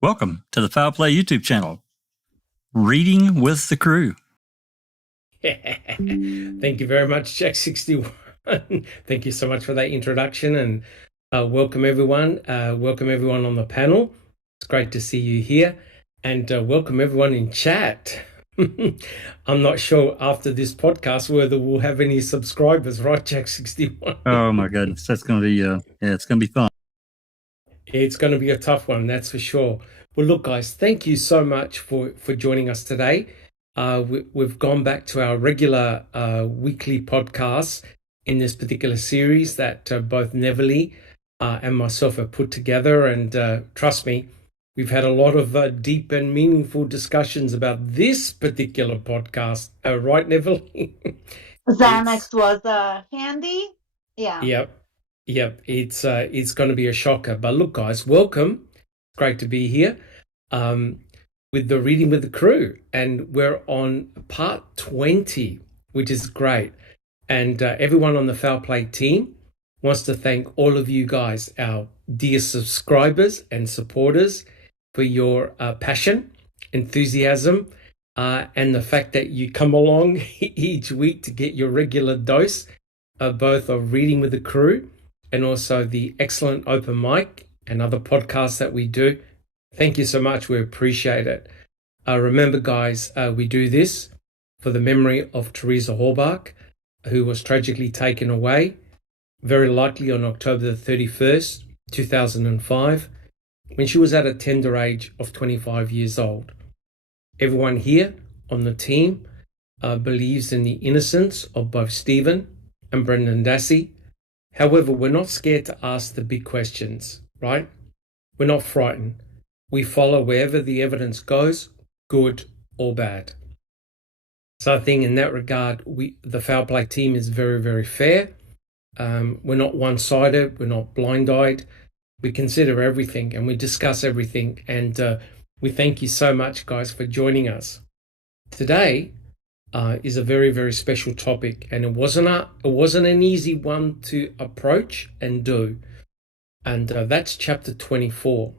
Welcome to the Foul Play YouTube channel, Reading with the Crew. Thank you very much, Jack61. Thank you so much for that introduction, and welcome everyone. Welcome everyone on the panel. It's great to see you here, and welcome everyone in chat. I'm not sure after this podcast whether we'll have any subscribers, right, Jack61? Oh my goodness, that's going to be it's going to be fun. It's going to be a tough one, that's for sure. Well, look, guys, thank you so much for joining us today. We've gone back to our regular weekly podcasts in this particular series that both Neverly and myself have put together. And trust me, we've had a lot of deep and meaningful discussions about this particular podcast. Right, Neverly? Xanax was handy. Yeah. Yep. It's going to be a shocker. But look, guys, welcome. It's great to be here with the Reading with the Crew. And we're on part 20, which is great. And everyone on the Foul Play team wants to thank all of you guys, our dear subscribers and supporters, for your passion, enthusiasm, and the fact that you come along each week to get your regular dose both of Reading with the Crew and also the excellent open mic and other podcasts that we do. Thank you so much. We appreciate it. Remember, guys, we do this for the memory of Teresa Horbach, who was tragically taken away, very likely on October the 31st, 2005, when she was at a tender age of 25 years old. Everyone here on the team believes in the innocence of both Stephen and Brendan Dassey. However, we're not scared to ask the big questions, right? We're not frightened. We follow wherever the evidence goes, good or bad. So I think in that regard, the Foul Play team is very, very fair. We're not one-sided. We're not blind-eyed. We consider everything and we discuss everything. And we thank you so much, guys, for joining us. Today is a very, very special topic, and it wasn't an easy one to approach and do. And that's chapter 24,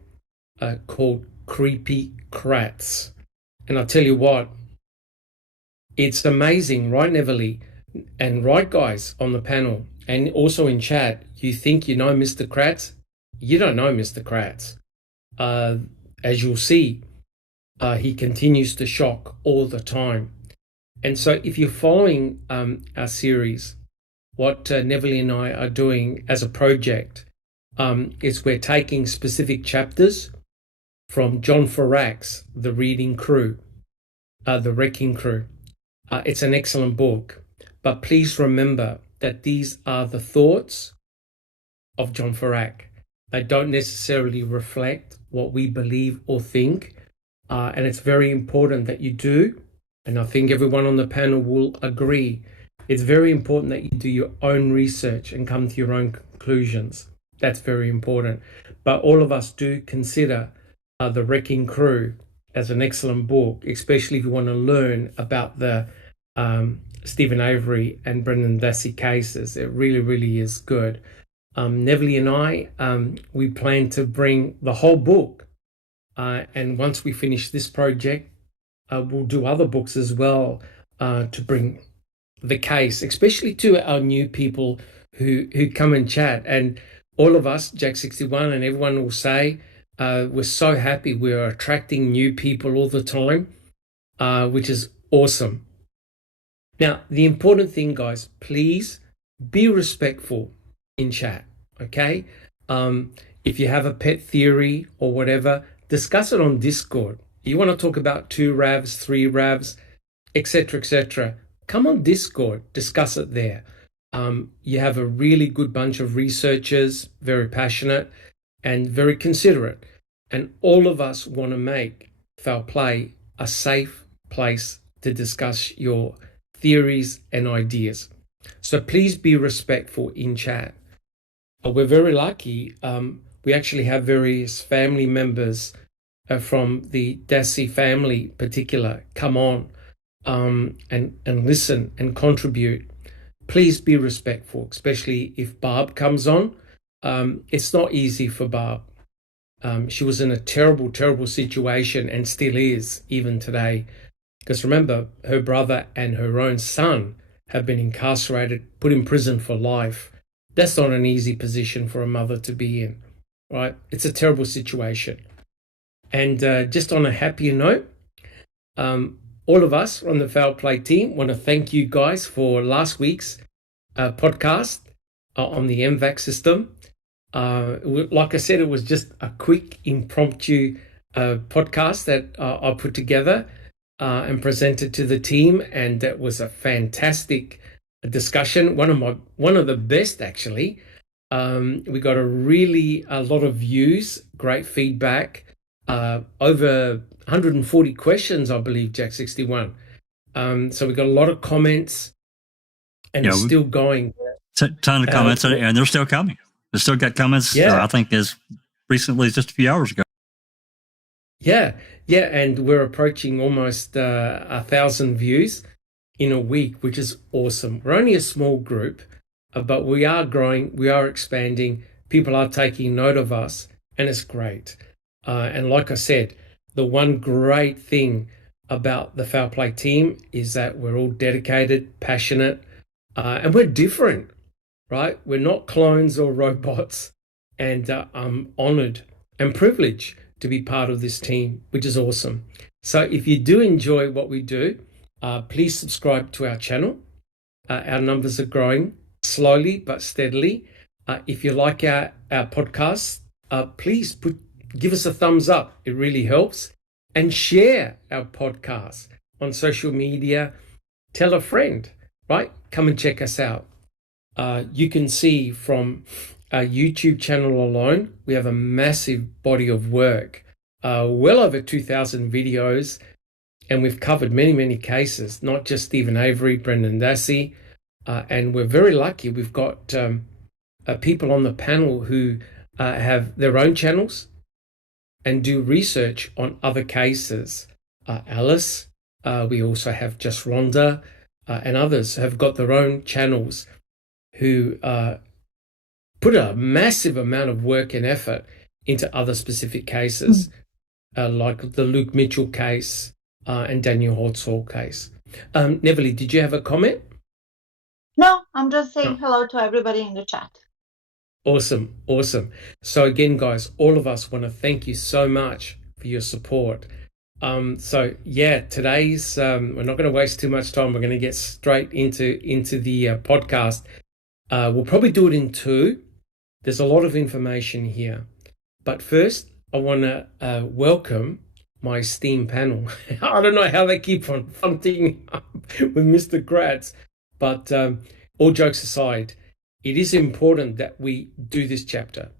called Creepy Kratz. And I'll tell you what, it's amazing, right, Neverly? And right, guys, on the panel, and also in chat, you think you know Mr. Kratz? You don't know Mr. Kratz. As you'll see, he continues to shock all the time. And so if you're following our series, what Neverly and I are doing as a project is we're taking specific chapters from John Ferak's The Reading Crew, The Wrecking Crew. It's an excellent book, but please remember that these are the thoughts of John Ferak. They don't necessarily reflect what we believe or think, and it's very important that you do. And I think everyone on the panel will agree. It's very important that you do your own research and come to your own conclusions. That's very important. But all of us do consider The Wrecking Crew as an excellent book, especially if you want to learn about the Stephen Avery and Brendan Dassey cases. It really, really is good. Neverly and I, we plan to bring the whole book. And once we finish this project, we'll do other books as well to bring the case, especially to our new people who come and chat. And all of us, Jack61 and everyone will say, we're so happy we're attracting new people all the time, which is awesome. Now, the important thing, guys, please be respectful in chat, okay? If you have a pet theory or whatever, discuss it on Discord. You want to talk about 2 ravs, 3 ravs, etc., come on Discord, discuss it there. You have a really good bunch of researchers, very passionate and very considerate. And all of us want to make Foul Play a safe place to discuss your theories and ideas. So please be respectful in chat. We're very lucky. We actually have various family members from the Dassey family particular come on and listen and contribute. Please be respectful, especially if Barb comes on. It's not easy for Barb. She was in a terrible, terrible situation and still is even today. Because remember, her brother and her own son have been incarcerated, put in prison for life. That's not an easy position for a mother to be in, right? It's a terrible situation. And just on a happier note, all of us on the Foul Play team want to thank you guys for last week's podcast on the MVAC system. Like I said, it was just a quick impromptu podcast that I put together and presented to the team, and that was a fantastic discussion. One of the best, actually. We got a lot of views, great feedback, over 140 questions, I believe, Jack 61. So we got a lot of comments, and it's still going. Ton of comments, and they're still coming. They still got comments. I think as recently as just a few hours ago. Yeah, and we're approaching almost 1,000 views in a week, which is awesome. We're only a small group, but we are growing, we are expanding. People are taking note of us, and it's great. And like I said, the one great thing about the Foul Play team is that we're all dedicated, passionate, and we're different, right? We're not clones or robots, and I'm honored and privileged to be part of this team, which is awesome. So if you do enjoy what we do, please subscribe to our channel. Our numbers are growing slowly but steadily. If you like our podcast, please give us a thumbs up. It really helps. And share our podcast on social media. Tell a friend, right? Come and check us out. You can see from our YouTube channel alone, we have a massive body of work, well over 2,000 videos, and we've covered many, many cases, not just Stephen Avery, Brendan Dassey, and we're very lucky. We've got people on the panel who have their own channels and do research on other cases. Alice, we also have Just Rhonda, and others have got their own channels who put a massive amount of work and effort into other specific cases, like the Luke Mitchell case and Daniel Holtzall case. Neverly, did you have a comment? No, I'm just saying hello to everybody in the chat. Awesome. So again, guys, all of us want to thank you so much for your support. Today's we're not going to waste too much time. We're going to get straight into the podcast. We'll probably do it in two. There's a lot of information here, but first I want to welcome my esteemed panel. I don't know how they keep on hunting with Mr. Kratz, but all jokes aside, it is important that we do this chapter.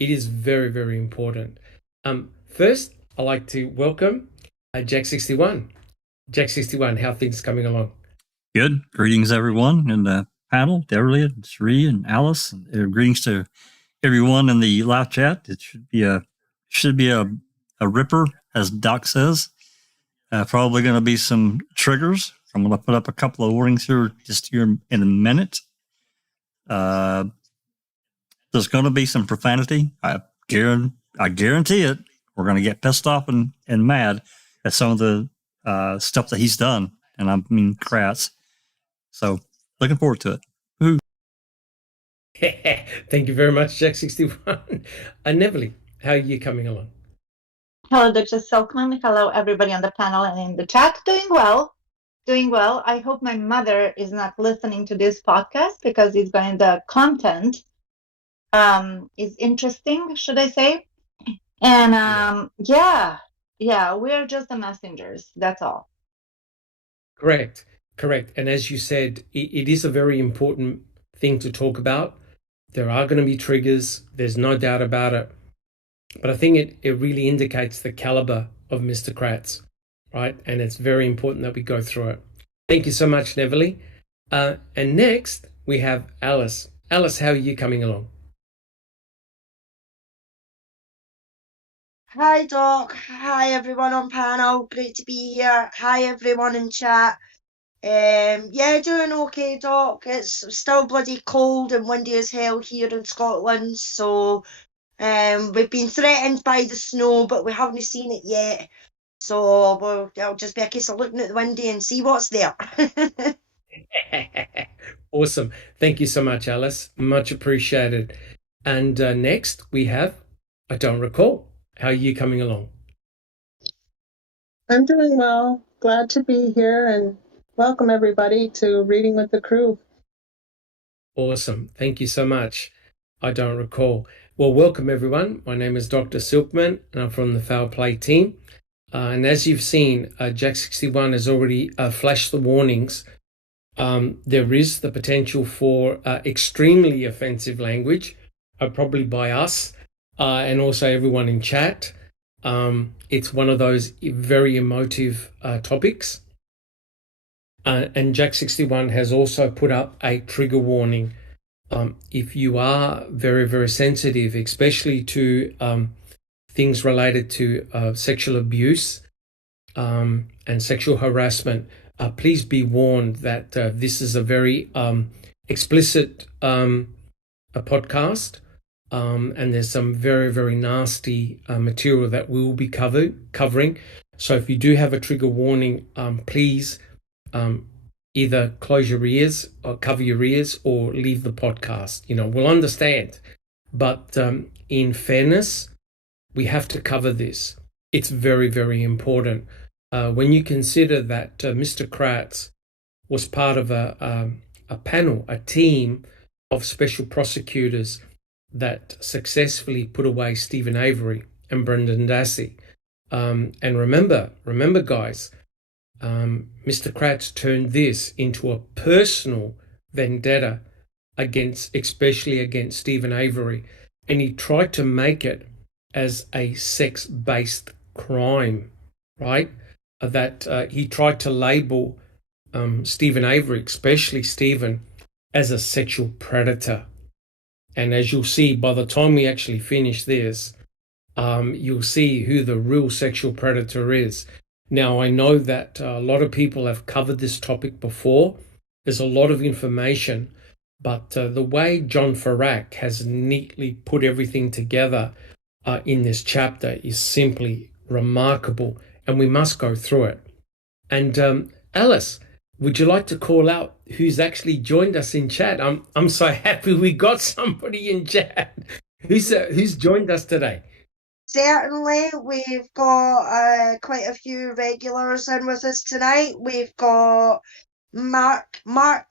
It is very, very important. First, I'd like to welcome Jack 61. Jack 61, how are things coming along? Good. Greetings, everyone in the panel, Deverly, and Sri, and Alice. And greetings to everyone in the live chat. It should be a ripper, as Doc says. Probably going to be some triggers. I'm going to put up a couple of warnings here in a minute. There's going to be some profanity. I guarantee it. We're going to get pissed off and mad at some of the stuff that he's done, and I mean Kratz. So looking forward to it. Woo. Thank you very much, Jack 61. Neverly, how are you coming along? Hello, Dr. Silkman. Hello, everybody on the panel and in the chat. Doing well. I hope my mother is not listening to this podcast because the content is interesting, should I say? And we're just the messengers. That's all. Correct. And as you said, it is a very important thing to talk about. There are going to be triggers. There's no doubt about it. But I think it really indicates the caliber of Mr. Kratz, right? And it's very important that we go through it. Thank you so much, Neverly. And next, we have Alice. Alice, how are you coming along? Hi, Doc. Hi, everyone on panel. Great to be here. Hi, everyone in chat. Doing okay, Doc. It's still bloody cold and windy as hell here in Scotland, so We've been threatened by the snow, but we haven't seen it yet. So it'll just be a case of looking out the window and see what's there. Awesome. Thank you so much, Alice. Much appreciated. And next we have, I don't recall. How are you coming along? I'm doing well. Glad to be here and welcome everybody to Reading with the Crew. Awesome. Thank you so much. I don't recall. Well, welcome everyone. My name is Dr. Silkman and I'm from the Foul Play team. And as you've seen, Jack 61 has already flashed the warnings. There is the potential for extremely offensive language, probably by us and also everyone in chat. It's one of those very emotive topics. And Jack 61 has also put up a trigger warning. If you are very, very sensitive, especially to things related to sexual abuse and sexual harassment, please be warned that this is a very explicit podcast, and there's some very, very nasty material that we will be covering. So if you do have a trigger warning, please either close your ears or cover your ears or leave the podcast. We'll understand. But in fairness, we have to cover this. It's very, very important. When you consider that Mr. Kratz was part of a panel, a team of special prosecutors that successfully put away Stephen Avery and Brendan Dassey. And remember guys, Mr. Kratz turned this into a personal vendetta especially against Stephen Avery, and he tried to make it as a sex-based crime, right? That he tried to label Stephen Avery, especially Stephen, as a sexual predator. And as you'll see, by the time we actually finish this, you'll see who the real sexual predator is. Now, I know that a lot of people have covered this topic before. There's a lot of information, but the way John Ferak has neatly put everything together in this chapter is simply remarkable, and we must go through it. And Alice, would you like to call out who's actually joined us in chat? I'm so happy we got somebody in chat. Who's joined us today? Certainly, we've got quite a few regulars in with us tonight. We've got Mark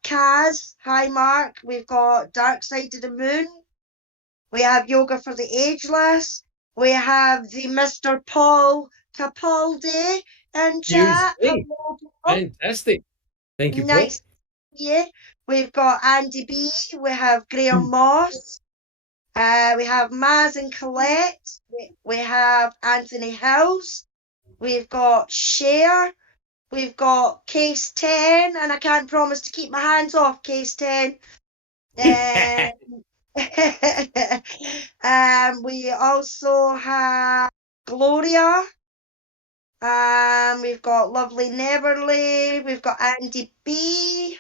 Kaz. Hi, Mark. We've got Dark Side of the Moon. We have Yoga for the Ageless. We have the Mr. Paul Capaldi in chat. Hello, fantastic. Thank you, Paul. Nice. Yeah. We've got Andy B. We have Graham Moss. We have Maz and Colette. We have Anthony Hills. We've got Cher. We've got Case 10, and I can't promise to keep my hands off Case 10. We also have Gloria. We've got Lovely Neverly. We've got Andy B.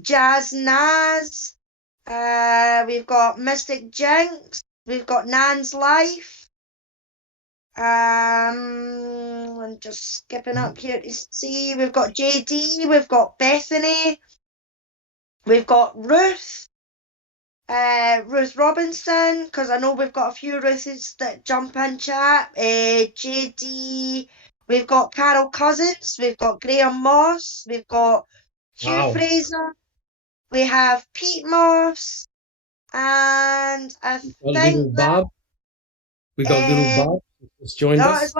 Jazz Naz. We've got Mystic Jinx. We've got Nan's Life. I'm just skipping up here to see. We've got JD. We've got Bethany. We've got Ruth. Ruth Robinson, because I know we've got a few Ruths that jump in chat. JD. We've got Carol Cousins. We've got Graham Moss. We've got Hugh Fraser. We have Pete Moss, and I think little Bob. We got little Bob just joined us.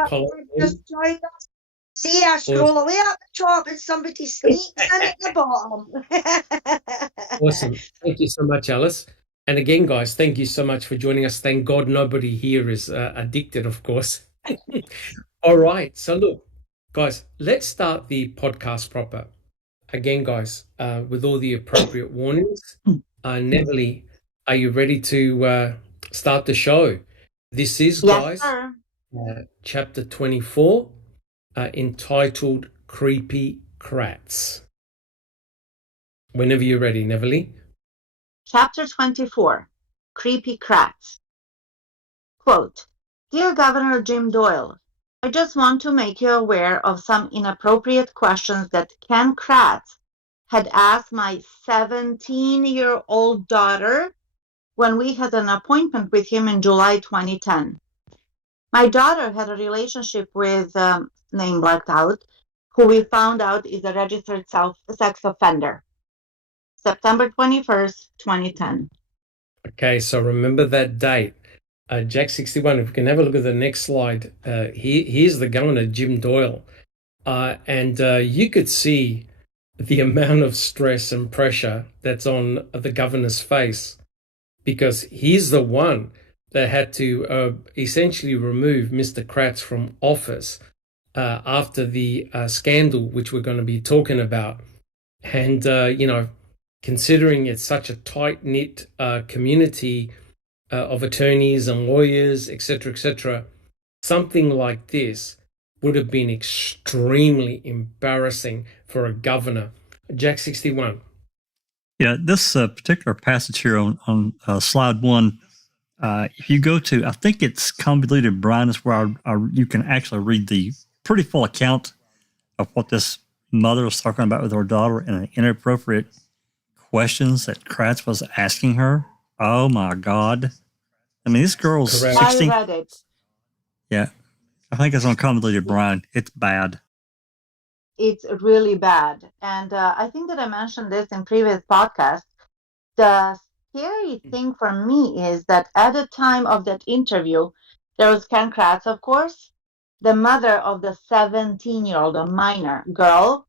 Just joined us. See, I scroll away at the top and somebody sneaks in at the bottom. Awesome. Thank you so much, Alice. And again, guys, thank you so much for joining us. Thank God nobody here is addicted, of course. All right. So look, guys, let's start the podcast proper. Again, guys, with all the appropriate warnings. Neville, are you ready to start the show? This is, guys, chapter 24, entitled Creepy Kratz. Whenever you're ready, Neville. Chapter 24, Creepy Kratz. Quote, Dear Governor Jim Doyle, I just want to make you aware of some inappropriate questions that Ken Kratz had asked my 17-year-old daughter when we had an appointment with him in July 2010. My daughter had a relationship with name blacked out, who we found out is a registered sex offender. September 21st, 2010. Okay, so remember that date. Jack 61, if we can have a look at the next slide. Here's the governor, Jim Doyle. And you could see the amount of stress and pressure that's on the governor's face, because he's the one that had to essentially remove Mr. Kratz from office after the scandal, which we're going to be talking about. And, considering it's such a tight-knit community of attorneys and lawyers, etc., something like this would have been extremely embarrassing for a governor. Jack 61. Yeah, this particular passage here on slide 1, if you go to, I think it's Convoluted Brine, is where you can actually read the pretty full account of what this mother was talking about with her daughter and the inappropriate questions that Kratz was asking her. Oh my God. I mean, this girl's Correct. 16. I read it. Yeah. I think it's on Convoluted Brine. It's bad. It's really bad. And I think that I mentioned this in previous podcasts. The scary thing for me is that at the time of that interview, there was Ken Kratz, of course, the mother of the 17-year-old, a minor girl,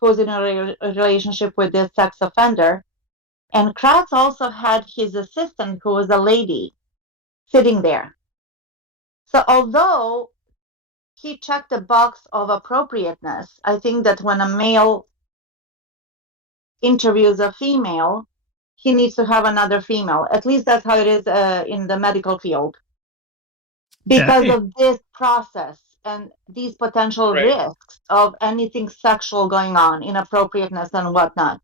who was in a relationship with this sex offender. And Kratz also had his assistant, who was a lady, sitting there. So although he checked the box of appropriateness, I think that when a male interviews a female, he needs to have another female. At least that's how it is in the medical field. Because of this process and these potential risks of anything sexual going on, inappropriateness and whatnot.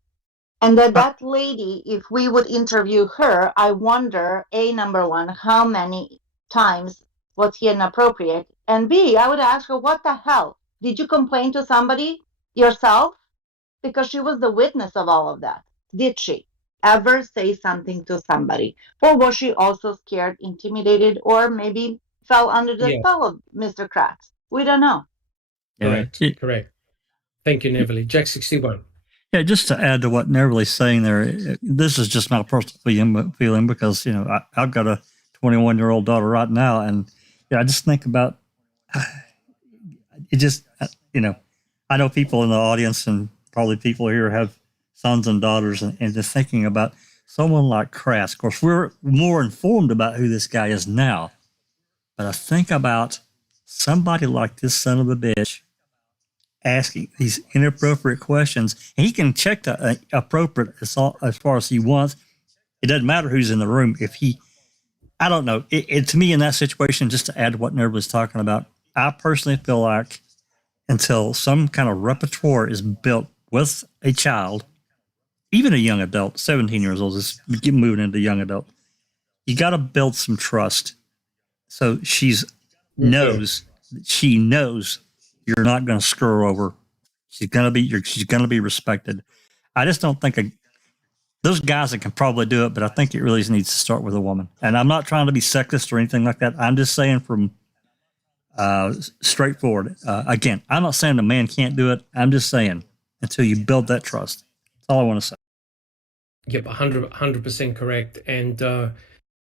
And that lady, if we would interview her, I wonder, A, number one, how many times was he inappropriate? And B, I would ask her, what the hell? Did you complain to somebody yourself? Because she was the witness of all of that. Did she ever say something to somebody? Or was she also scared, intimidated, or maybe fell under the spell of Mr. Kratz? We don't know. Correct. Thank you, Neverly. Jack 61. Yeah, just to add to what Neverly's saying there, this is just my personal feeling because, I've got a 21-year-old daughter right now, and I just think about it. Just, I know people in the audience and probably people here have sons and daughters, and just thinking about someone like Kratz. Of course, we're more informed about who this guy is now, but I think about somebody like this son of a bitch asking these inappropriate questions. And he can check the appropriate as far as he wants. It doesn't matter who's in the room. I don't know. To me, in that situation, just to add to what Nerv was talking about, I personally feel like until some kind of repertoire is built with a child, even a young adult, 17 years old, is moving into young adult, you got to build some trust. So she knows you're not going to screw her over. She's going to be respected. I just don't think those guys that can probably do it, but I think it really needs to start with a woman. And I'm not trying to be sexist or anything like that. I'm just saying from straightforward. Again, I'm not saying the man can't do it. I'm just saying until you build that trust. That's all I want to say. Yep, 100% correct. And,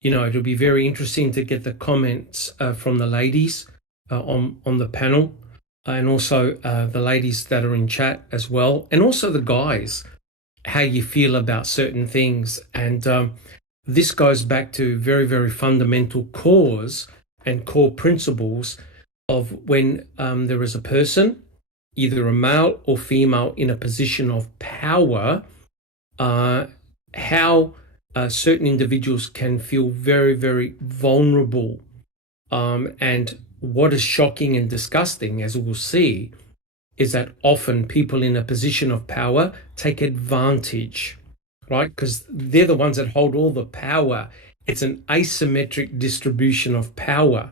it'll be very interesting to get the comments from the ladies on the panel, and also the ladies that are in chat as well, and also the guys, how you feel about certain things. And this goes back to very, very fundamental cause and core principles of when there is a person, either a male or female, in a position of power, how certain individuals can feel very, very vulnerable. And what is shocking and disgusting, as we'll see, is that often people in a position of power take advantage, right? Because they're the ones that hold all the power It's an asymmetric distribution of power.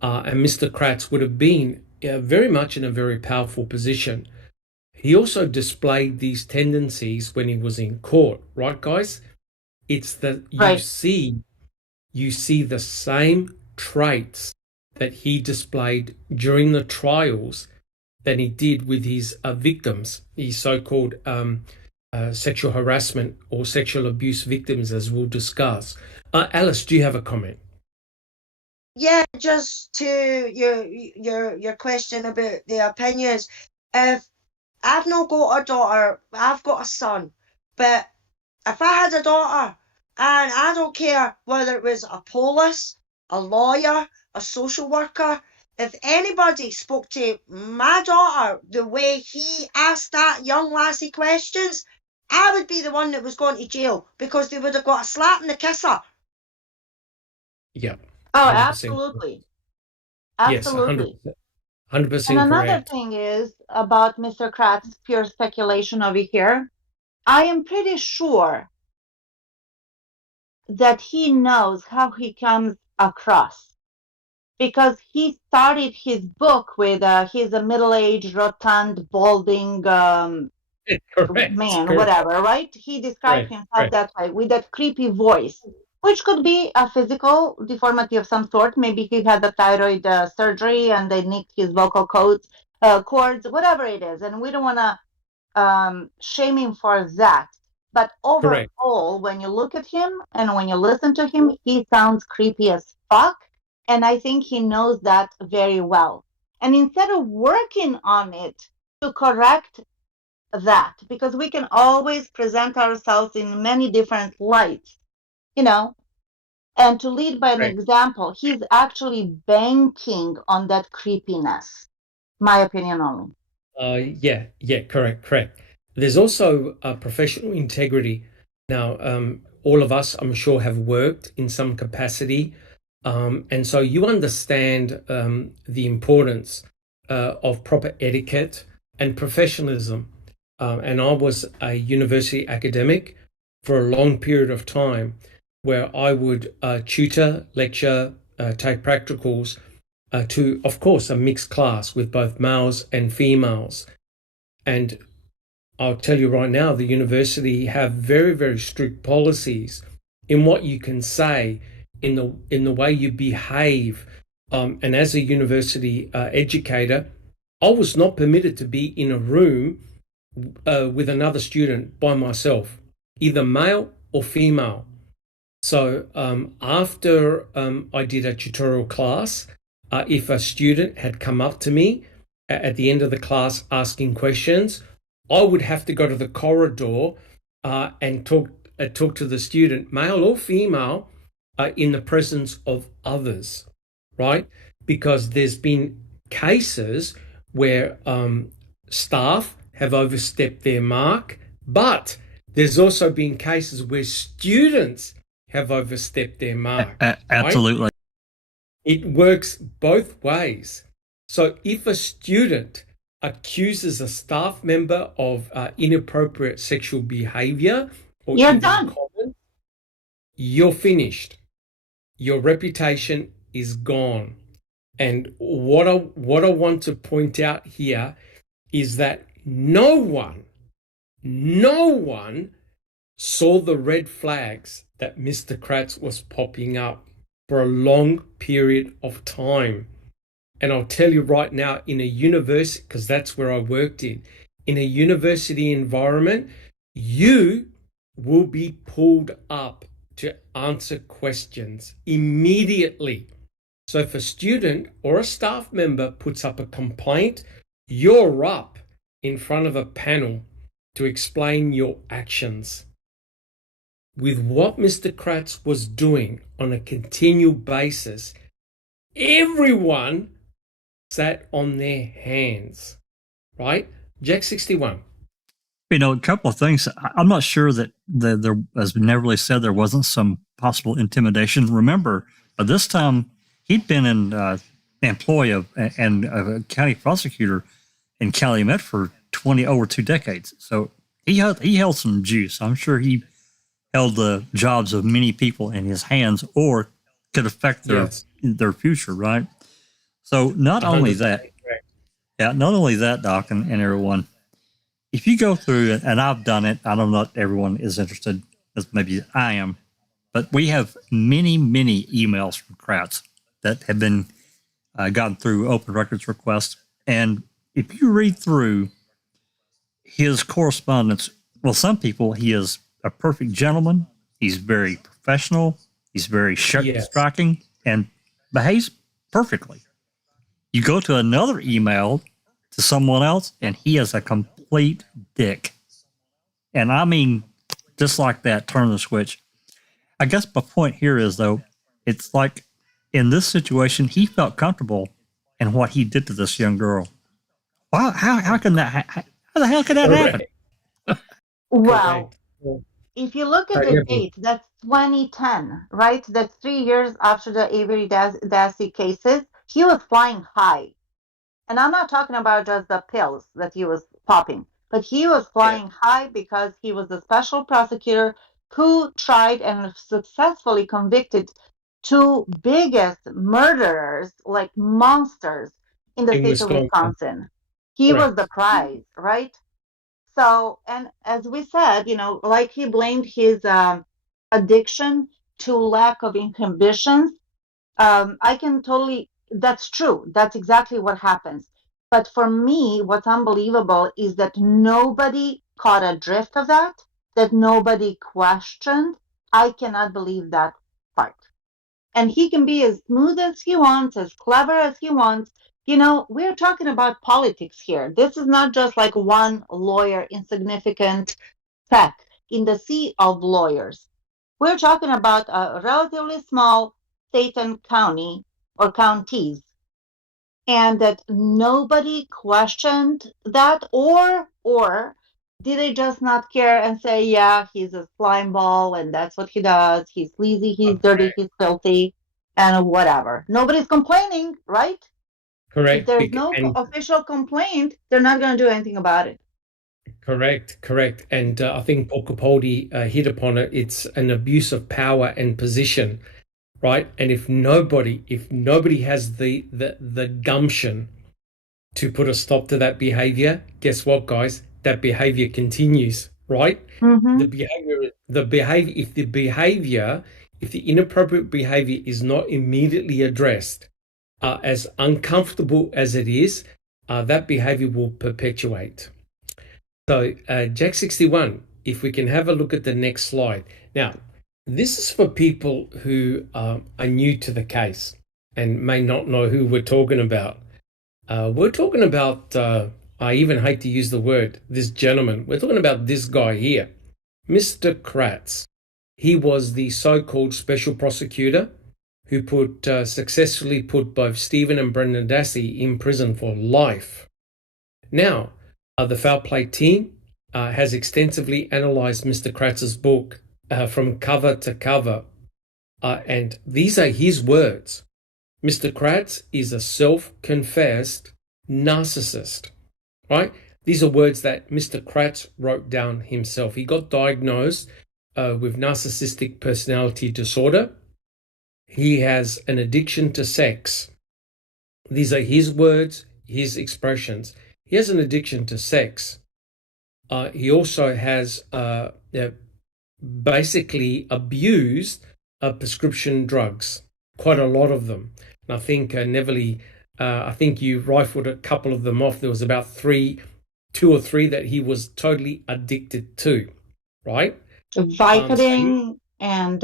And Mr. Kratz would have been very much in a very powerful position. He also displayed these tendencies when he was in court, right, guys? It's that you see the same traits that he displayed during the trials that he did with his victims, his so-called sexual harassment or sexual abuse victims, as we'll discuss. Alice, do you have a comment? Yeah, just to your question about the opinions. If I've not got a daughter, I've got a son, but if I had a daughter, and I don't care whether it was a police, a lawyer, a social worker, if anybody spoke to my daughter the way he asked that young lassie questions, I would be the one that was going to jail because they would have got a slap and a kisser. Yeah. Oh, 100%. absolutely. Absolutely. Yes, 100% And another correct. thing is about Mr. Kratz, pure speculation over here. I am pretty sure that he knows how he comes across, because he started his book with he's a middle-aged, rotund, balding man, Correct. whatever, right? He described himself that way, with that creepy voice, which could be a physical deformity of some sort. Maybe he had a thyroid surgery and they nicked his vocal cords, whatever it is. And we don't want to shame him for that. But overall, when you look at him and when you listen to him, he sounds creepy as fuck. And I think he knows that very well. And instead of working on it to correct that, because we can always present ourselves in many different lights, you know, and to lead by an example, he's actually banking on that creepiness. My opinion only. Yeah, correct. There's also professional integrity. Now, all of us, I'm sure, have worked in some capacity. And so you understand the importance of proper etiquette and professionalism. And I was a university academic for a long period of time, where I would tutor, lecture, take practicals to, of course, a mixed class with both males and females. And I'll tell you right now, the university have very, very strict policies in what you can say, in the way you behave. And as a university educator, I was not permitted to be in a room with another student by myself, either male or female. So after I did a tutorial class, if a student had come up to me at the end of the class asking questions, I would have to go to the corridor and talk to the student, male or female, in the presence of others, right? Because there's been cases where staff have overstepped their mark, but there's also been cases where students have overstepped their mark. Absolutely. Right? It works both ways. So if a student accuses a staff member of inappropriate sexual behavior, or you're done. You're finished. Your reputation is gone. And what I want to point out here is that no one saw the red flags that Mr. Kratz was popping up for a long period of time. And I'll tell you right now, in a university, because that's where I worked in a university environment, you will be pulled up to answer questions immediately. So if a student or a staff member puts up a complaint, you're up in front of a panel to explain your actions. With what Mr. Kratz was doing on a continual basis, everyone sat on their hands, right? Jack 61. You know, a couple of things. I'm not sure that there, as Beverly said, there wasn't some possible intimidation. Remember, by this time, he'd been in employ of and a county prosecutor in Calumet for over 2 decades. So he held some juice. I'm sure he held the jobs of many people in his hands or could affect Yes. their future, right? So not only 100% that, correct. not only that, Doc, and everyone, if you go through it, and I've done it, I don't know if everyone is interested, as maybe I am, but we have many, many emails from Kratz that have been gotten through open records requests. And if you read through his correspondence, well, some people, he is a perfect gentleman. He's very professional. He's very Yes. striking and behaves perfectly. You go to another email to someone else, and he is a complete dick. And I mean, just like that, turn the switch. I guess my point here is, though, it's like in this situation, he felt comfortable in what he did to this young girl. Wow, how can that? How the hell could that happen? Well, Correct. if you look at Sorry, the Avery. date, that's 2010, right? That's 3 years after the Avery Dassey cases. He was flying high. And I'm not talking about just the pills that he was popping, but he was flying high because he was the special prosecutor who tried and successfully convicted two biggest murderers, like monsters, in the In state of Wisconsin. Wisconsin. He was Correct. the prize, right? So, and as we said, like he blamed his addiction to lack of inhibitions. I can totally, that's true. That's exactly what happens. But for me, what's unbelievable is that nobody caught a drift of that nobody questioned. I cannot believe that part. And he can be as smooth as he wants, as clever as he wants. We're talking about politics here. This is not just like one lawyer, insignificant speck in the sea of lawyers. We're talking about a relatively small state and county or counties, and that nobody questioned that, or did they just not care and say, yeah, he's a slime ball and that's what he does. He's sleazy, he's dirty, he's filthy, and whatever. Nobody's complaining, right? If Correct. there's no official complaint, they're not going to do anything about it. Correct. And I think Paul Capaldi hit upon it. It's an abuse of power and position, right? And if nobody has the gumption to put a stop to that behavior, guess what, guys? That behavior continues, right? Mm-hmm. If the inappropriate behavior is not immediately addressed, as uncomfortable as it is, that behavior will perpetuate. So, Jack 61, if we can have a look at the next slide. Now, this is for people who are new to the case and may not know who we're talking about. We're talking about, I even hate to use the word, this gentleman. We're talking about this guy here, Mr. Kratz. He was the so-called special prosecutor who successfully put both Stephen and Brendan Dassey in prison for life. Now, the Foul Play team has extensively analysed Mr. Kratz's book from cover to cover, and these are his words. Mr. Kratz is a self-confessed narcissist, right? These are words that Mr. Kratz wrote down himself. He got diagnosed with narcissistic personality disorder. He has an addiction to sex. These are his words, his expressions. He has an addiction to sex. He also has basically abused prescription drugs, quite a lot of them. And I think, Neverly, I think you rifled a couple of them off. There was about two or three that he was totally addicted to, right? Vicodin and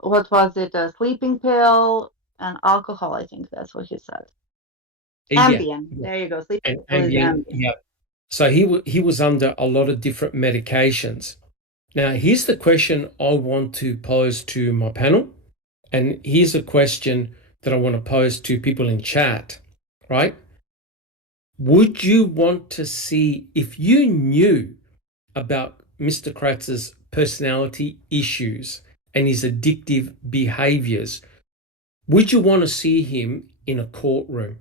what was it? A sleeping pill and alcohol. I think that's what he said. Ambien. Yeah. There you go. Sleeping pill is Ambien. Yeah. So he was under a lot of different medications. Now, here's the question I want to pose to my panel, and here's a question that I want to pose to people in chat, right? Would you want to see, if you knew about Mr. Kratz's personality issues and his addictive behaviors, would you want to see him in a courtroom,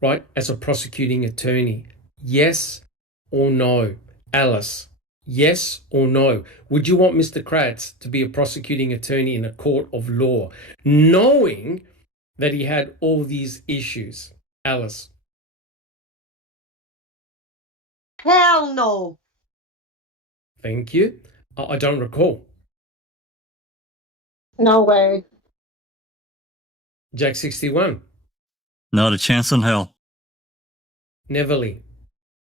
right, as a prosecuting attorney? Yes or no? Alice, Yes or no? Would you want Mr. Kratz to be a prosecuting attorney in a court of law, knowing that he had all these issues? Alice? Hell no. Thank you. I don't recall. No way. Jack 61. Not a chance in hell. Neverly.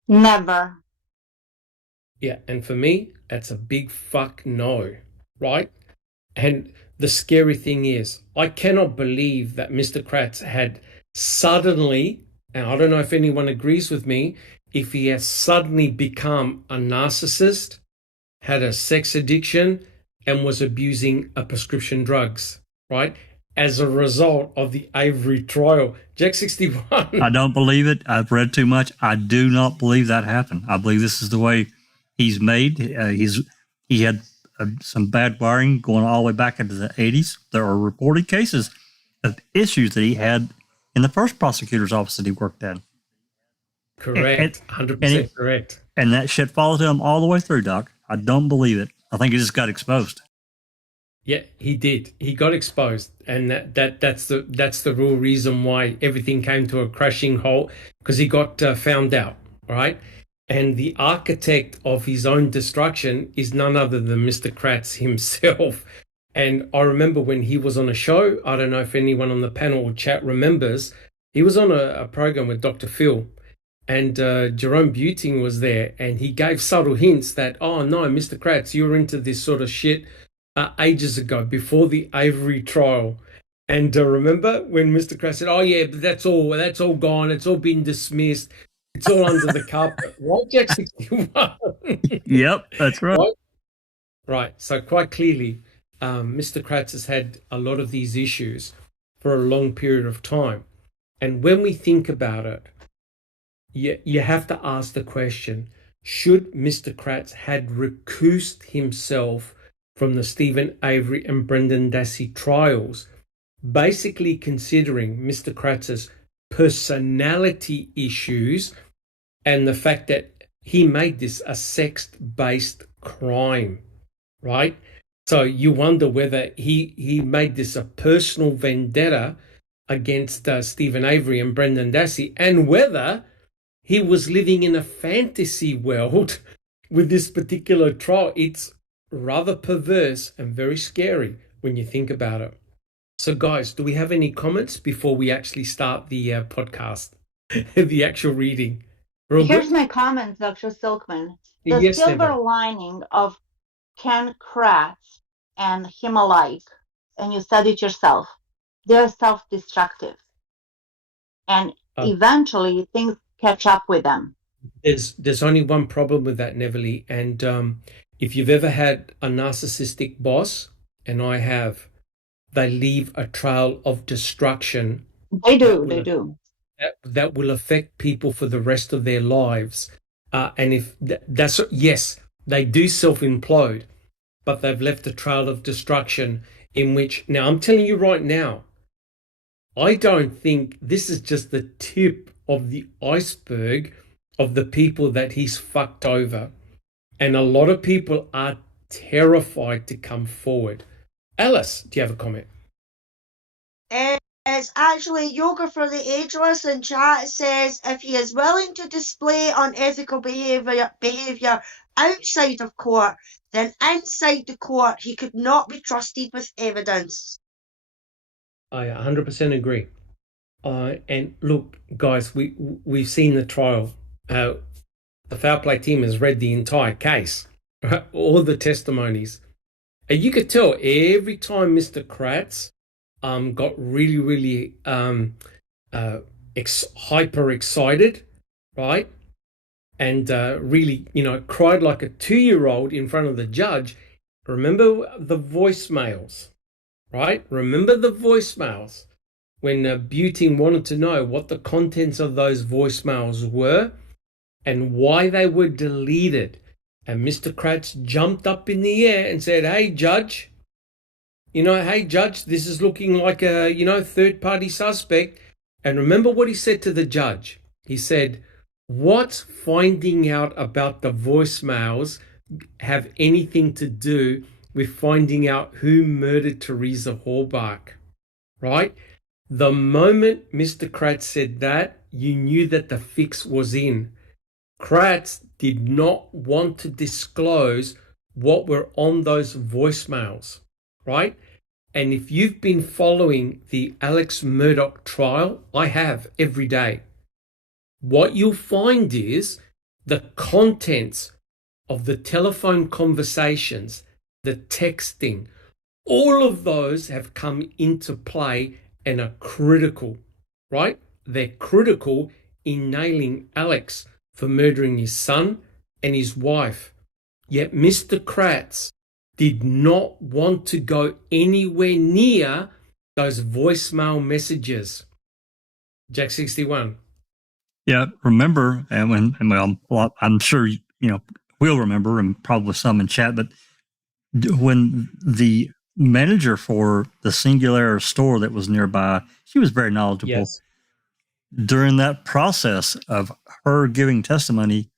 Never. Yeah, and for me, that's a big fuck no, right? And the scary thing is, I cannot believe that Mr. Kratz had suddenly, and I don't know if anyone agrees with me, if he has suddenly become a narcissist, had a sex addiction, and was abusing a prescription drugs, right? As a result of the Avery trial. Jack 61. I don't believe it. I've read too much. I do not believe that happened. I believe this is the way he's made. He had some bad wiring going all the way back into the 80s. There are reported cases of issues that he had in the first prosecutor's office that he worked at. Correct. 100% correct. And that shit followed him all the way through, Doc. I don't believe it. I think he just got exposed. Yeah, he did. He got exposed, and that's the real reason why everything came to a crashing halt, because he got found out, right? And the architect of his own destruction is none other than Mr. Kratz himself. And I remember when he was on a show, I don't know if anyone on the panel or chat remembers, he was on a program with Dr. Phil, and Jerome Buting was there, and he gave subtle hints that, oh no, Mr. Kratz, you were into this sort of shit ages ago, before the Avery trial. And remember when Mr. Kratz said, oh yeah, but that's all gone, it's all been dismissed, it's all under the carpet. Right, Jack 61? Yep, that's right. Right, so quite clearly, Mr. Kratz has had a lot of these issues for a long period of time. And when we think about it, you have to ask the question, should Mr. Kratz had recused himself from the Stephen Avery and Brendan Dassey trials, basically considering Mr. Kratz's personality issues and the fact that he made this a sex-based crime, right? So you wonder whether he made this a personal vendetta against Stephen Avery and Brendan Dassey, and whether he was living in a fantasy world with this particular trial. It's rather perverse and very scary when you think about it. So guys, do we have any comments before we actually start the podcast, the actual reading? Here's my comment, Dr. Silkman. The Yes, silver Deborah. lining of Ken Kratz and him alike, and you said it yourself, they're self-destructive. And eventually things catch up with them. There's only one problem with that, Neverly, and if you've ever had a narcissistic boss, and I have, they leave a trail of destruction. They do. That will affect people for the rest of their lives. And if that's, yes, they do self-implode, but they've left a trail of destruction in which, now I'm telling you right now, I don't think this is just the tip of the iceberg of the people that he's fucked over. And a lot of people are terrified to come forward. Alice, do you have a comment? It's actually Yoga for the Ageless in chat says, if he is willing to display unethical behaviour outside of court, then inside the court he could not be trusted with evidence. I 100% agree. And look, guys, we've seen the trial. The foul play team has read the entire case, all the testimonies. And you could tell every time Mr. Kratz got really, really hyper excited, right? And really, cried like a 2-year-old in front of the judge. Remember the voicemails, right? Remember the voicemails when Buting wanted to know what the contents of those voicemails were and why they were deleted. And Mr. Kratz jumped up in the air and said, hey, Judge, this is looking like a, third-party suspect. And remember what he said to the judge. He said, what's finding out about the voicemails have anything to do with finding out who murdered Teresa Hallbach, right? The moment Mr. Kratz said that, you knew that the fix was in. Kratz did not want to disclose what were on those voicemails, right? And if you've been following the Alex Murdaugh trial, I have every day, what you'll find is the contents of the telephone conversations, the texting, all of those have come into play and are critical, right? They're critical in nailing Alex for murdering his son and his wife. Yet Mr. Kratz did not want to go anywhere near those voicemail messages. Jack 61. Yeah, remember, well, I'm sure we'll remember, and probably some in chat, but when the manager for the Singular store that was nearby, she was very knowledgeable. Yes. During that process of her giving testimony,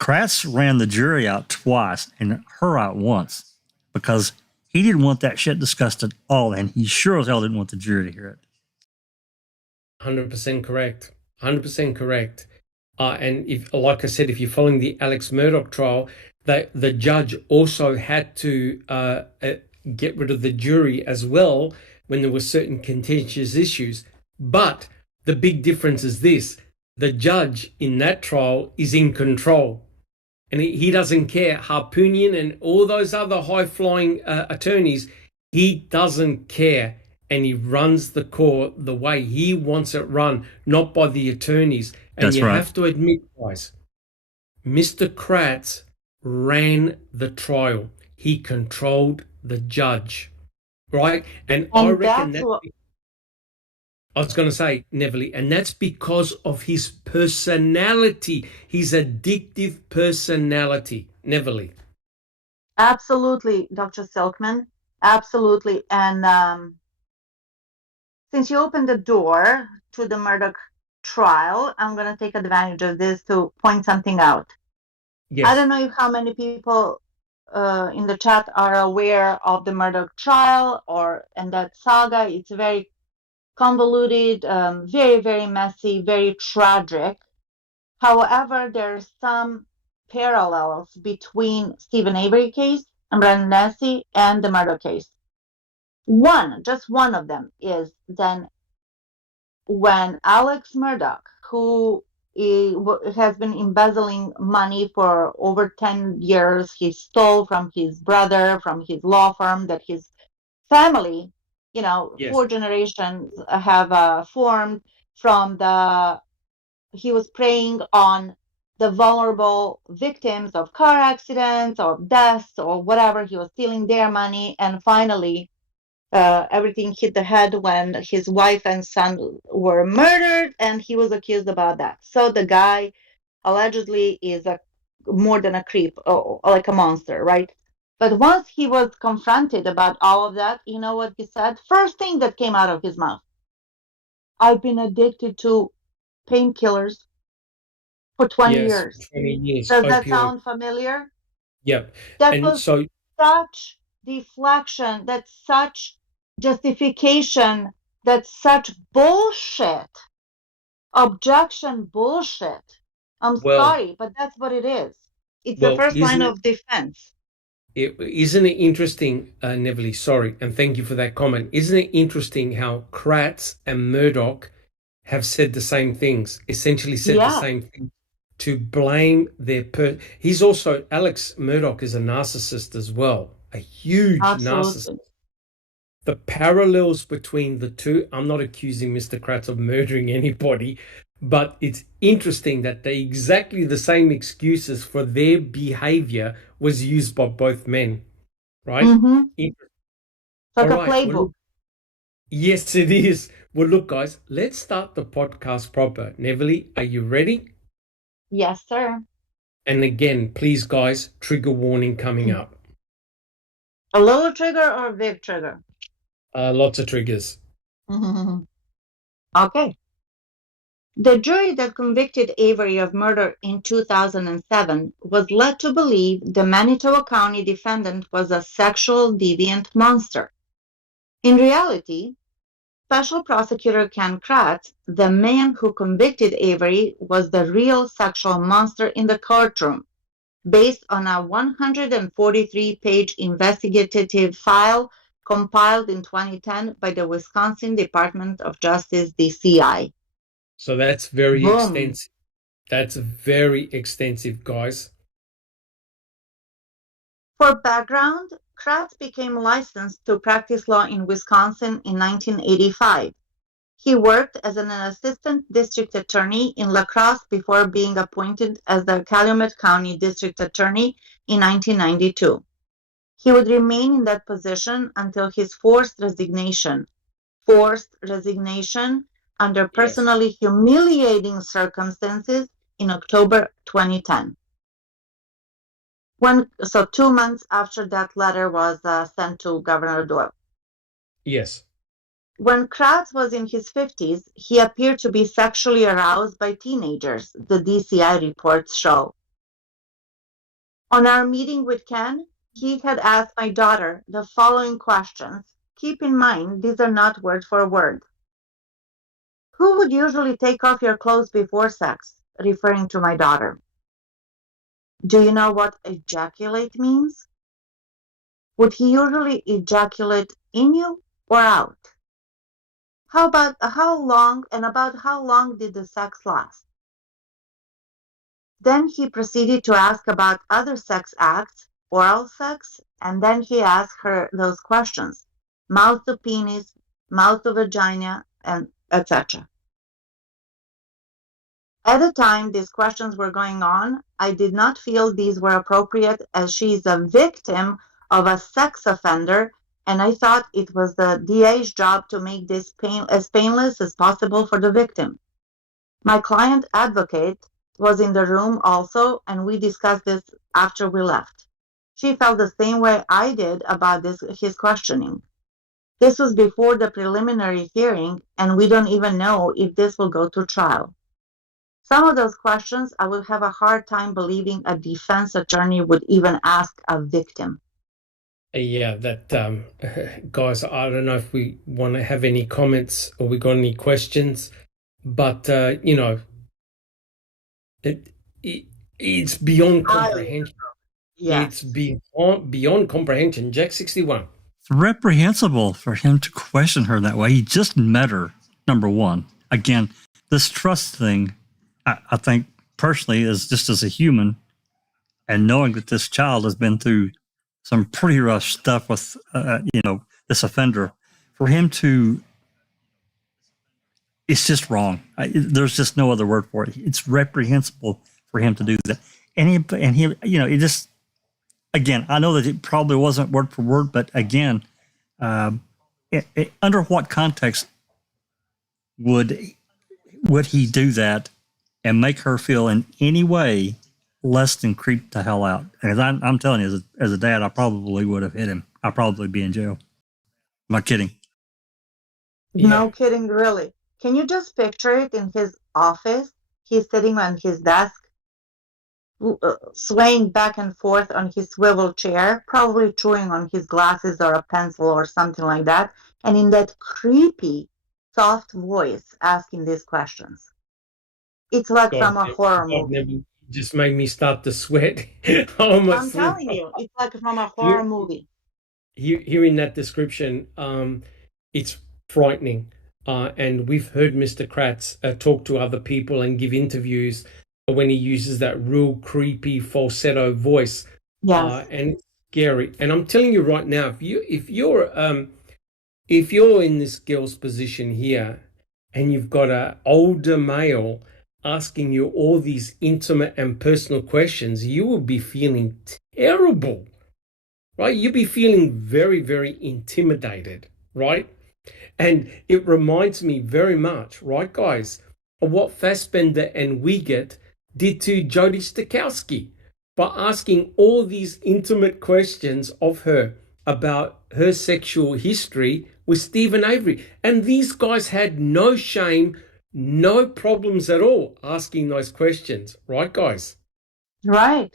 Kratz ran the jury out twice and her out once because he didn't want that shit discussed at all, and he sure as hell didn't want the jury to hear it. 100% correct. 100% correct. And if, like I said, if you're following the Alex Murdaugh trial, the judge also had to get rid of the jury as well when there were certain contentious issues. But the big difference is this: the judge in that trial is in control, and he doesn't care. Harpoonian and all those other high-flying attorneys, he doesn't care. And he runs the court the way he wants it run, not by the attorneys. And That's you right. have to admit, guys, Mr. Kratz ran the trial. He controlled the judge, right? And I reckon that. I was going to say, Neville, and that's because of his personality, his addictive personality, Neville. Absolutely, Dr. Silkman. Absolutely. And since you opened the door to the Murdaugh trial, I'm going to take advantage of this to point something out. Yes. I don't know how many people in the chat are aware of the Murdaugh trial and that saga. It's very convoluted, very, very messy, very tragic. However, there are some parallels between Stephen Avery case and Brandon Dassey and the Murdaugh case. Just one of them is then when Alex Murdaugh, who has been embezzling money for over 10 years, he stole from his brother, from his law firm that his family, Yes. 4 generations have formed from he was preying on the vulnerable victims of car accidents or deaths or whatever. He was stealing their money, and finally everything hit the head when his wife and son were murdered, and he was accused about that. So the guy allegedly is more than a creep, or like a monster, right? But once he was confronted about all of that, you know what he said? First thing that came out of his mouth: I've been addicted to painkillers for 20 years. 20 years. Does that opioid. sound familiar? Yep. That And was so such deflection, that's such justification, that's such bullshit, objection bullshit. I'm sorry, but that's what it is. It's the first line of defense. Isn't it interesting, Neville, sorry, and thank you for that comment. Isn't it interesting how Kratz and Murdaugh have said the same things, essentially said the same thing, to blame their he's also, Alex Murdaugh is a narcissist as well, a huge narcissist. The parallels between the two, I'm not accusing Mr. Kratz of murdering anybody, but it's interesting that they exactly the same excuses for their behavior was used by both men, right? Like a playbook. Well, yes, it is. Well, look, guys, let's start the podcast proper. Neville, are you ready? Yes, sir. And again, please, guys, trigger warning coming up. A little trigger or a big trigger? Lots of triggers. Okay. The jury that convicted Avery of murder in 2007 was led to believe the Manitoba County defendant was a sexual deviant monster. In reality, Special Prosecutor Ken Kratz, the man who convicted Avery, was the real sexual monster in the courtroom, based on a 143-page investigative file compiled in 2010 by the Wisconsin Department of Justice, DCI. So that's very Boom. extensive. That's very extensive, guys. For background, Kratz became licensed to practice law in Wisconsin in 1985. He worked as an assistant district attorney in La Crosse before being appointed as the Calumet County District Attorney in 1992. He would remain in that position until his forced resignation under personally humiliating circumstances in October 2010. 2 months after that letter was sent to Governor Doyle. Yes. When Kratz was in his 50s, he appeared to be sexually aroused by teenagers, the DCI reports show. On our meeting with Ken, he had asked my daughter the following questions. Keep in mind, these are not word for word. Who would usually take off your clothes before sex? Referring to my daughter. Do you know what ejaculate means? Would he usually ejaculate in you or out? About how long did the sex last? Then he proceeded to ask about other sex acts, oral sex, and then he asked her those questions. Mouth to penis, mouth to vagina, and etc. At the time these questions were going on, I did not feel these were appropriate as she is a victim of a sex offender, and I thought it was the DA's job to make this as painless as possible for the victim. My client advocate was in the room also, and we discussed this after we left. She felt the same way I did about his questioning. This was before the preliminary hearing, and we don't even know if this will go to trial. Some of those questions I would have a hard time believing a defense attorney would even ask a victim. Yeah, that guys, I don't know if we want to have any comments or we got any questions, but it's beyond comprehension. Yes. It's beyond comprehension. Jack 61. It's reprehensible for him to question her that way. He just met her, number one. Again, this trust thing, I think personally, is just as a human, and knowing that this child has been through some pretty rough stuff with, this offender, for him to, it's just wrong. There's just no other word for it. It's reprehensible for him to do that. And he, it just, again, I know that it probably wasn't word for word, but again, under what context would he do that and make her feel in any way less than creeped the hell out? Because I'm telling you, as a dad, I probably would have hit him. I'd probably be in jail. I'm not kidding. No kidding, really. Can you just picture it in his office? He's sitting on his desk, swaying back and forth on his swivel chair, probably chewing on his glasses or a pencil or something like that, and in that creepy, soft voice asking these questions. It's like from a horror movie. Just made me start to sweat. I'm telling you, it's like from a horror movie. Hearing that description, it's frightening. And we've heard Mr. Kratz talk to other people and give interviews when he uses that real creepy falsetto voice. Yes. And it's scary. And I'm telling you right now, if you're in this girl's position here and you've got an older male asking you all these intimate and personal questions, you will be feeling terrible, right? You'll be feeling very, very intimidated, right? And it reminds me very much, right, guys, of what Fassbender and Wiegert did to Jodie Stokowski by asking all these intimate questions of her about her sexual history with Stephen Avery. And these guys had no shame, no problems at all asking those questions, right, guys? Right.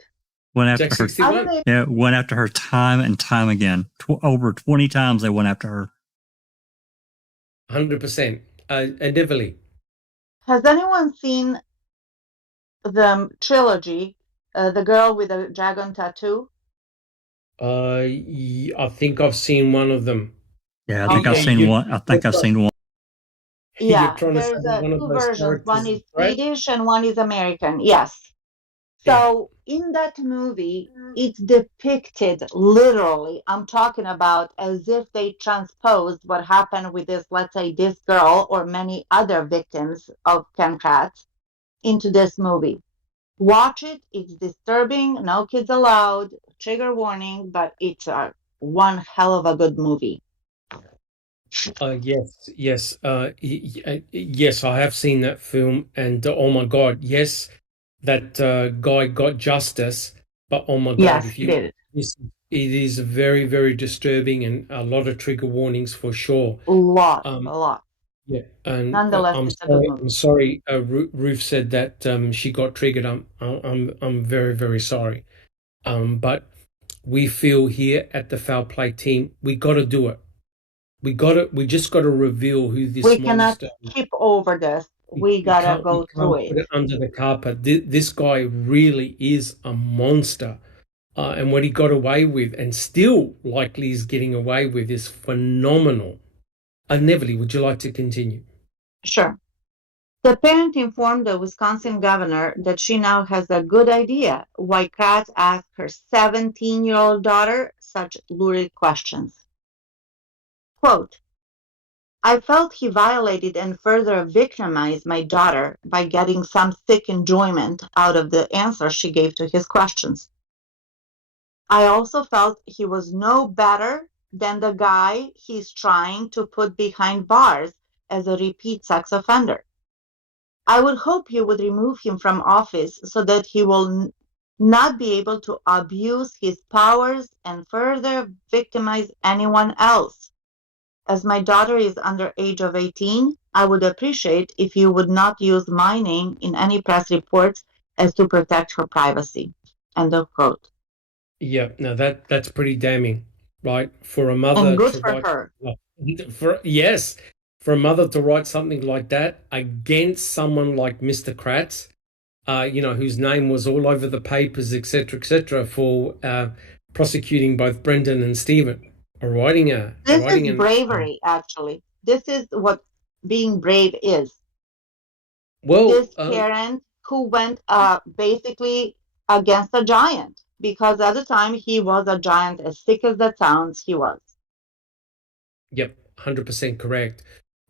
Went Jack after her. 61. Yeah, went after her time and time again. Over 20 times they went after her. 100%. And Everly. Has anyone seen the trilogy, The Girl with the Dragon Tattoo? I think I've seen one of them. Yeah, I think Okay. I've seen one. I think I've seen one. You're Yeah, trying to say there's that one of two those versions. One characters is is Brad? Swedish and one is American. Yes. Yeah. So in that movie, it's depicted literally, I'm talking about as if they transposed what happened with this, let's say, this girl or many other victims of Ken Kratz into this movie. Watch it. It's disturbing. No kids allowed. Trigger warning, but it's a one hell of a good movie. Yes. Yes, I have seen that film, and oh my God, yes, that guy got justice. But oh my God, Yes, if he you, did. it is very, very disturbing, and a lot of trigger warnings for sure. A lot, Um, a lot. yeah, and Nonetheless, it's a good movie. I'm sorry. Ruth said that she got triggered. I'm very, very sorry. But we feel here at the Foul Play team, we got to do it. We just got to reveal who this We cannot monster is. skip over this. We gotta go through Put it. it under the carpet. This guy really is a monster. And what he got away with, and still likely is getting away with, is phenomenal. Neverly, would you like to continue? Sure. The parent informed the Wisconsin governor that she now has a good idea why Kratz asked her 17-year-old daughter such lurid questions. Quote, I felt he violated and further victimized my daughter by getting some sick enjoyment out of the answer she gave to his questions. I also felt he was no better than the guy he's trying to put behind bars as a repeat sex offender. I would hope you would remove him from office so that he will not be able to abuse his powers and further victimize anyone else. As my daughter is under age of 18, I would appreciate if you would not use my name in any press reports as to protect her privacy. End of quote. Yeah, no, that's pretty damning, right? For a mother And good to for write, her. for a mother to write something like that against someone like Mr. Kratz, whose name was all over the papers, etc., for prosecuting both Brendan and Stephen, This is bravery, actually. This is what being brave is. This parent who went basically against a giant, because at the time he was a giant, as sick as that sounds, he was. Yep, 100% correct.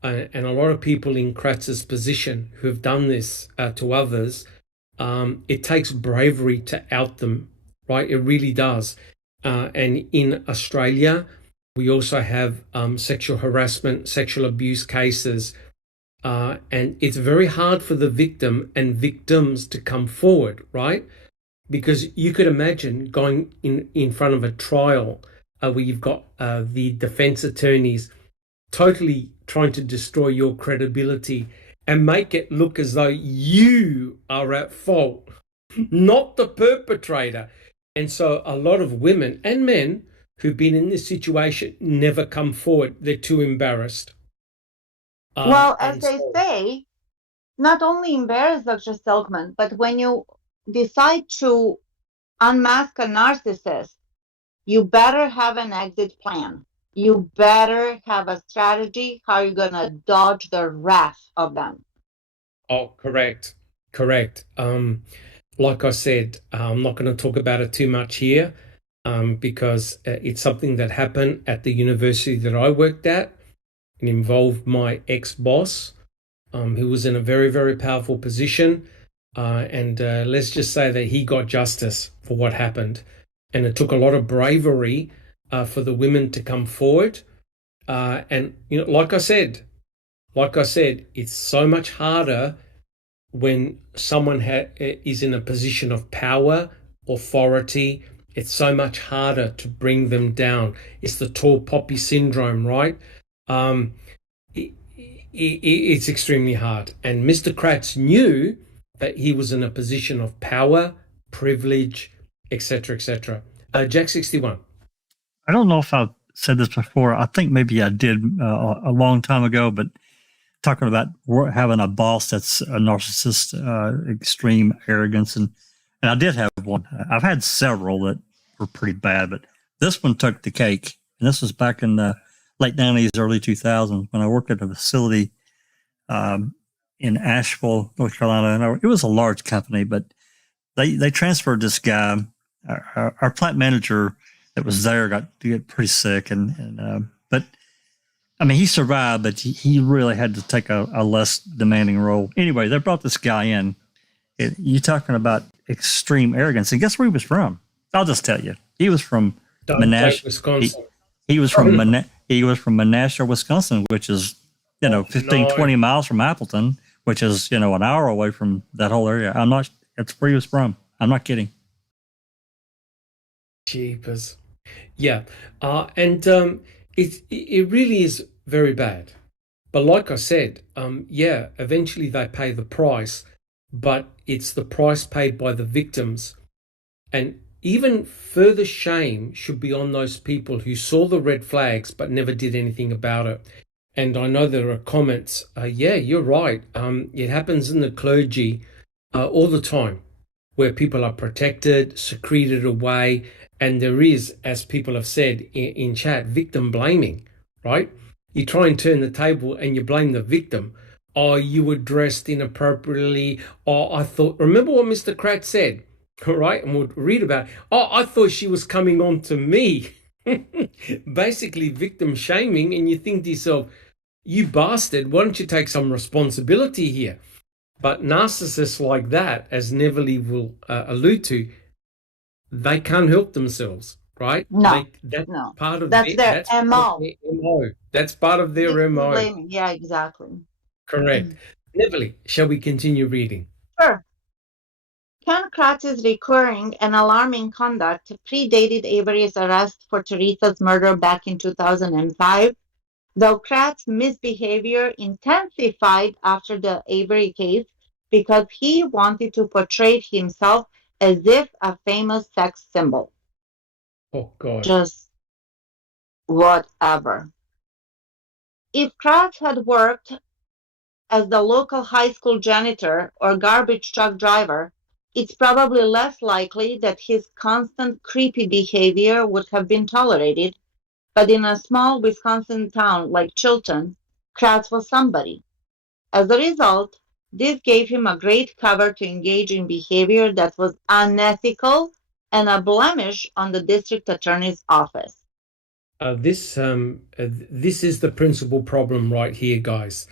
And a lot of people in Kratz's position who have done this to others, it takes bravery to out them, right? It really does. And in Australia, we also have sexual harassment, sexual abuse cases. And it's very hard for the victim and victims to come forward, right? Because you could imagine going in front of a trial where you've got the defense attorneys totally trying to destroy your credibility and make it look as though you are at fault, not the perpetrator. And so a lot of women and men who've been in this situation never come forward. They're too embarrassed. Well, as they say, not only embarrassed, Dr. Silkman, but when you decide to unmask a narcissist, you better have an exit plan. You better have a strategy how you're going to dodge the wrath of them. Oh, correct. Like I said, I'm not going to talk about it too much here because it's something that happened at the university that I worked at. It involved my ex-boss, who was in a very, very powerful position. And let's just say that he got justice for what happened. And it took a lot of bravery for the women to come forward. And, like I said, it's so much harder when someone is in a position of power, authority. It's so much harder to bring them down. It's the tall poppy syndrome, right? it's extremely hard. And Mr. Kratz knew that he was in a position of power, privilege, etc., etc. Jack 61. I don't know if I've said this before. I think maybe I did a long time ago, but talking about having a boss that's a narcissist, extreme arrogance, and I did have one. I've had several that were pretty bad, but this one took the cake. And this was back in the late 90s, early 2000s when I worked at a facility in Asheville, North Carolina. And it was a large company, but they transferred this guy. Our plant manager that was there got to get pretty sick, but I mean, he survived, but he really had to take a less demanding role. Anyway, they brought this guy in. You're talking about extreme arrogance, and guess where he was from? I'll just tell you, he was from Menasha, Wisconsin. He was from Menasha, Wisconsin, which is 15, 20 miles from Appleton, which is an hour away from that whole area. That's where he was from. I'm not kidding. Jeepers. Yeah. And it really is very bad. But like I said, eventually they pay the price, but it's the price paid by the victims. And even further shame should be on those people who saw the red flags but never did anything about it. And I know there are comments, you're right. It happens in the clergy all the time, where people are protected, secreted away, and there is, as people have said in chat, victim blaming, right? You try and turn the table and you blame the victim. Oh, you were dressed inappropriately. Oh, remember what Mr. Kratz said, all right? And we'll read about it. Oh, I thought she was coming on to me. Basically victim shaming, and you think to yourself, you bastard, why don't you take some responsibility here? But narcissists like that, as Neverly will allude to, they can't help themselves, right? No, that's no. part of That's their MO. That's part of their MO. Blaming. Yeah, exactly. Correct. Neverly, shall we continue reading? Sure. Ken Kratz's recurring and alarming conduct predated Avery's arrest for Teresa's murder back in 2005, though Kratz's misbehavior intensified after the Avery case because he wanted to portray himself as if a famous sex symbol. Oh, God. Just whatever. If Kratz had worked as the local high school janitor or garbage truck driver, it's probably less likely that his constant creepy behavior would have been tolerated. But in a small Wisconsin town like Chilton, Kratz was somebody. As a result, this gave him a great cover to engage in behavior that was unethical and a blemish on the district attorney's office. This is the principal problem right here, guys.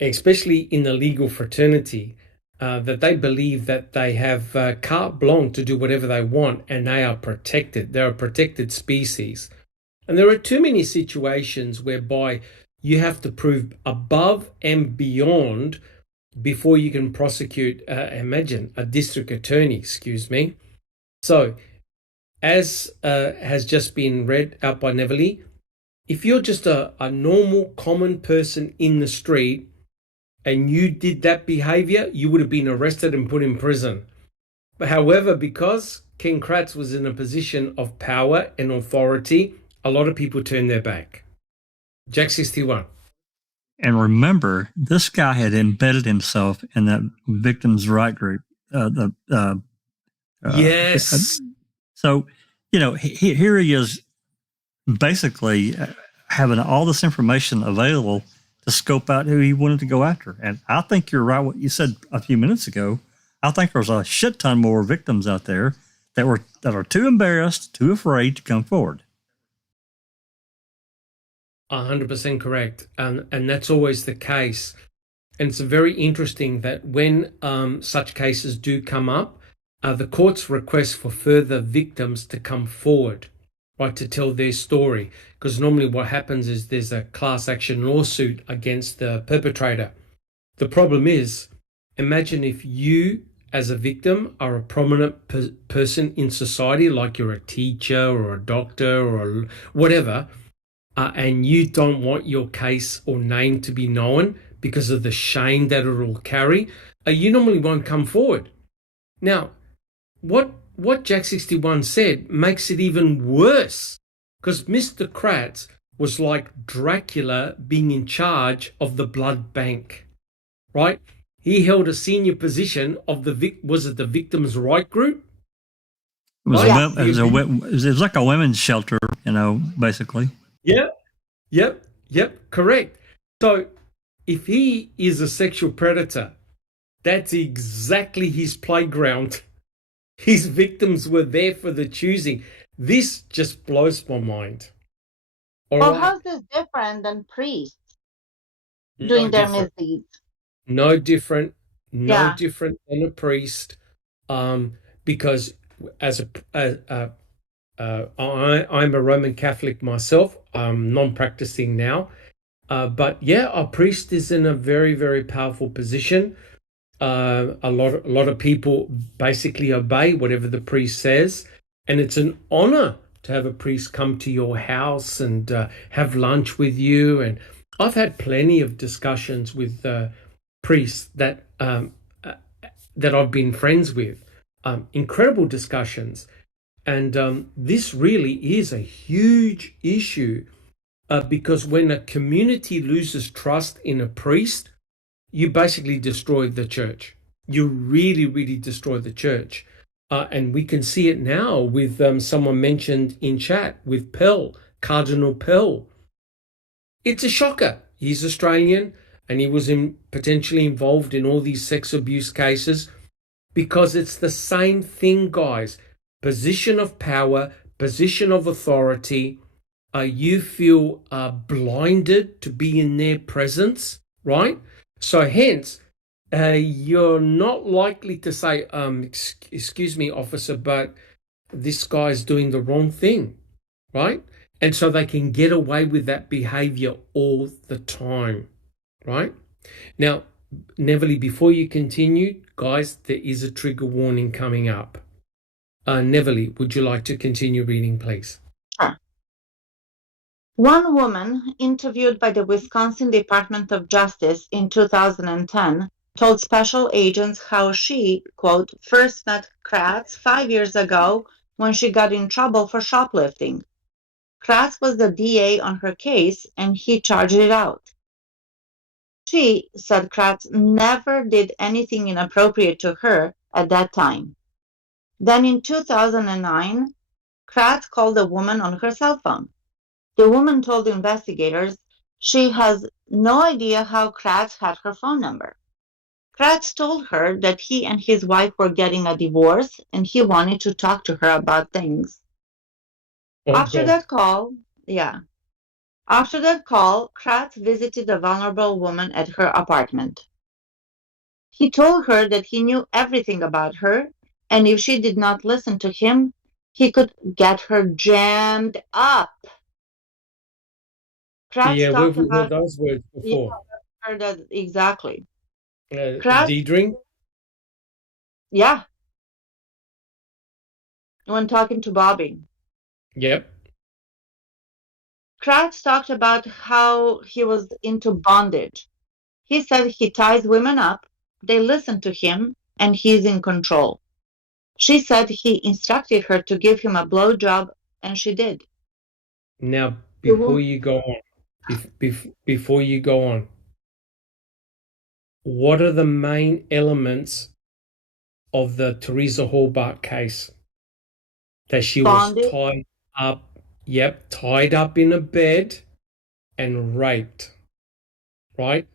Especially in the legal fraternity, that they believe that they have carte blanche to do whatever they want, and they are protected. They're a protected species. And there are too many situations whereby you have to prove above and beyond before you can prosecute, imagine, a district attorney, excuse me. So, as has just been read out by Neverly, if you're just a normal, common person in the street and you did that behavior, you would have been arrested and put in prison. But however, because Ken Kratz was in a position of power and authority, a lot of people turned their back. Jack 61. And remember, this guy had embedded himself in that victims' right group. Yes. So, here he is basically having all this information available to scope out who he wanted to go after. And I think you're right what you said a few minutes ago. I think there's a shit ton more victims out there that are too embarrassed, too afraid to come forward. 100% correct. And that's always the case. And it's very interesting that when such cases do come up, the courts request for further victims to come forward, right, to tell their story. Because normally what happens is there's a class action lawsuit against the perpetrator. The problem is, imagine if you, as a victim, are a prominent person in society, like you're a teacher or a doctor or whatever, and you don't want your case or name to be known because of the shame that it will carry, you normally won't come forward. Now, what Jack 61 said makes it even worse, because Mr. Kratz was like Dracula being in charge of the blood bank, right? He held a senior position of the victims' right group. It was, Yes. it was like a women's shelter, basically. Yep, correct. So if he is a sexual predator, that's exactly his playground. His victims were there for the choosing. This just blows my mind. Well, how's this different than priests doing their misdeeds? No different than a priest, because as I'm a Roman Catholic myself. I'm non-practicing now, but yeah, a priest is in a very, very powerful position. A lot of people basically obey whatever the priest says, and it's an honor to have a priest come to your house and have lunch with you. And I've had plenty of discussions with priests that I've been friends with, incredible discussions. And this really is a huge issue, because when a community loses trust in a priest, you basically destroy the church. You really, really destroy the church. And we can see it now with someone mentioned in chat with Pell, Cardinal Pell. It's a shocker. He's Australian and he was potentially involved in all these sex abuse cases, because it's the same thing, guys. Position of power, position of authority. You feel blinded to be in their presence, right? So hence, you're not likely to say, excuse me, officer, but this guy's doing the wrong thing, right? And so they can get away with that behavior all the time, right? Now, Neverly, before you continue, guys, there is a trigger warning coming up. Neverly, would you like to continue reading, please? Sure. One woman interviewed by the Wisconsin Department of Justice in 2010 told special agents how she, quote, first met Kratz 5 years ago when she got in trouble for shoplifting. Kratz was the DA on her case and he charged it out. She said Kratz never did anything inappropriate to her at that time. Then in 2009, Kratz called a woman on her cell phone. The woman told investigators she has no idea how Kratz had her phone number. Kratz told her that he and his wife were getting a divorce and he wanted to talk to her about things. After that call, Kratz visited the vulnerable woman at her apartment. He told her that he knew everything about her, and if she did not listen to him, he could get her jammed up. Kratz we've heard those words before. Yeah, heard that exactly. Deedring? Yeah. When talking to Bobby. Yep. Kratz talked about how he was into bondage. He said he ties women up, they listen to him, and he's in control. She said he instructed her to give him a blowjob, and she did. Now, before you go on, what are the main elements of the Teresa Hallbart case? That she was tied up in a bed and raped, right?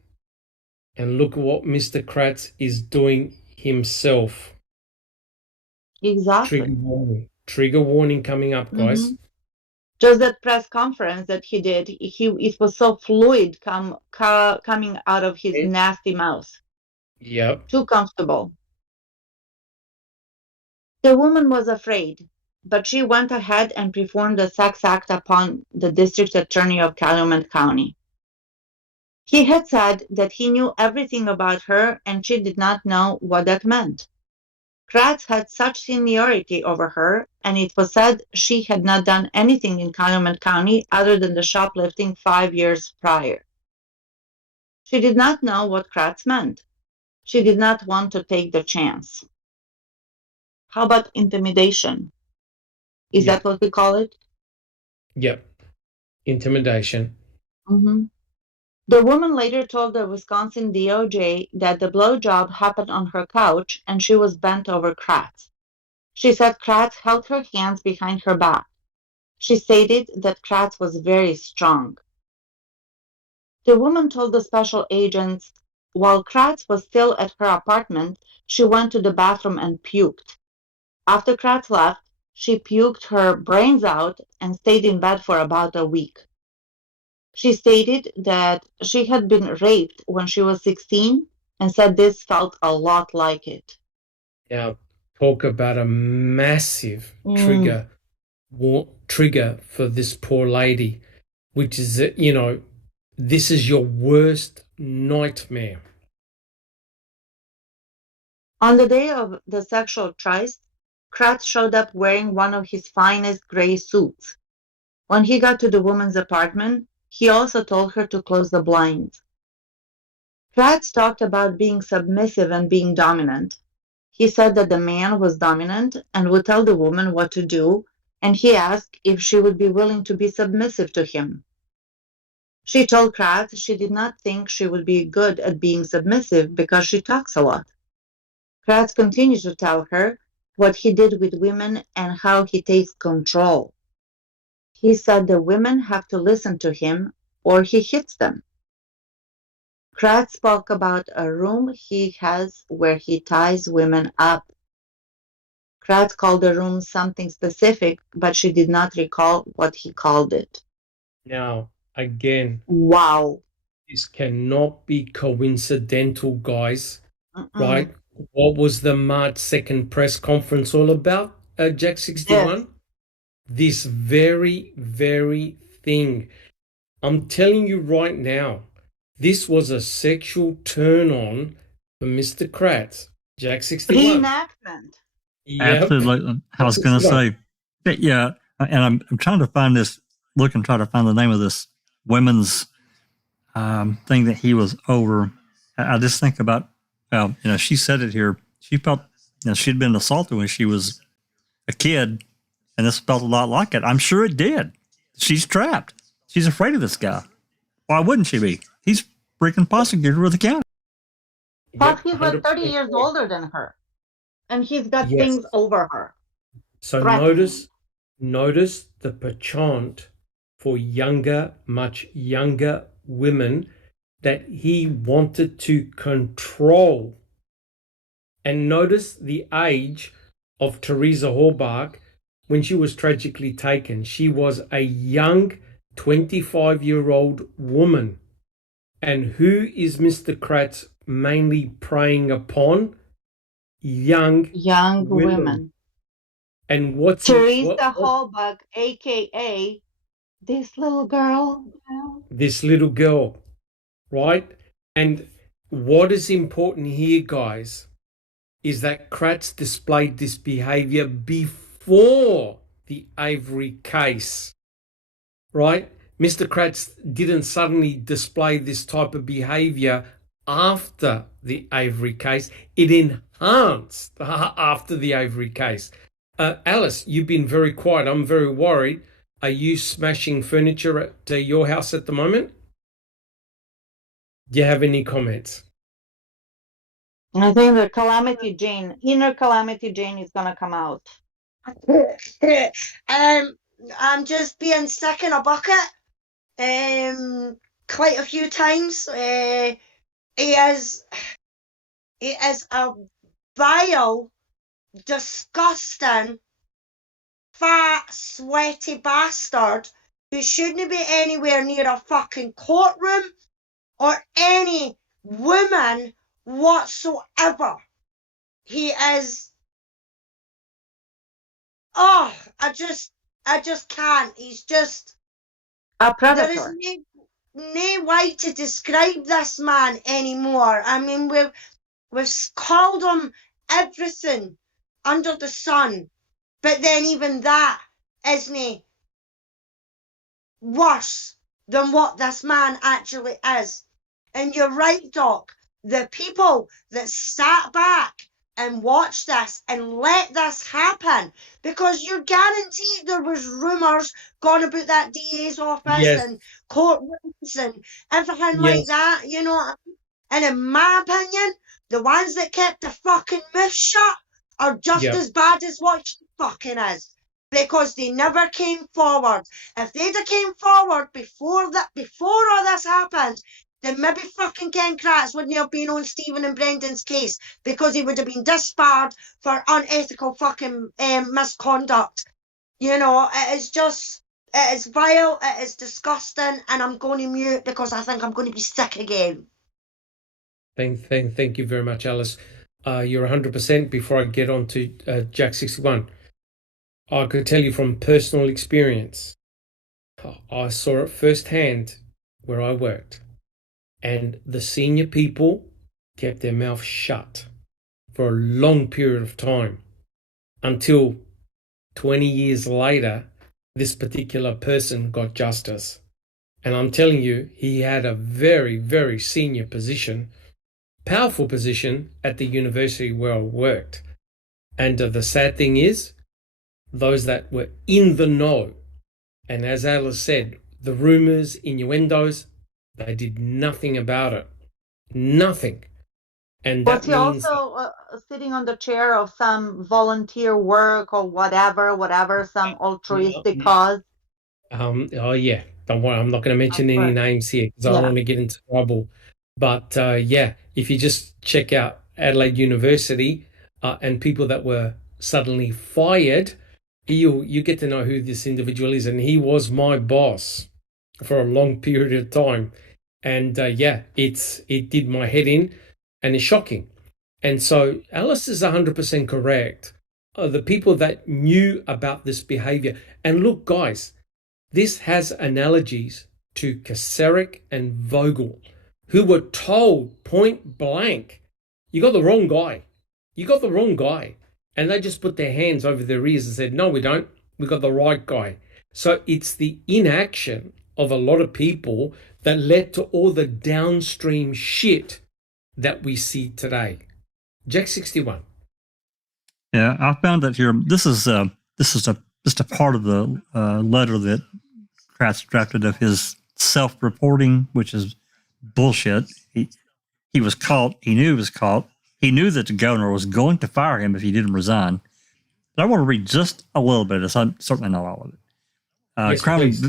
And look at what Mr. Kratz is doing himself. Exactly. Trigger warning coming up, guys. Mm-hmm. Just that press conference that he did, it was so fluid coming out of his nasty mouth. Yep. Too comfortable. The woman was afraid, but she went ahead and performed a sex act upon the district attorney of Calumet County. He had said that he knew everything about her and she did not know what that meant. Kratz had such seniority over her, and it was said she had not done anything in Calumet County other than the shoplifting 5 years prior. She did not know what Kratz meant. She did not want to take the chance. How about intimidation? Is Yeah. that what we call it? Yep. Intimidation. Mm-hmm. The woman later told the Wisconsin DOJ that the blowjob happened on her couch and she was bent over Kratz. She said Kratz held her hands behind her back. She stated that Kratz was very strong. The woman told the special agents while Kratz was still at her apartment, she went to the bathroom and puked. After Kratz left, she puked her brains out and stayed in bed for about a week. She stated that she had been raped when she was 16 and said this felt a lot like it. Now, talk about a massive trigger for this poor lady, which is, this is your worst nightmare. On the day of the sexual tryst, Kratz showed up wearing one of his finest gray suits. When he got to the woman's apartment, he also told her to close the blinds. Kratz talked about being submissive and being dominant. He said that the man was dominant and would tell the woman what to do, and he asked if she would be willing to be submissive to him. She told Kratz she did not think she would be good at being submissive because she talks a lot. Kratz continued to tell her what he did with women and how he takes control. He said the women have to listen to him or he hits them. Kratz spoke about a room he has where he ties women up. Kratz called the room something specific, but she did not recall what he called it. Now, again, wow. This cannot be coincidental, guys. Right? What was the March 2nd press conference all about, Jack 61? Yes. This very, very thing. I'm telling you right now, this was a sexual turn-on for Mr. Kratz. Jack 61. Reenactment. Yep. Absolutely. I was going to say, yeah, and I'm trying to find this, try to find the name of this women's thing that he was over. I just think about, she said it here. She felt, she'd been assaulted when she was a kid, and this felt a lot like it. I'm sure it did. She's trapped. She's afraid of this guy. Why wouldn't she be? He's freaking prosecutor of the county. But he's like 30 years older than her. And he's got things over her. So notice the penchant for younger, much younger women that he wanted to control. And notice the age of Teresa Horbach when she was tragically taken. She was a young 25-year-old woman. And who is Mr. Kratz mainly preying upon? Young women. And what's Teresa Horbach, aka this little girl. This little girl, right? And what is important here, guys, is that Kratz displayed this behavior before the Avery case, right? Mr. Kratz didn't suddenly display this type of behavior after the Avery case. It enhanced after the Avery case. Alice, you've been very quiet. I'm very worried. Are you smashing furniture at your house at the moment? Do you have any comments? I think the Calamity Jane, inner Calamity Jane is going to come out. I'm just being sick in a bucket. Quite a few times. He is a vile, disgusting, fat, sweaty bastard who shouldn't be anywhere near a fucking courtroom or any woman whatsoever. He is. Oh, I just can't. He's just a predator. There is no way to describe this man anymore. I mean, we've called him everything under the sun. But then even that isn't worse than what this man actually is. And you're right, Doc. The people that sat back and watched this and let this happen, because you're guaranteed there was rumours going about that DA's office Yes. and courtrooms and everything like Yes. that, you know what I mean? And in my opinion, the ones that kept their fucking mouth shut are just Yep. as bad as what she fucking is. Because they never came forward. If they'd have came forward before all this happened, then maybe fucking Ken Kratz wouldn't have been on Stephen and Brendan's case, because he would have been disbarred for unethical fucking misconduct. You know, it is vile, it is disgusting, and I'm going to mute because I think I'm going to be sick again. Thank you very much, Alice. You're 100%. Before I get on to Jack 61, I could tell you from personal experience, I saw it firsthand where I worked, and the senior people kept their mouth shut for a long period of time until 20 years later, this particular person got justice. And I'm telling you, he had a very, very senior position, powerful position at the university where I worked. And the sad thing is, those that were in the know, and as Alice said, the rumors, innuendos, they did nothing about it. Nothing. And that Was he means also sitting on the chair of some volunteer work or whatever, some altruistic cause? oh yeah, don't worry, I'm not going to mention any Right. names here because I don't Yeah. want to get into trouble. But yeah, if you just check out Adelaide University and people that were suddenly fired, you get to know who this individual is, and he was my boss for a long period of time. And yeah, it did my head in, and it's shocking. And so Alice is 100% correct. The people that knew about this behavior, and look, guys, this has analogies to Kasarik and Vogel, who were told point blank, you got the wrong guy. You got the wrong guy. And they just put their hands over their ears and said, no, we don't. We got the right guy. So it's the inaction of a lot of people that led to all the downstream shit that we see today. Jack 61. Yeah, I found that here. This is just a part of the letter that Kratz drafted of his self-reporting, which is bullshit. He was caught. He knew he was caught. He knew that the governor was going to fire him if he didn't resign. But I want to read just a little bit. It's certainly not all of it. Yes, please.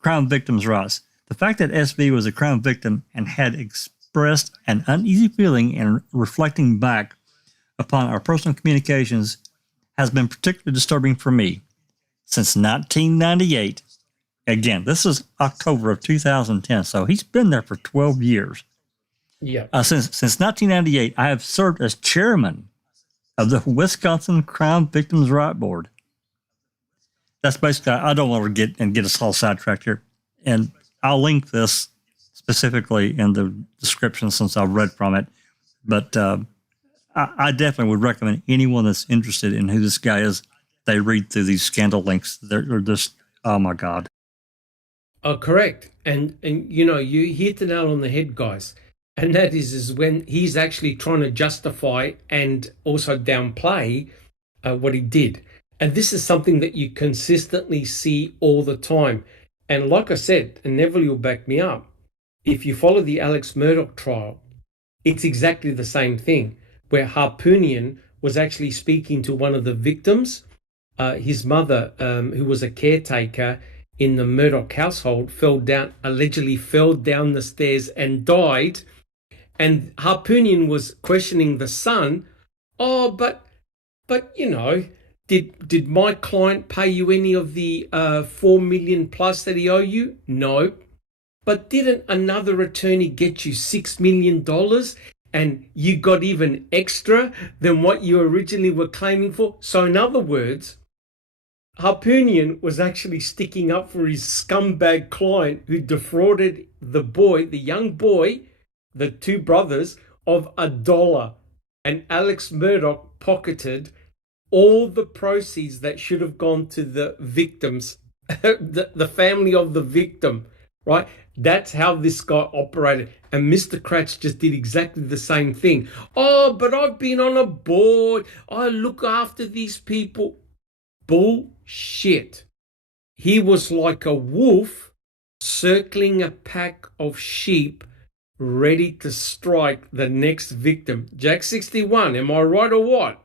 Crime victims' rights. The fact that SV was a crime victim and had expressed an uneasy feeling in reflecting back upon our personal communications has been particularly disturbing for me. Since 1998, again, this is October of 2010, so he's been there for 12 years. Yeah. Since 1998, I have served as chairman of the Wisconsin Crime Victims' Right Board. That's basically, I don't want to get us all sidetracked here. And I'll link this specifically in the description since I've read from it. But I definitely would recommend anyone that's interested in who this guy is, they read through these scandal links. They're just, oh my God. Oh, correct. And you know, you hit the nail on the head, guys. And that is when he's actually trying to justify and also downplay what he did. And this is something that you consistently see all the time. And like I said, and Neville will back me up, if you follow the Alex Murdoch trial, it's exactly the same thing, where Harpoonian was actually speaking to one of the victims. His mother, who was a caretaker in the Murdoch household, allegedly fell down the stairs and died. And Harpoonian was questioning the son. Oh, but you know, did my client pay you any of the $4 million plus that he owe you? No. But didn't another attorney get you $6 million and you got even extra than what you originally were claiming for? So in other words, Harpoonian was actually sticking up for his scumbag client who defrauded the young boy, the two brothers, of $1. And Alex Murdoch pocketed all the proceeds that should have gone to the victims, the family of the victim, right? That's how this guy operated. And Mr. Kratz just did exactly the same thing. Oh, but I've been on a board. I look after these people. Bullshit. He was like a wolf circling a pack of sheep ready to strike the next victim. Jack 61, am I right or what?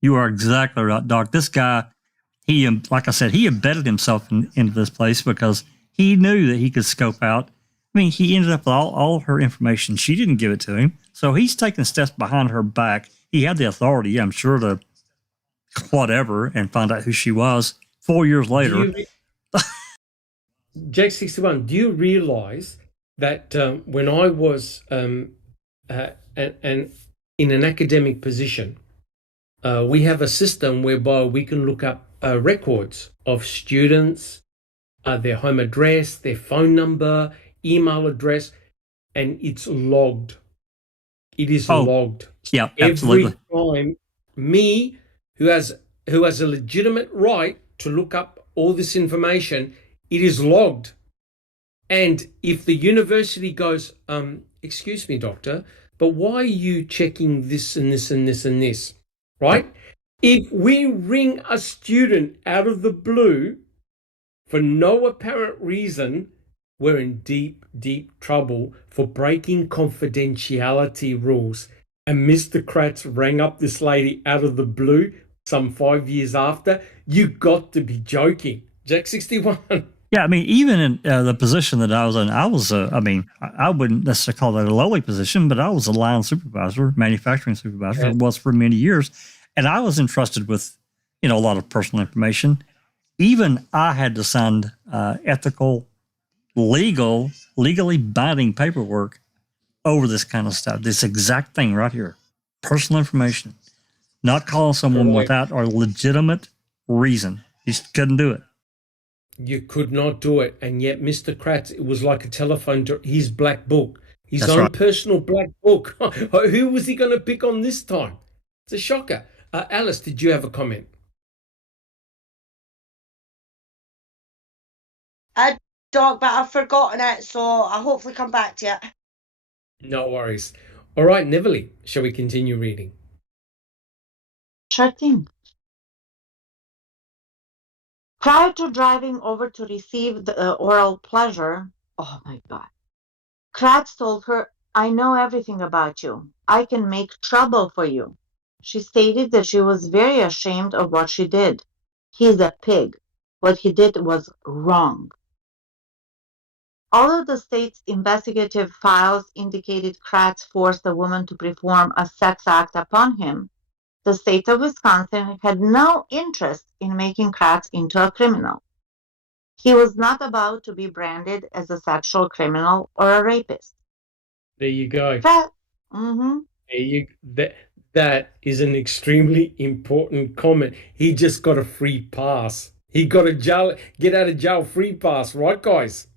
You are exactly right, Doc. This guy, he, like I said, he embedded himself into this place because he knew that he could scope out. I mean, he ended up with all her information. She didn't give it to him. So he's taking steps behind her back. He had the authority, I'm sure, to whatever and find out who she was 4 years later. Jack 61, do you realize that when I was in an academic position, we have a system whereby we can look up records of students, their home address, their phone number, email address, and it's logged. It is logged. Yeah, absolutely. Every time me, who has a legitimate right to look up all this information, it is logged. And if the university goes, excuse me, doctor, but why are you checking this and this and this and this, right? If we ring a student out of the blue for no apparent reason, we're in deep, deep trouble for breaking confidentiality rules. And Mr. Kratz rang up this lady out of the blue some 5 years after. You got to be joking. Jack 61. Yeah, I mean, even in the position that I was in, I wouldn't necessarily call that a lowly position, but I was a line supervisor, manufacturing supervisor. It was for many years. And I was entrusted with, a lot of personal information. Even I had to sign ethical, legally binding paperwork over this kind of stuff. This exact thing right here. Personal information. Not calling someone without a legitimate reason. You just couldn't do it. You could not do it. And yet Mr. Kratz, it was like a telephone to his black book. His own personal black book. Who was he going to pick on this time? It's a shocker. Alice, did you have a comment? Doc, but I've forgotten it, so I'll hopefully come back to it. No worries. All right, Neverly, shall we continue reading? Sure thing. Prior to driving over to receive the oral pleasure, oh my God, Kratz told her, I know everything about you. I can make trouble for you. She stated that she was very ashamed of what she did. He's a pig. What he did was wrong. All of the state's investigative files indicated Kratz forced the woman to perform a sex act upon him. The state of Wisconsin had no interest in making Kratz into a criminal. He was not about to be branded as a sexual criminal or a rapist. There you go. That is an extremely important comment. He just got a free pass. He got a get out of jail free pass, right, guys?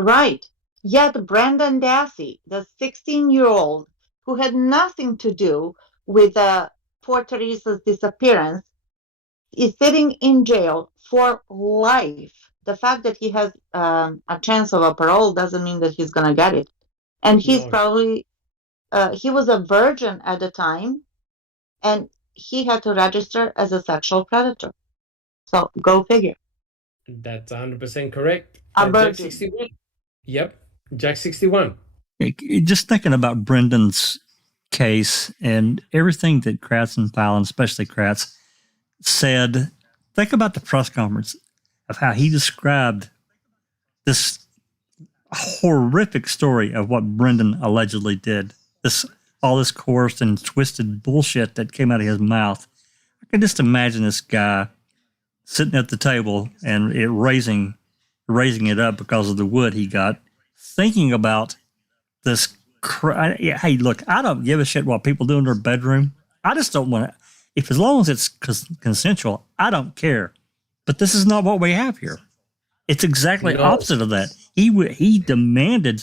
Right. Yet Brandon Dassey, the 16-year-old who had nothing to do with poor Teresa's disappearance, is sitting in jail for life. The fact that he has a chance of a parole doesn't mean that he's going to get it. And he's probably, he was a virgin at the time, and he had to register as a sexual predator. So go figure. That's 100% correct. Jack 61. Yep, Jack 61. Just thinking about Brendan's case and everything that Kratz and Fallon, especially Kratz, said, think about the press conference of how he described this horrific story of what Brendan allegedly did. All this coerced and twisted bullshit that came out of his mouth. I can just imagine this guy sitting at the table and raising it up because of the wood he got, thinking about this. Hey, look, I don't give a shit what people do in their bedroom. I just don't want to. As long as it's consensual, I don't care. But this is not what we have here. It's exactly opposite of that. He demanded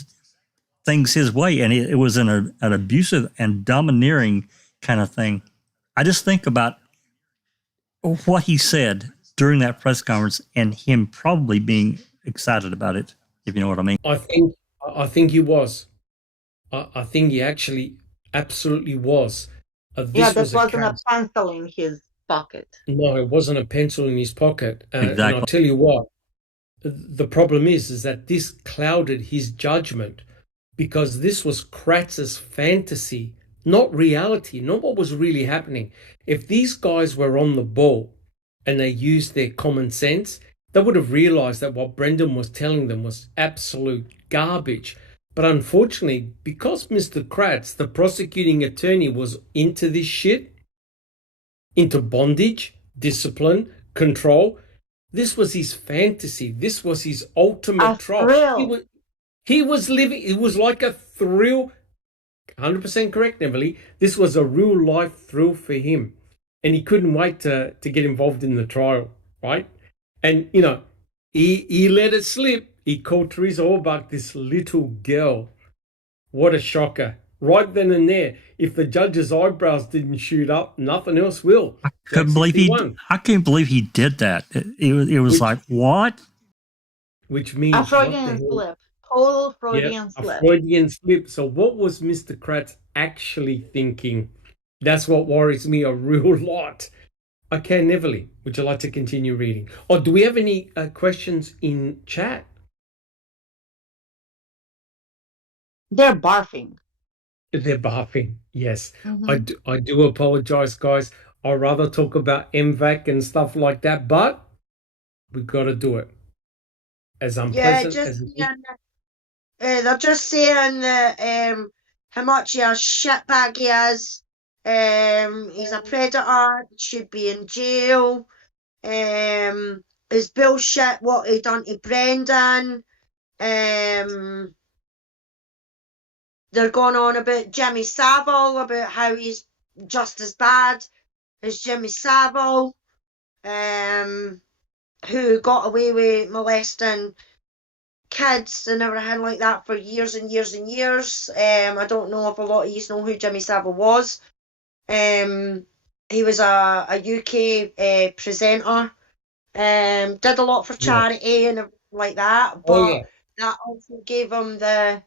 things his way, and it was an abusive and domineering kind of thing. I just think about what he said during that press conference and him probably being excited about it, if you know what I mean. I think he was. I think he actually absolutely was. Yeah, This that was wasn't a pencil in his pocket. No, it wasn't a pencil in his pocket. And Exactly. I'll tell you what, the problem is that this clouded his judgment, because this was Kratz's fantasy, not reality, not what was really happening. If these guys were on the ball and they used their common sense, they would have realized that what Brendan was telling them was absolute garbage. But unfortunately, because Mr. Kratz, the prosecuting attorney, was into this shit, into bondage, discipline, control, this was his fantasy. This was his ultimate trial. Thrill. He was living, it was like a thrill. 100% correct, Emily. This was a real life thrill for him. And he couldn't wait to get involved in the trial, right? And, you know, he let it slip. He called Teresa Orbach this little girl. What a shocker. Right then and there. If the judge's eyebrows didn't shoot up, nothing else will. I can't believe he did that. It was like, what? Which means A Freudian slip. Total Freudian slip. A Freudian slip. So what was Mr. Kratz actually thinking? That's what worries me a real lot. Okay, Neverly, would you like to continue reading? Or do we have any questions in chat? They're barfing. They're barfing, yes. I do apologize, guys. I'd rather talk about MVAC and stuff like that, but we've got to do it. As unpleasant as it is. They're just saying that how much of a shitbag he is. He's a predator, should be in jail. His bullshit, what he done to Brendan. They're going on about Jimmy Savile, about how he's just as bad as Jimmy Savile, who got away with molesting kids and everything like that for years and years and years. I don't know if a lot of you know who Jimmy Savile was. He was a UK presenter, did a lot for charity and everything like that, but that also gave him the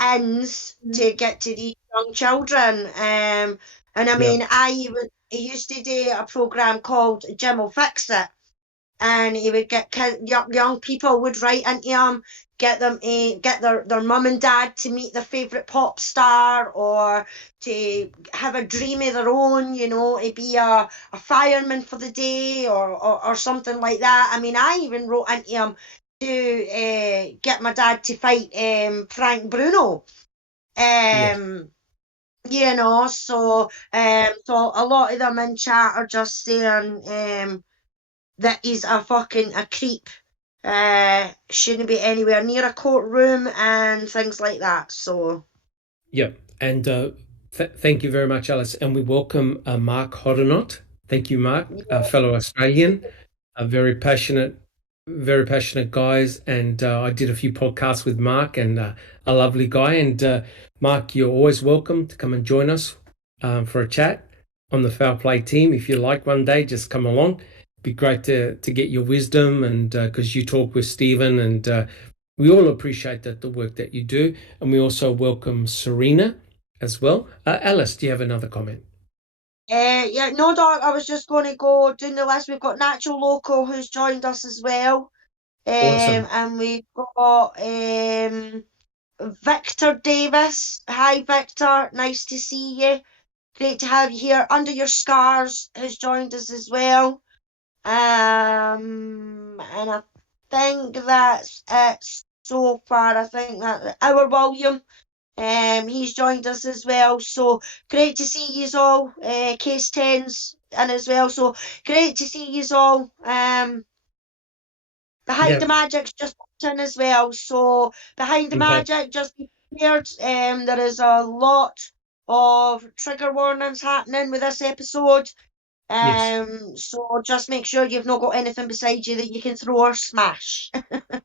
ends to get to these young children. And I mean, he used to do a program called Jim Will Fix It, and he would get young people would write into him, get them get their mum and dad to meet their favourite pop star, or to have a dream of their own, you know, to be a fireman for the day, or something like that. I mean, I even wrote into him to get my dad to fight Frank Bruno. You know, so a lot of them in chat are just saying that he's a creep. Shouldn't be anywhere near a courtroom and things like that. So and thank you very much, Alice, and we welcome Mark Hoddenot. Thank you, Mark, a fellow Australian, a very passionate guys, and I did a few podcasts with Mark, and a lovely guy. And Mark, you're always welcome to come and join us for a chat on the Foul Play team. If you like, one day, just come along. Be great to get your wisdom, and because you talk with Stephen, and we all appreciate the work that you do. And we also welcome Serena as well. Alice, do you have another comment? No, Doc, I was just going to go down the list. We've got Natural Loco, who's joined us as well. Awesome. And we've got Victor Davis. Hi, Victor. Nice to see you. Great to have you here. Under Your Scars has joined us as well. And I think that's it so far. I think that our William, he's joined us as well. So great to see you all. Case 10's in as well. So great to see you all. Behind the Magic's just in as well. So Behind the Magic, just be prepared. There is a lot of trigger warnings happening with this episode. So just make sure you've not got anything beside you that you can throw or smash.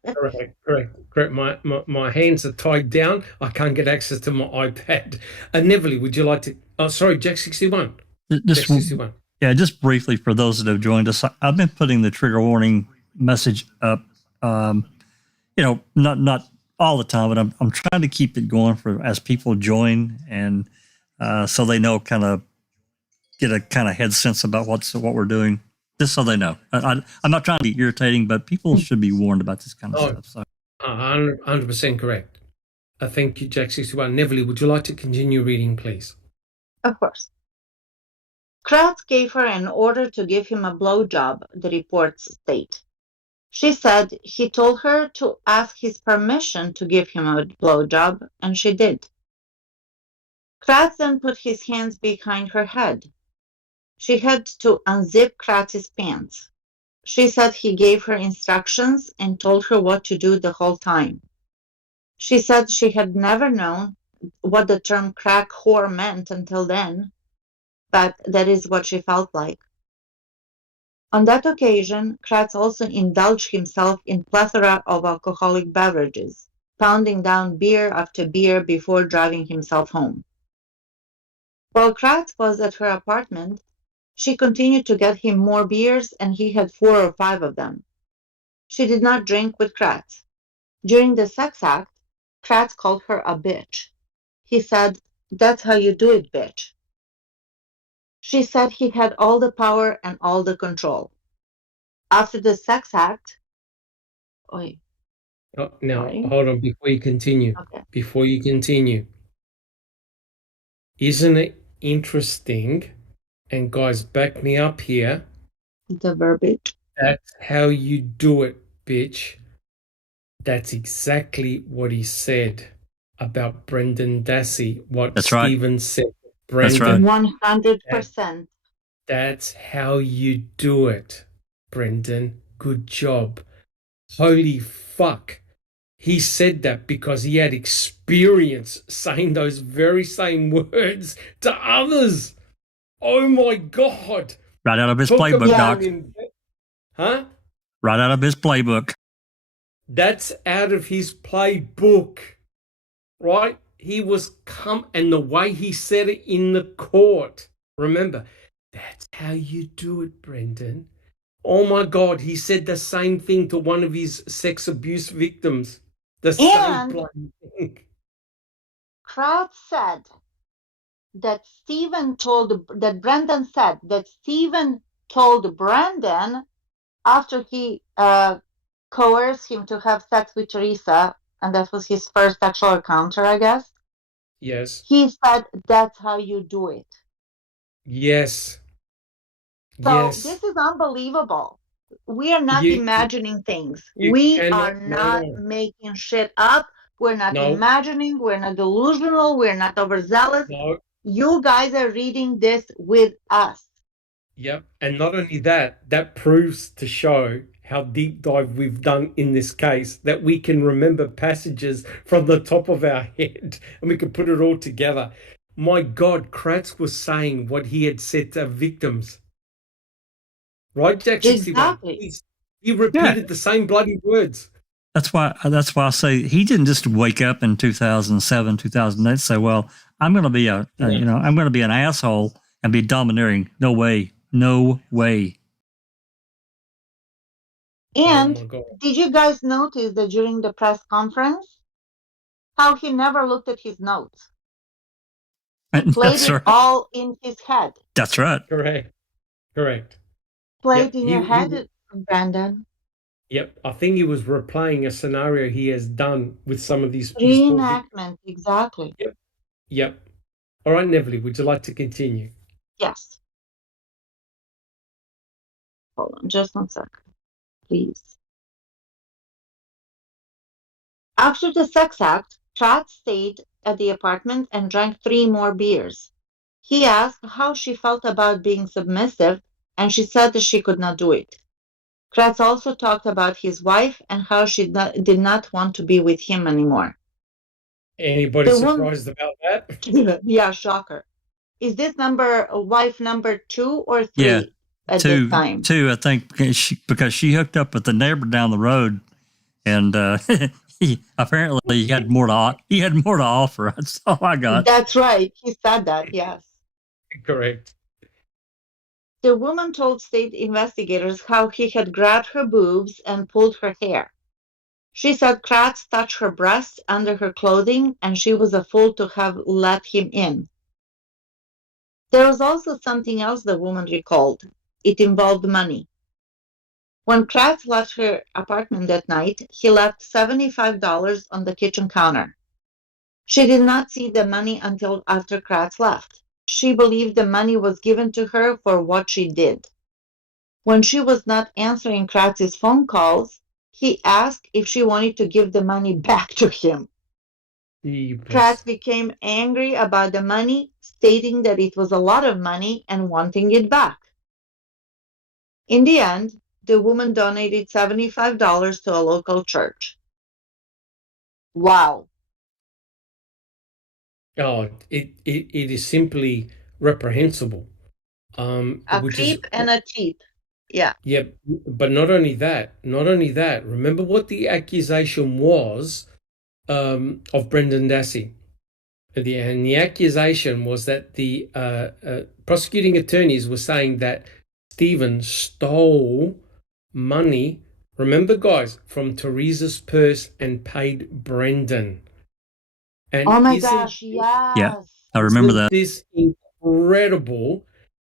Correct. My hands are tied down. I can't get access to my iPad. Neville, would you like to? Oh, sorry, Jack 61. Just, Jack 61. Yeah, just briefly for those that have joined us, I've been putting the trigger warning message up. Not all the time, but I'm trying to keep it going for as people join, and so they know, kind of get a kind of head sense about what we're doing, just so they know. I'm not trying to be irritating, but people should be warned about this kind of stuff. So. 100% correct. Thank you, Jack 61. Neville, would you like to continue reading, please? Of course. Kratz gave her an order to give him a blowjob, the reports state. She said he told her to ask his permission to give him a blowjob, and she did. Kratz then put his hands behind her head. She had to unzip Kratz's pants. She said he gave her instructions and told her what to do the whole time. She said she had never known what the term crack whore meant until then, but that is what she felt like. On that occasion, Kratz also indulged himself in plethora of alcoholic beverages, pounding down beer after beer before driving himself home. While Kratz was at her apartment, she continued to get him more beers, and he had 4 or 5 of them. She did not drink with Kratz. During the sex act, Kratz called her a bitch. He said, "That's how you do it, bitch." She said he had all the power and all the control. After the sex act, Hold on before you continue. Okay. Before you continue, isn't it interesting? And guys, back me up here. The verbiage. That's how you do it, bitch. That's exactly what he said about Brendan Dassey. What That's Stephen right. said. That's Brendan, right. 100%. That's how you do it, Brendan. Good job. Holy fuck. He said that because he had experience saying those very same words to others. Oh my God. Right out of his Talk playbook, about Doc. Huh? Right out of his playbook. That's out of his playbook, right? He was and the way he said it in the court. Remember, that's how you do it, Brendan. Oh my God, he said the same thing to one of his sex abuse victims. The same bloody thing. Kratz said that Brendan said that Stephen told Brendan after he coerced him to have sex with Teresa, and that was his first sexual encounter, I guess. Yes. He said, "That's how you do it." Yes. So this is unbelievable. We are not imagining things. We are not making shit up. We're not imagining. We're not delusional. We're not overzealous. No. You guys are reading this with us. Yep. And not only that, that proves to show how deep dive we've done in this case, that we can remember passages from the top of our head and we can put it all together. My God, Kratz was saying what he had said to victims. Right, Jack 61? Exactly. He repeated the same bloody words. That's why I say he didn't just wake up in 2007, 2008 and say, "Well, I'm going to be I'm going to be an asshole and be domineering." No way. No way. And did you guys notice that during the press conference, how he never looked at his notes? He played it all in his head. That's right. Correct. Played in your head, Brandon. Yep. I think he was replaying a scenario he has done with some of these people. Reenactment, exactly. Yep. All right, Neville, would you like to continue? Yes. Hold on just 1 second, please. After the sex act, Kratz stayed at the apartment and drank 3 more beers. He asked how she felt about being submissive, and she said that she could not do it. Kratz also talked about his wife and how she did not want to be with him anymore. Anybody surprised about that? Yeah, shocker. Is this wife number 2 or 3 at this time? 2, I think, because she hooked up with the neighbor down the road, and he had more to offer. That's all I got. That's right. He said that, yes. Correct. The woman told state investigators how he had grabbed her boobs and pulled her hair. She said Kratz touched her breasts under her clothing, and she was a fool to have let him in. There was also something else the woman recalled. It involved money. When Kratz left her apartment that night, he left $75 on the kitchen counter. She did not see the money until after Kratz left. She believed the money was given to her for what she did. When she was not answering Kratz's phone calls, he asked if she wanted to give the money back to him. Kratz became angry about the money, stating that it was a lot of money and wanting it back. In the end, the woman donated $75 to a local church. Wow. Oh, it is simply reprehensible. A creep and a cheap. Yeah. Yeah, but not only that. Remember what the accusation was of Brendan Dassey. The accusation was that the prosecuting attorneys were saying that Stephen stole money, remember guys, from Teresa's purse and paid Brendan. And oh my gosh, yes. Yeah, I remember that. This incredible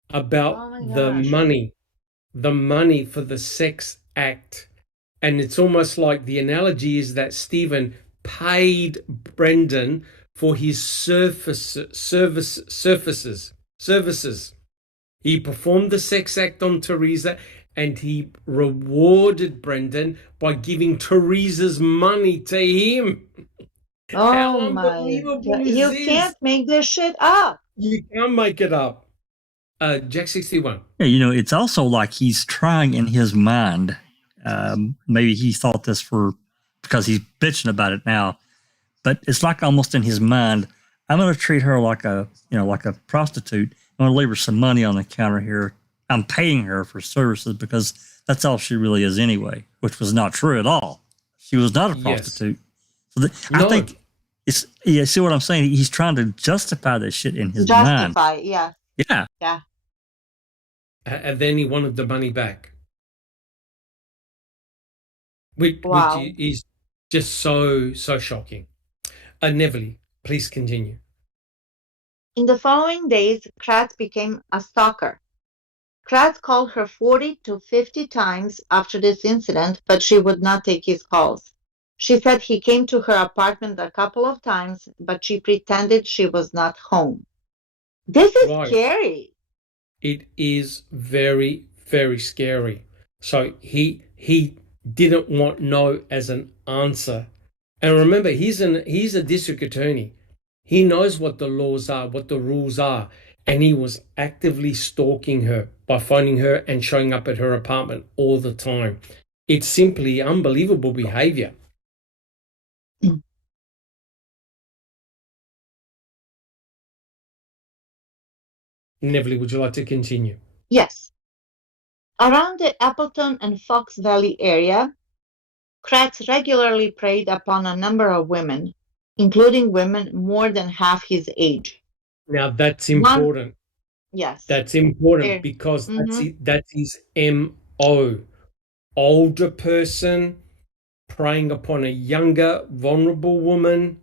about the money for the sex act. And it's almost like the analogy is that Stephen paid Brendan for his services. He performed the sex act on Teresa, and he rewarded Brendan by giving Teresa's money to him. Oh my! You can't make this shit up. You can't make it up. Jack 61. Yeah, it's also like he's trying in his mind. Maybe he thought this because he's bitching about it now, but it's like almost in his mind. I'm going to treat her like a prostitute. I'm going to leave her some money on the counter here. I'm paying her for services because that's all she really is anyway, which was not true at all. She was not a prostitute. Yes. So I think see what I'm saying? He's trying to justify this shit in his mind. Yeah. Yeah. And then he wanted the money back. Which is just so shocking. Neverly, please continue. In the following days, Kratz became a stalker. Kratz called her 40 to 50 times after this incident, but she would not take his calls. She said he came to her apartment a couple of times, but she pretended she was not home. This is scary. It is very, very scary. So he didn't want no as an answer. And remember, he's a district attorney. He knows what the laws are, what the rules are, and he was actively stalking her by phoning her and showing up at her apartment all the time. It's simply unbelievable behavior. Neville, would you like to continue? Yes. Around the Appleton and Fox Valley area, Kratz regularly preyed upon a number of women, including women more than half his age. Now that's important. Yes. That's important because that's his MO. Older person preying upon a younger, vulnerable woman,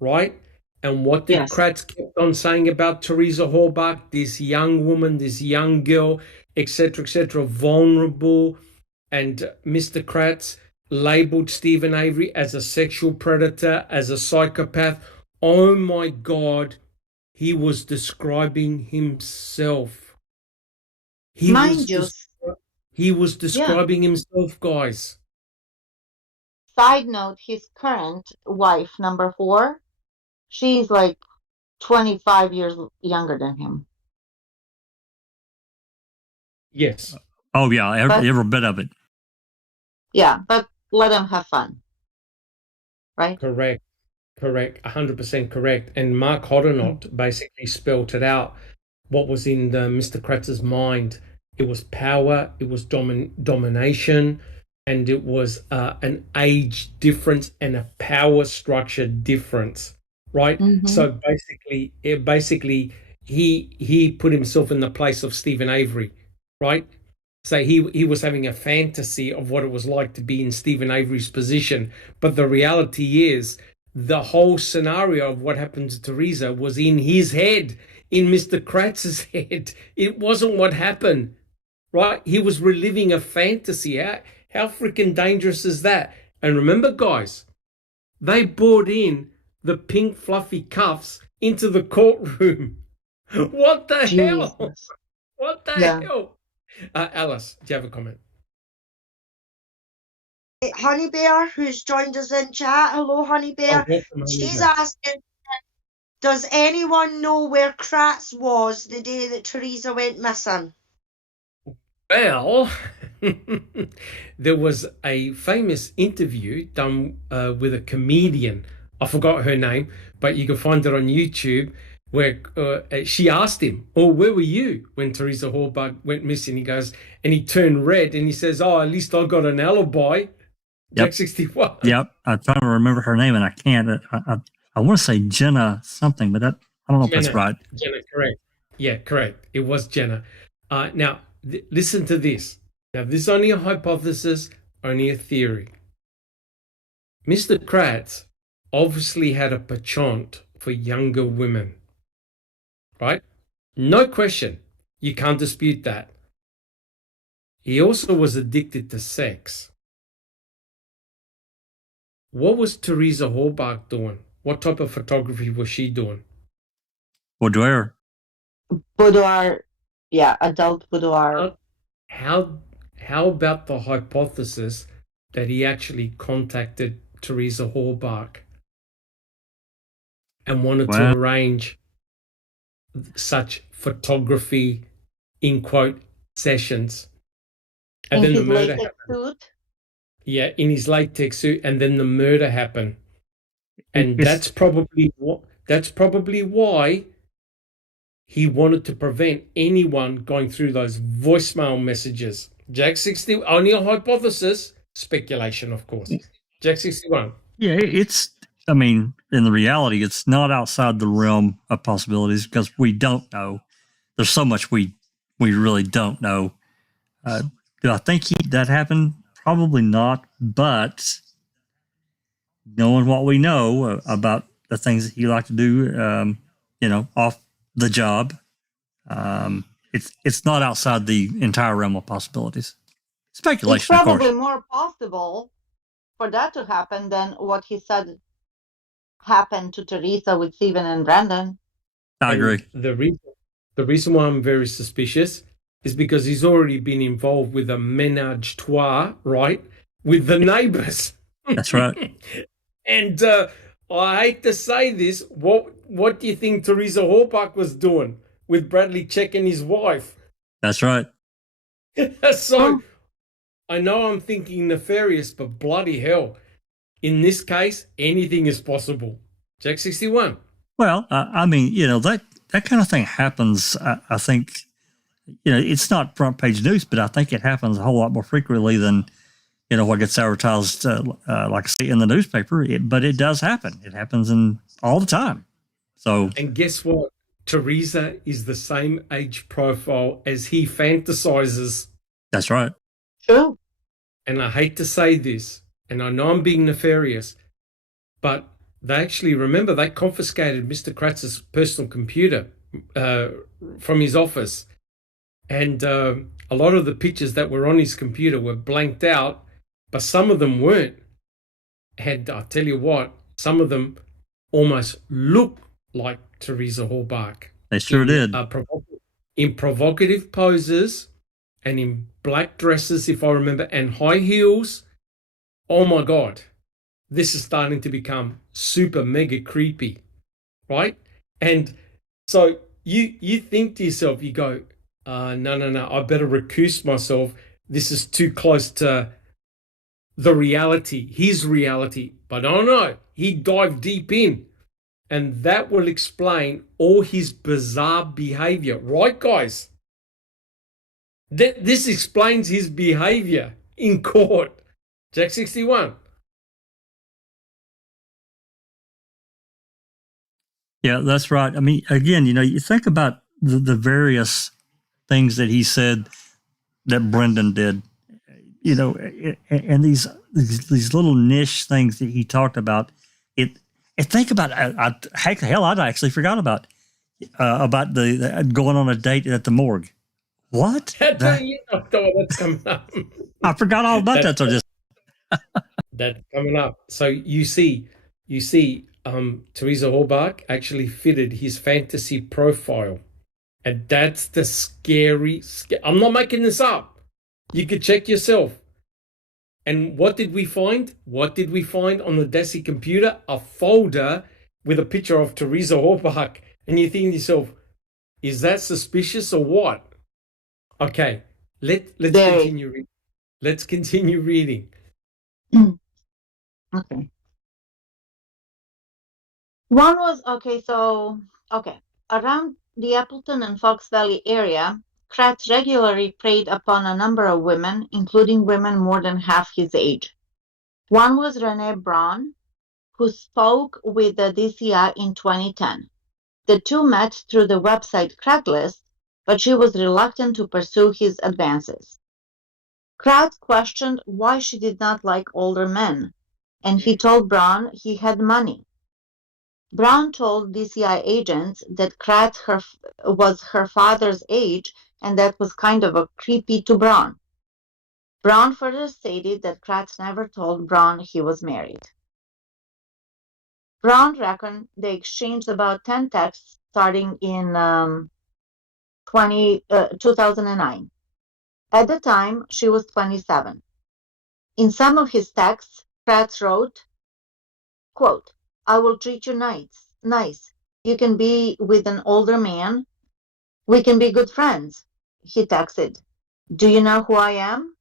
right? And what did Kratz kept on saying about Teresa Horbach? This young woman, this young girl, etc., vulnerable. And Mr. Kratz labeled Stephen Avery as a sexual predator, as a psychopath. Oh my God, he was describing himself. He was describing himself, guys. Side note, his current wife, number 4, she's like 25 years younger than him. Yes. Oh, yeah, every bit of it. Yeah, but let them have fun. Right? Correct. 100% correct. And Mark Hoddenot basically spelled it out. What was in Mr. Kratz's mind? It was power. It was domination. and it was an age difference and a power structure difference, right? Mhm. So basically, he put himself in the place of Stephen Avery, right? So he was having a fantasy of what it was like to be in Stephen Avery's position, but the reality is the whole scenario of what happened to Teresa was in his head, in Mr. Kratz's head. It wasn't what happened, right? He was reliving a fantasy. How freaking dangerous is that? And remember, guys, they brought in the pink fluffy cuffs into the courtroom. What the hell? Jesus. What the Yeah. hell? Alice, do you have a comment? Honey Bear, who's joined us in chat. Hello, Honey Bear. welcome, Honey She's Bear. asking, does anyone know where Kratz was the day that Teresa went missing? Well, there was a famous interview done with a comedian. I forgot her name, but you can find it on YouTube, where she asked him, "Oh, where were you when Teresa Hallberg went missing?" He goes, and he turned red, and he says, "Oh, at least I got an alibi." Yep. Jack 61. Yep. I'm trying to remember her name and I can't. I want to say Jenna something, but I don't know if that's right. Jenna, correct. Yeah, correct. It was Jenna. Now, listen to this. Now, this is only a hypothesis, only a theory. Mr. Kratz obviously had a penchant for younger women, right? No question. You can't dispute that. He also was addicted to sex. What was Teresa Hallberg doing? What type of photography was she doing? Boudoir. Boudoir. Yeah, adult boudoir. How about the hypothesis that he actually contacted Teresa Hallberg and wanted to arrange such photography, in quote, sessions, and In then the his murder latex happened. suit. Yeah, in his latex suit, and then the murder happened, and that's probably why he wanted to prevent anyone going through those voicemail messages. Jack 60, only a hypothesis, speculation, of course. Jack 61. Yeah, I mean, in the reality, it's not outside the realm of possibilities because we don't know. There's so much we really don't know. Do I think that happened? Probably not. But knowing what we know about the things that he liked to do, off the job, it's not outside the entire realm of possibilities. Speculation, It's probably of course. more possible for that to happen than what he said happened to Teresa with Stephen and Brandon. I agree. The reason why I'm very suspicious is because he's already been involved with a ménage trois, right, with the neighbors. That's right. And I hate to say this, what do you think Teresa Hallberg was doing with Bradley checking his wife? That's right. So I know I'm thinking nefarious, but bloody hell, in this case, anything is possible. Jack 61. Well, I mean, that kind of thing happens. I think, it's not front page news, but I think it happens a whole lot more frequently than, what gets advertised, like I say, in the newspaper. But it does happen. It happens all the time. So, and guess what? Teresa is the same age profile as he fantasizes. That's right. True. And I hate to say this, and I know I'm being nefarious, but they confiscated Mr. Kratz's personal computer from his office. And a lot of the pictures that were on his computer were blanked out, but some of them weren't. And I'll tell you what, some of them almost look like Teresa Hallberg. They sure did. In provocative poses and in black dresses, if I remember, and high heels. Oh my God, this is starting to become super mega creepy, right? And so you think to yourself, you go, no, I better recuse myself. This is too close to the reality, his reality. But oh no, he dived deep in. And that will explain all his bizarre behavior. Right, guys? This explains his behavior in court. Jack 61. Yeah, that's right. I mean, again, you think about the various things that he said that Brendan did, and these little niche things that he talked about. And think about hell, I'd actually forgot about the going on a date at the morgue. What? That's coming up. I forgot all about that. So just that's coming up. So you see, Teresa Horbach actually fitted his fantasy profile, and that's the scary. I'm not making this up. You could check yourself. And what did we find? What did we find on the Dassey computer? A folder with a picture of Teresa Horbach. And you think to yourself, is that suspicious or what? Okay, let's continue reading. Let's continue reading. Okay. One was around the Appleton and Fox Valley area, Kratz regularly preyed upon a number of women, including women more than half his age. One was Renee Braun, who spoke with the DCI in 2010. The two met through the website Craigslist, but she was reluctant to pursue his advances. Kratz questioned why she did not like older men, and he told Braun he had money. Braun told DCI agents that Kratz was her father's age, and that was kind of creepy to Braun. Braun further stated that Kratz never told Braun he was married. Braun reckoned they exchanged about 10 texts starting in 2009. At the time, she was 27. In some of his texts, Kratz wrote, quote, "I will treat you nice. You can be with an older man. We can be good friends." He texted, "Do you know who I am?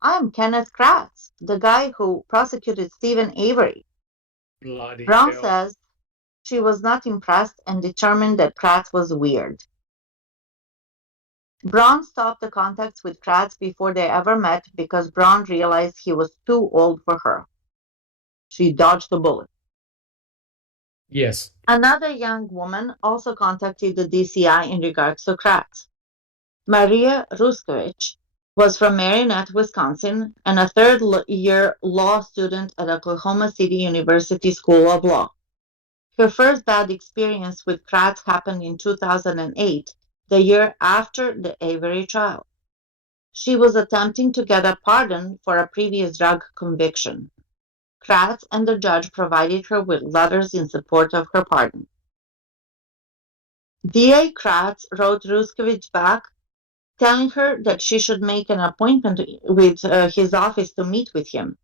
I am Kenneth Kratz, the guy who prosecuted Stephen Avery." Bloody Braun hell. says she was not impressed and determined that Kratz was weird. Braun stopped the contacts with Kratz before they ever met because Braun realized he was too old for her. She dodged the bullet. Yes. Another young woman also contacted the DCI in regards to Kratz. Maria Ruskevich was from Marinette, Wisconsin, and a third-year law student at Oklahoma City University School of Law. Her first bad experience with Kratz happened in 2008, the year after the Avery trial. She was attempting to get a pardon for a previous drug conviction. Kratz and the judge provided her with letters in support of her pardon. DA Kratz wrote Ruskevich back, telling her that she should make an appointment with his office to meet with him.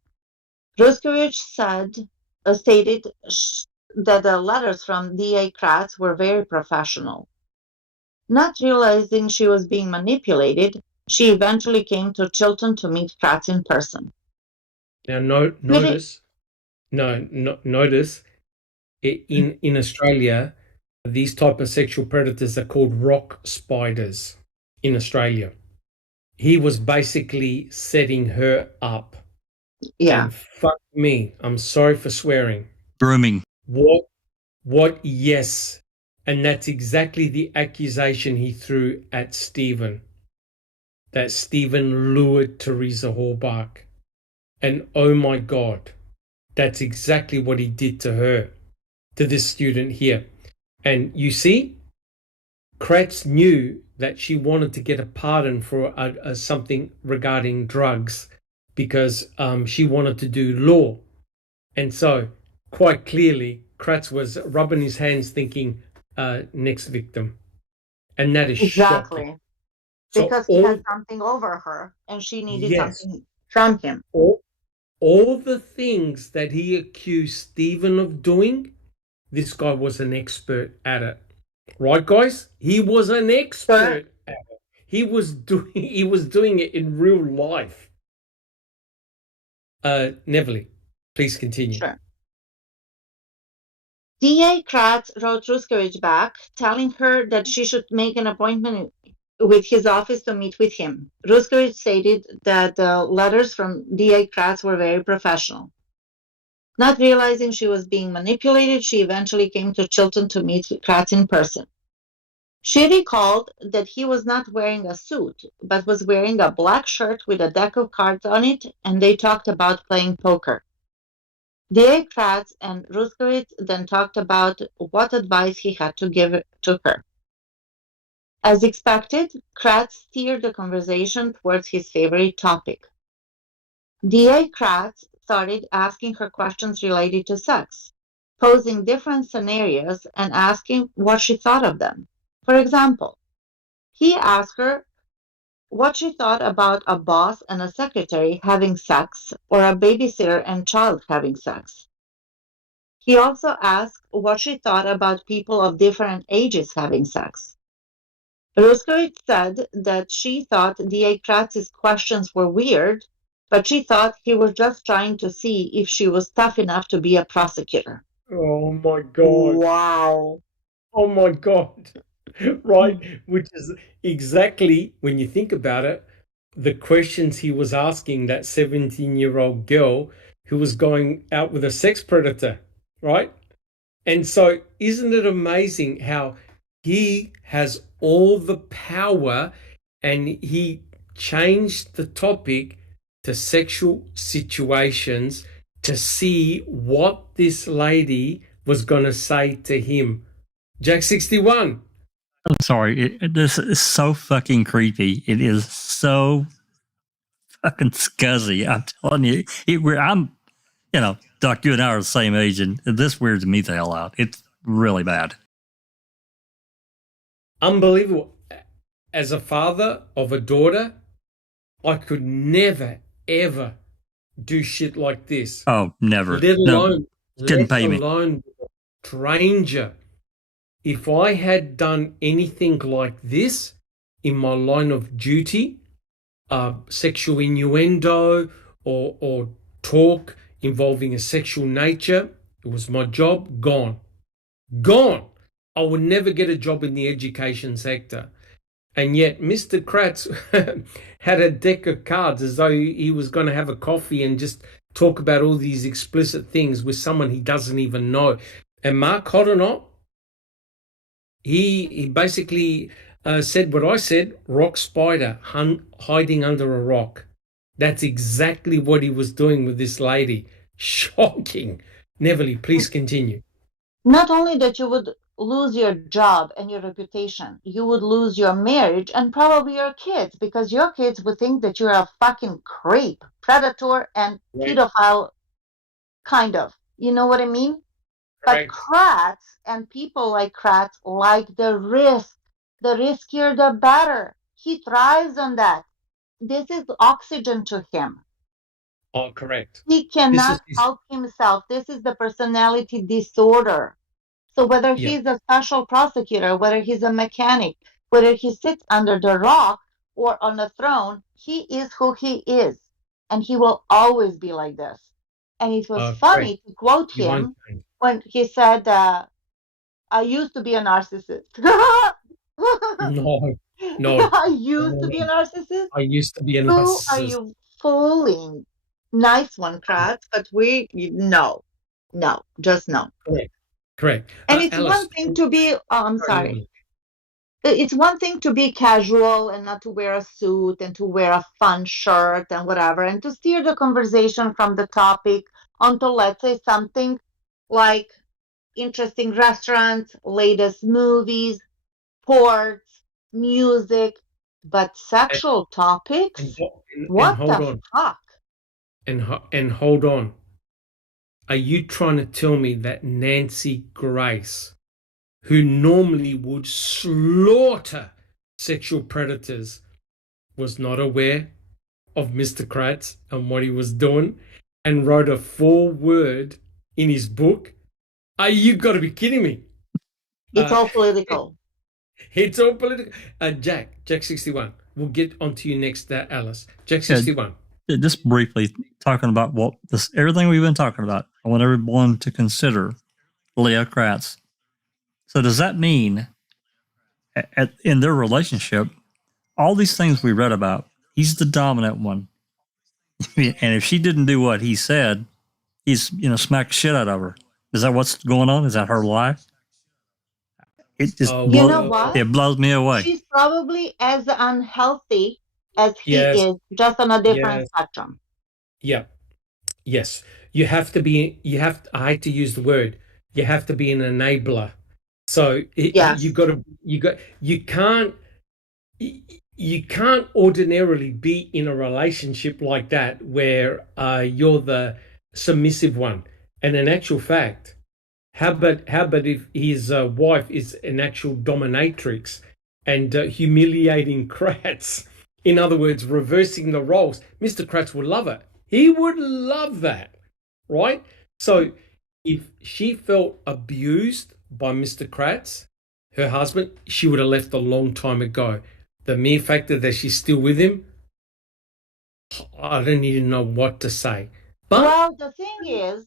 Ruskevich stated that the letters from DA Kratz were very professional. Not realizing she was being manipulated, she eventually came to Chilton to meet Kratz in person. Now, notice, in Australia, these type of sexual predators are called rock spiders in Australia. He was basically setting her up. Yeah. And fuck me, I'm sorry for swearing. grooming. What? Yes. And that's exactly the accusation he threw at Stephen. That Stephen lured Teresa Horbach. And oh my God, that's exactly what he did to her, to this student here. And you see, Kratz knew that she wanted to get a pardon for something regarding drugs because she wanted to do law. And so, quite clearly, Kratz was rubbing his hands thinking, next victim. And that is exactly. shocking. Because he had something over her and she needed something from him. All the things that he accused Stephen of doing, this guy was an expert at it. Right, guys? He was an expert at it. He was doing it in real life. Neville, please continue. Sure. DA Kratz wrote Ruskevich back, telling her that she should make an appointment with his office to meet with him. Ruskowitz stated that the letters from D.A. Kratz were very professional. Not realizing she was being manipulated, she eventually came to Chilton to meet Kratz in person. She recalled that he was not wearing a suit, but was wearing a black shirt with a deck of cards on it, and they talked about playing poker. D.A. Kratz and Ruskowitz then talked about what advice he had to give to her. As expected, Kratz steered the conversation towards his favorite topic. D.A. Kratz started asking her questions related to sex, posing different scenarios and asking what she thought of them. For example, he asked her what she thought about a boss and a secretary having sex or a babysitter and child having sex. He also asked what she thought about people of different ages having sex. Ruskowitz said that she thought D.A. Kratz's questions were weird, but she thought he was just trying to see if she was tough enough to be a prosecutor. Oh my God. Wow. Oh my God. Right? Which is exactly, when you think about it, the questions he was asking that 17-year-old girl who was going out with a sex predator, right? And so isn't it amazing how he has all the power and he changed the topic to sexual situations to see what this lady was going to say to him. Jack 61. I'm sorry. This is so fucking creepy. It is so fucking scuzzy. I'm telling you. I'm, Doc, you and I are the same age, and this weirds me the hell out. It's really bad. Unbelievable. As a father of a daughter, I could never, ever do shit like this. Oh, never. Let alone, Didn't pay me. a stranger. If I had done anything like this in my line of duty, sexual innuendo or talk involving a sexual nature, it was my job, gone. I would never get a job in the education sector. And yet Mr. Kratz had a deck of cards as though he was going to have a coffee and just talk about all these explicit things with someone he doesn't even know. And Mark Hoddenot, he basically said what I said, rock spider, hiding under a rock. That's exactly what he was doing with this lady. Shocking. Neville, please continue. Not only that you would lose your job and your reputation, you would lose your marriage and probably your kids, because your kids would think that you're a fucking creep, predator, and pedophile, kind of. You know what I mean? Right. But Kratz and people like Kratz like the risk. The riskier, the better. He thrives on that. This is oxygen to him. Oh, correct. He cannot help himself. This is the personality disorder. So whether he's a special prosecutor, whether he's a mechanic, whether he sits under the rock or on a throne, he is who he is. And he will always be like this. And it was funny to quote him when he said, I used to be a narcissist. No. I used to be a narcissist. I used to be a narcissist. Who are you fooling? Nice one, Kratz, but no, just no. Correct. And it's Alice, one thing to be, I'm sorry. It's one thing to be casual and not to wear a suit and to wear a fun shirt and whatever, and to steer the conversation from the topic onto, let's say, something like interesting restaurants, latest movies, sports, music, but sexual topics? What the fuck? And hold on. Are you trying to tell me that Nancy Grace, who normally would slaughter sexual predators, was not aware of Mr. Kratz and what he was doing and wrote a foreword in his book? You got to be kidding me. It's all political. It's all political. Jack 61. We'll get onto you next, Alice. Jack 61. Just briefly talking about everything we've been talking about. I want everyone to consider Leah Kratz. So does that mean in their relationship all these things we read about, he's the dominant one. And if she didn't do what he said, he's, smack the shit out of her. Is that what's going on? Is that her life? It just You know what? it blows me away. She's probably as unhealthy as he Yes. is, just on a different Yes. spectrum. Yeah. Yes. You have to be, I hate to use the word, you have to be an enabler. So Yes. you can't ordinarily be in a relationship like that where you're the submissive one. And in actual fact, how about if his wife is an actual dominatrix and humiliating Kratz? In other words, reversing the roles. Mr. Kratz would love it. He would love that, right? So if she felt abused by Mr. Kratz, her husband, she would have left a long time ago. The mere fact that she's still with him, I don't even know what to say. But Well, the thing is,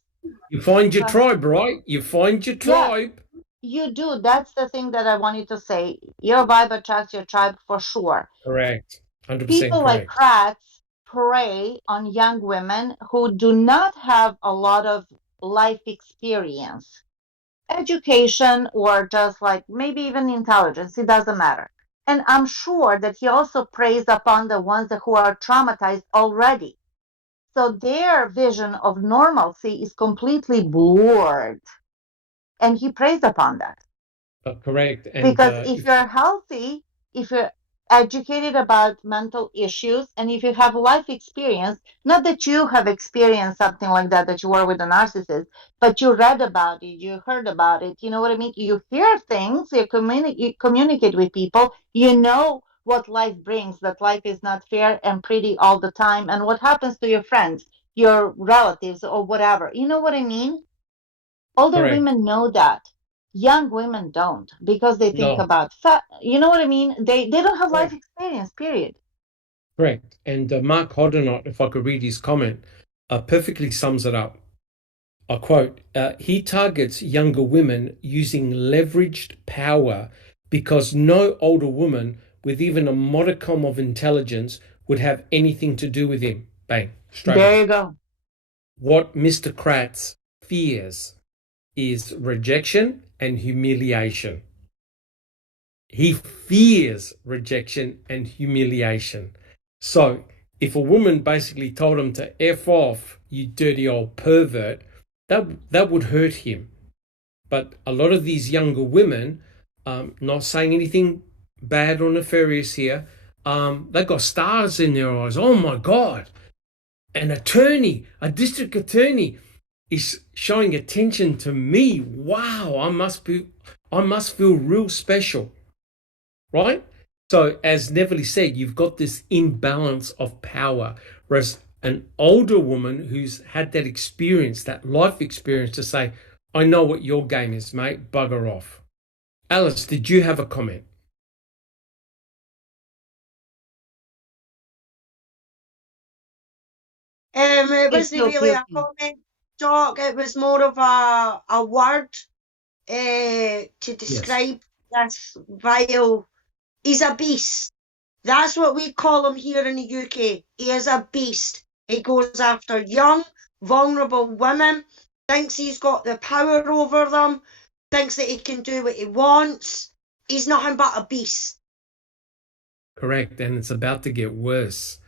you find your tribe, right? You find your tribe. you do. That's the thing that I wanted to say. Your vibe attracts your tribe for sure. Correct. 100% People like correct. Kratz prey on young women who do not have a lot of life experience, education, or just like maybe even intelligence. It doesn't matter. And I'm sure that he also preys upon the ones who are traumatized already. So their vision of normalcy is completely blurred. And he preys upon that. Correct. And Because if you're healthy, if you're educated about mental issues, and if you have life experience, not that you have experienced something like that you were with a narcissist, but you read about it, you heard about it, you know what I mean? You hear things, you communicate with people, you know what life brings, that life is not fair and pretty all the time, and what happens to your friends, your relatives, or whatever. You know what I mean? Older Correct. women know that. Young women don't, because they think No. about you know what I mean? They don't have life experience, period. Correct. And Mark Hoddenot, if I could read his comment, perfectly sums it up. I quote, he targets younger women using leveraged power because no older woman with even a modicum of intelligence would have anything to do with him. Bang. Straight There up. you go. What Mr. Kratz fears is rejection and humiliation. He fears rejection and humiliation. So if a woman basically told him to F off, you dirty old pervert, that would hurt him. But a lot of these younger women, not saying anything bad or nefarious here, they've got stars in their eyes. Oh my God, an attorney, a district attorney is showing attention to me. Wow, I must feel real special, right? So as Neville said, you've got this imbalance of power, whereas an older woman who's had that experience, that life experience, to say, I know what your game is, mate, bugger off. Alice, did you have a comment? It It's wasn't so really a cute. comment, Doc. It was more of a word to describe this vile. He's a beast. That's what we call him here in the UK. He is a beast. He goes after young, vulnerable women, thinks he's got the power over them, thinks that he can do what he wants. He's nothing but a beast. Correct, and it's about to get worse.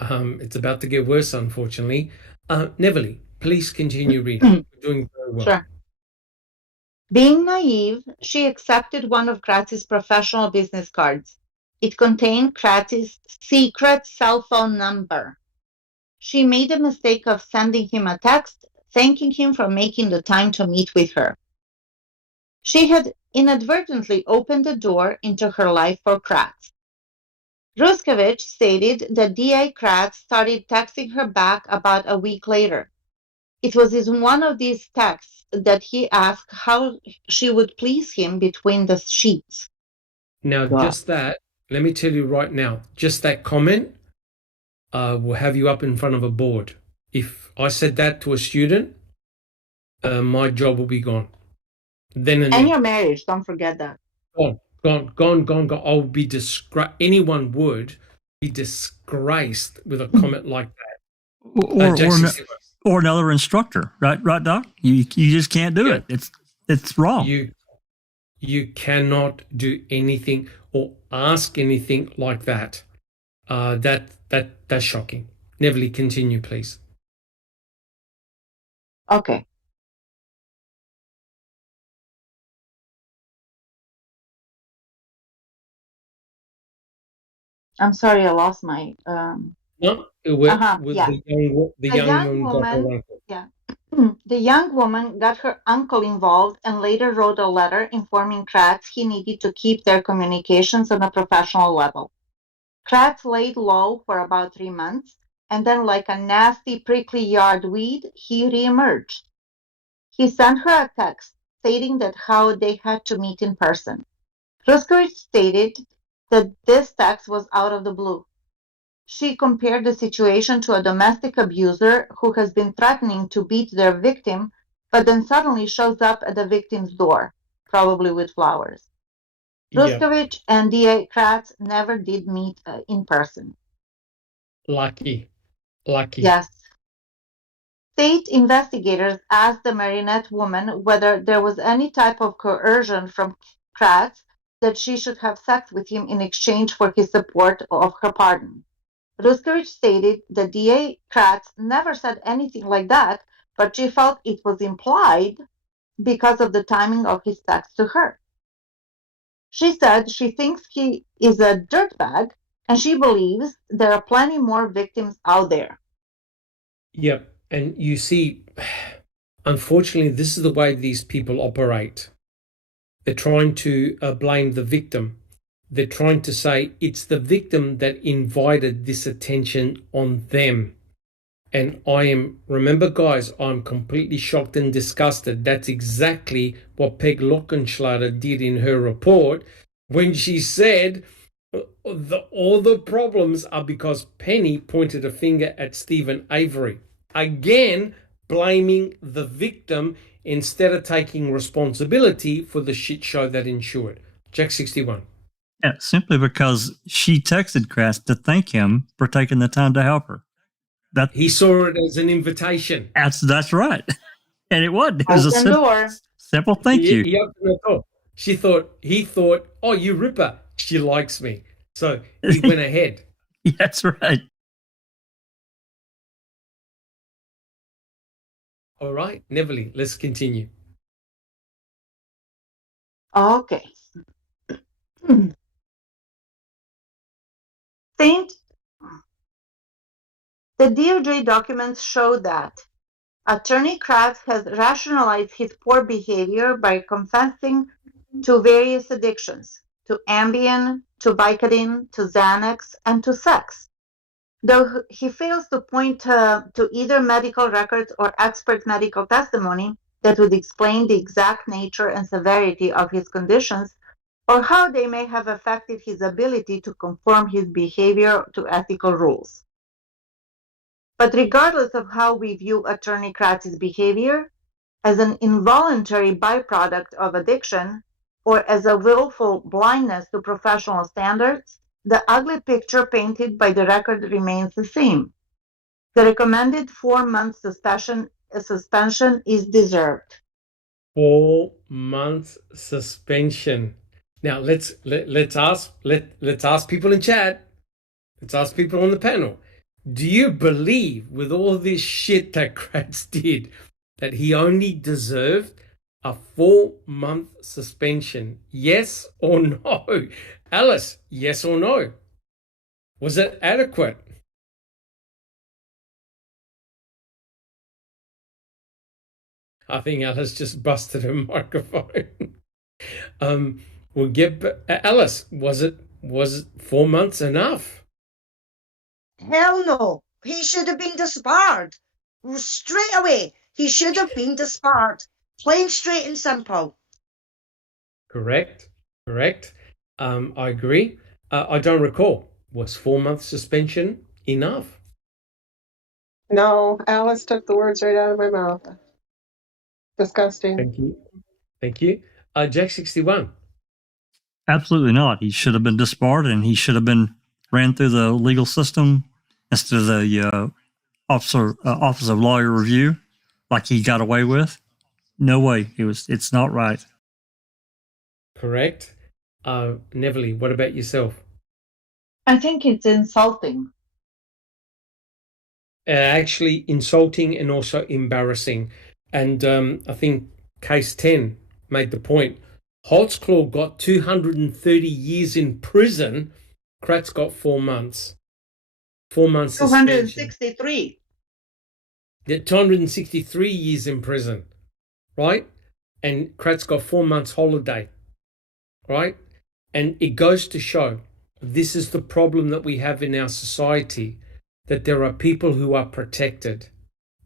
It's about to get worse, unfortunately. Neville, please continue reading. You're doing very well. Sure. Being naive, she accepted one of Kratz's professional business cards. It contained Kratz's secret cell phone number. She made the mistake of sending him a text, thanking him for making the time to meet with her. She had inadvertently opened the door into her life for Kratz. Ruskevich stated that D.A. Kratz started texting her back about a week later. It was in one of these texts that he asked how she would please him between the sheets. Now, just that, let me tell you right now, just that comment will have you up in front of a board. If I said that to a student, my job will be gone. Then and And there. your marriage, don't forget that. Gone. I'll be disgraced. Anyone would be disgraced with a comment like that. Or, Jack or, 61. or another instructor, right, Doc? You just can't do it. It's wrong. You cannot do anything or ask anything like that. That's shocking. Neverly, continue, please. Okay. I'm sorry, I lost my. No, with Yeah. the young woman got her uncle. Yeah. The young woman got her uncle involved and later wrote a letter informing Kratz he needed to keep their communications on a professional level. Kratz laid low for about 3 months, and then, like a nasty, prickly yard weed, he reemerged. He sent her a text stating that how they had to meet in person. Ruskowitz stated that this text was out of the blue. She compared the situation to a domestic abuser who has been threatening to beat their victim, but then suddenly shows up at the victim's door, probably with flowers. Ruskowitz and DA Kratz never did meet in person. Lucky. Yes. State investigators asked the Marinette woman whether there was any type of coercion from Kratz that she should have sex with him in exchange for his support of her pardon. Ruskowitz stated that DA Kratz never said anything like that, but she felt it was implied because of the timing of his text to her. She said she thinks he is a dirtbag, and she believes there are plenty more victims out there. Yep. And you see, unfortunately, this is the way these people operate. They're trying to blame the victim. They're trying to say it's the victim that invited this attention on them. And remember guys, I'm completely shocked and disgusted. That's exactly what Peg Lockenschlatter did in her report when she said all the problems are because Penny pointed a finger at Stephen Avery. Again, blaming the victim instead of taking responsibility for the shit show that ensued. Jack 61. Yeah, simply because she texted Kratz to thank him for taking the time to help her. He saw it as an invitation. That's right. And it was. It was a simple thank you. He opened the door. He thought, oh, you ripper. She likes me. So he went ahead. That's right. All right, Neverly, let's continue. Okay. The DOJ documents show that Attorney Kratz has rationalized his poor behavior by confessing to various addictions, to Ambien, to Vicodin, to Xanax, and to sex. Though he fails to point to either medical records or expert medical testimony that would explain the exact nature and severity of his conditions or how they may have affected his ability to conform his behavior to ethical rules. But regardless of how we view Attorney Kratz's behavior, as an involuntary byproduct of addiction or as a willful blindness to professional standards, the ugly picture painted by the record remains the same. The recommended 4-month suspension is deserved. 4 months suspension. Now let's ask people in chat. Let's ask people on the panel. Do you believe, with all this shit that Kratz did, that he only deserved a 4-month suspension? Yes or no? Alice, yes or no? Was it adequate? I think Alice just busted her microphone. We'll get Alice. Was it 4 months enough? Hell no. He should have been disbarred. Straight away. He should have been disbarred. Plain, straight and simple. Correct. I agree. I don't recall. Was 4 months suspension enough? No, Alice took the words right out of my mouth. Disgusting. Thank you. Jack 61. Absolutely not. He should have been disbarred, and he should have been ran through the legal system instead of the Office of Lawyer Review, like he got away with. No way. It's not right. Correct. Neville, what about yourself? I think it's insulting. Actually insulting and also embarrassing. And I think case 10 made the point. Holtzclaw got 230 years in prison. Kratz got 4 months. 4 months suspension. 263. 263 years in prison, right? And Kratz got 4 months holiday, right? And it goes to show this is the problem that we have in our society, that there are people who are protected,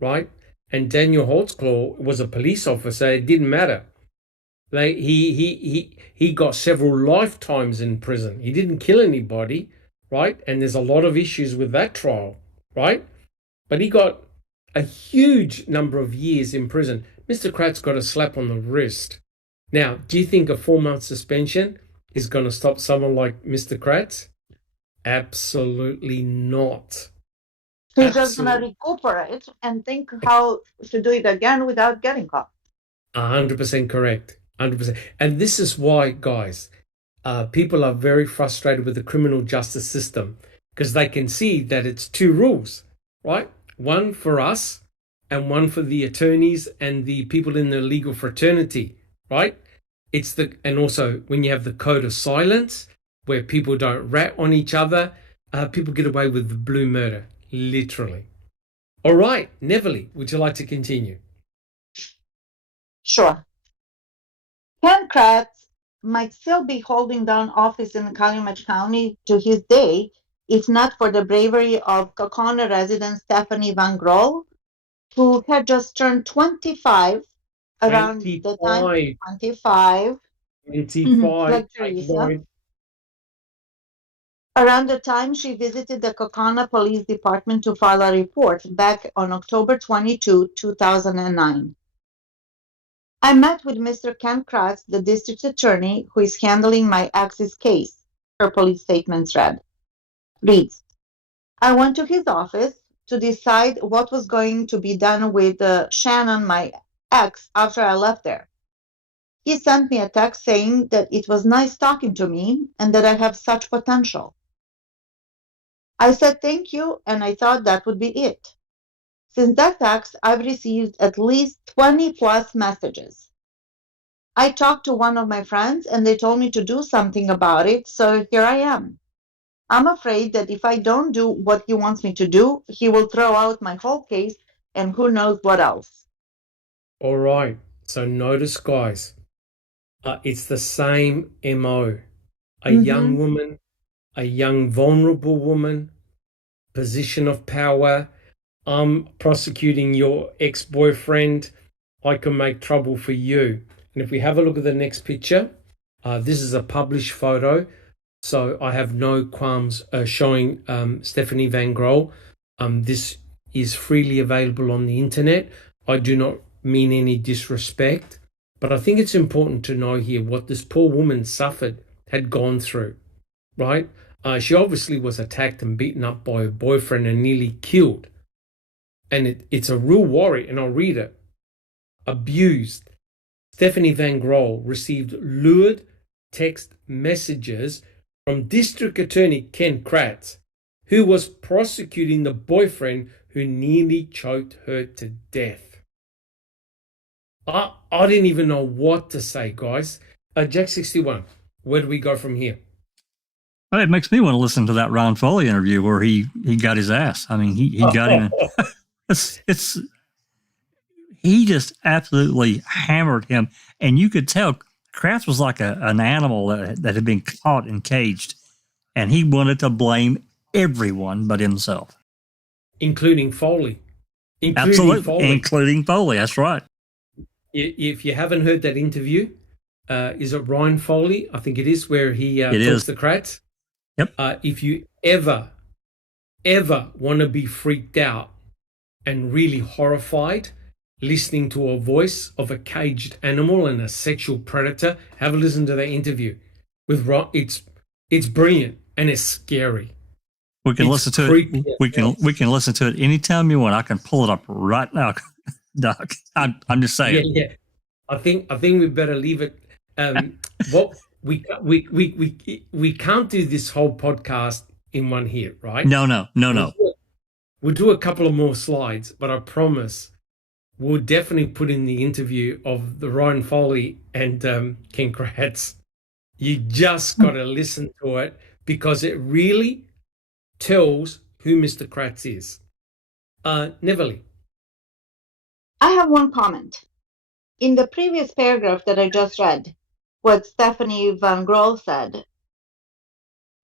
right? And Daniel Holtzclaw was a police officer. It didn't matter. He got several lifetimes in prison. He didn't kill anybody, right? And there's a lot of issues with that trial, right? But he got a huge number of years in prison. Mr. Kratz got a slap on the wrist. Now, do you think a 4-month suspension is going to stop someone like Mr. Kratz? Absolutely not. He's just going to recuperate and think how to do it again without getting caught. 100% correct. 100%. And this is why, guys, people are very frustrated with the criminal justice system, because they can see that it's 2 rules, right? One for us and one for the attorneys and the people in the legal fraternity, right? And also when you have the code of silence, where people don't rat on each other, people get away with the blue murder, literally. All right, Neville, would you like to continue? Sure. Ken Kratz might still be holding down office in Calumet County to his day, if not for the bravery of Kokona resident Stephanie Van Groll, who had just turned 25 around the time. 25. 25. Like Teresa. Around the time she visited the Kokona Police Department to file a report back on October 22, 2009. I met with Mr. Ken Kratz, the district attorney who is handling my ex's case, her police statements reads, I went to his office to decide what was going to be done with Shannon, my ex, after I left there. He sent me a text saying that it was nice talking to me and that I have such potential. I said thank you, and I thought that would be it. Since that text, I've received at least 20 plus messages. I talked to one of my friends and they told me to do something about it, so here I am. I'm afraid that if I don't do what he wants me to do, he will throw out my whole case and who knows what else. All right, so notice, guys, it's the same MO. A young woman, a young vulnerable woman, position of power. I'm prosecuting your ex-boyfriend. I can make trouble for you. And if we have a look at the next picture, this is a published photo. So I have no qualms showing Stephanie Van Groll. This is freely available on the internet. I do not mean any disrespect, but I think it's important to know here what this poor woman had gone through, right? She obviously was attacked and beaten up by her boyfriend and nearly killed. And it's a real worry, and I'll read it. Abused. Stephanie Van Groll received lurid text messages from District Attorney Ken Kratz, who was prosecuting the boyfriend who nearly choked her to death. I didn't even know what to say, guys. Jack 61, where do we go from here? Well, it makes me want to listen to that Ron Foley interview where he got his ass. I mean, he got him. He just absolutely hammered him, and you could tell Kratz was like an animal that had been caught and caged, and he wanted to blame everyone but himself, including Foley. Including Foley. That's right. If you haven't heard that interview, is it Ryan Foley? I think it is, where he talks to Kratz. Yep. If you ever want to be freaked out and really horrified listening to a voice of a caged animal and a sexual predator, have a listen to that interview. with Ron. It's brilliant and it's scary. We can It's listen to creepy it. as We can listen to it anytime you want. I can pull it up right now, Doc. I'm just Yeah, saying. yeah. I think we better leave it. What we can't do this whole podcast in one hit, right? No. We'll do a couple of more slides, but I promise we'll definitely put in the interview of the Ryan Foley and Ken Kratz. You just got to listen to it because it really tells who Mr. Kratz is. Neverly. I have one comment. In the previous paragraph that I just read, what Stephanie Van Grohl said,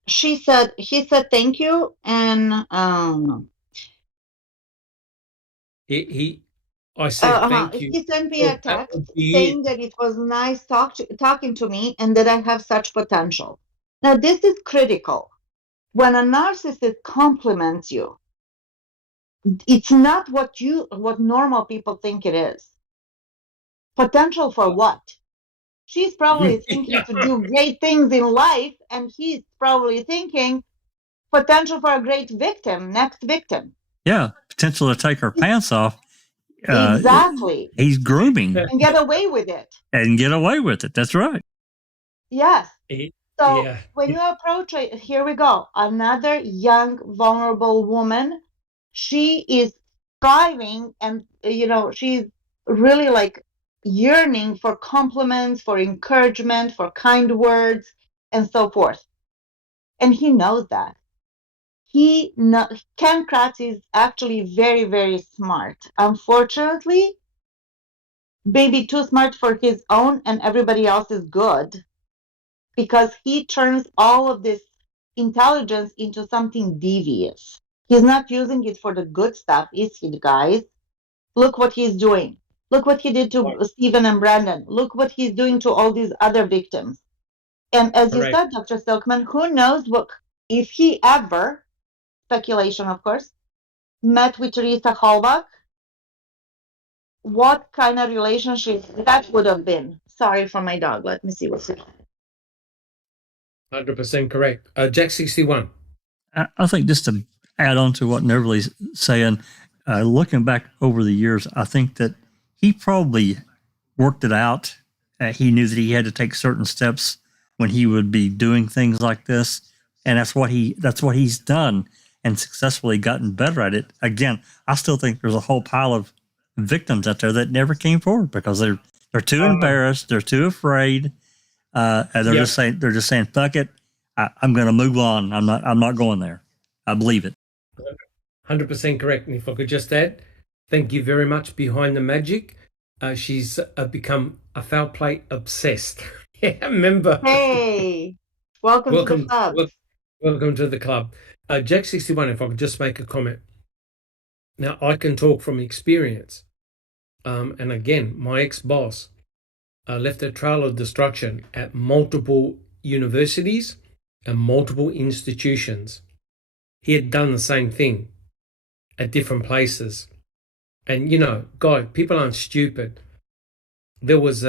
he said thank you, and I said thank you. he sent me a That would text be saying it. that it was nice talking to me and that I have such potential. Now this is critical. When a narcissist compliments you, it's not what normal people think it is. Potential for what? She's probably thinking to do great things in life, and he's probably thinking potential for a great victim, next victim. Yeah, potential to take her pants off. Exactly. He's grooming And get away with it. and get away with it. That's right. Yes. So Yeah. when you approach it, here we go. Another young, vulnerable woman. She is striving, and she's really like yearning for compliments, for encouragement, for kind words, and so forth. And he knows that. Ken Kratz is actually very, very smart. Unfortunately, maybe too smart for his own and everybody else's good, because he turns all of this intelligence into something devious. He's not using it for the good stuff, is he, guys? Look what he's doing. Look what he did to Stephen and Brandon. Look what he's doing to all these other victims. And as you said, Dr. Silkman, who knows if he ever, speculation of course, met with Teresa Halbach, what kind of relationship that would have been. Sorry for my dog. Let me see what's it. 100% correct. Jack 61. I think just to add on to what Neverly's saying, looking back over the years, I think that he probably worked it out. He knew that he had to take certain steps when he would be doing things like this, and that's what he's done and successfully gotten better at it. Again, I still think there's a whole pile of victims out there that never came forward because they're too embarrassed, they're too afraid, and they're just saying fuck it, I'm going to move on. I'm not going there. I believe it. 100% correct. And if I could just add, thank you very much. Behind the Magic, she's become a foul play obsessed. Yeah, member. Hey, welcome to the club. Welcome to the club. Jack 61, if I could just make a comment. Now, I can talk from experience. And again, my ex-boss left a trail of destruction at multiple universities and multiple institutions. He had done the same thing at different places. And, God, people aren't stupid. There was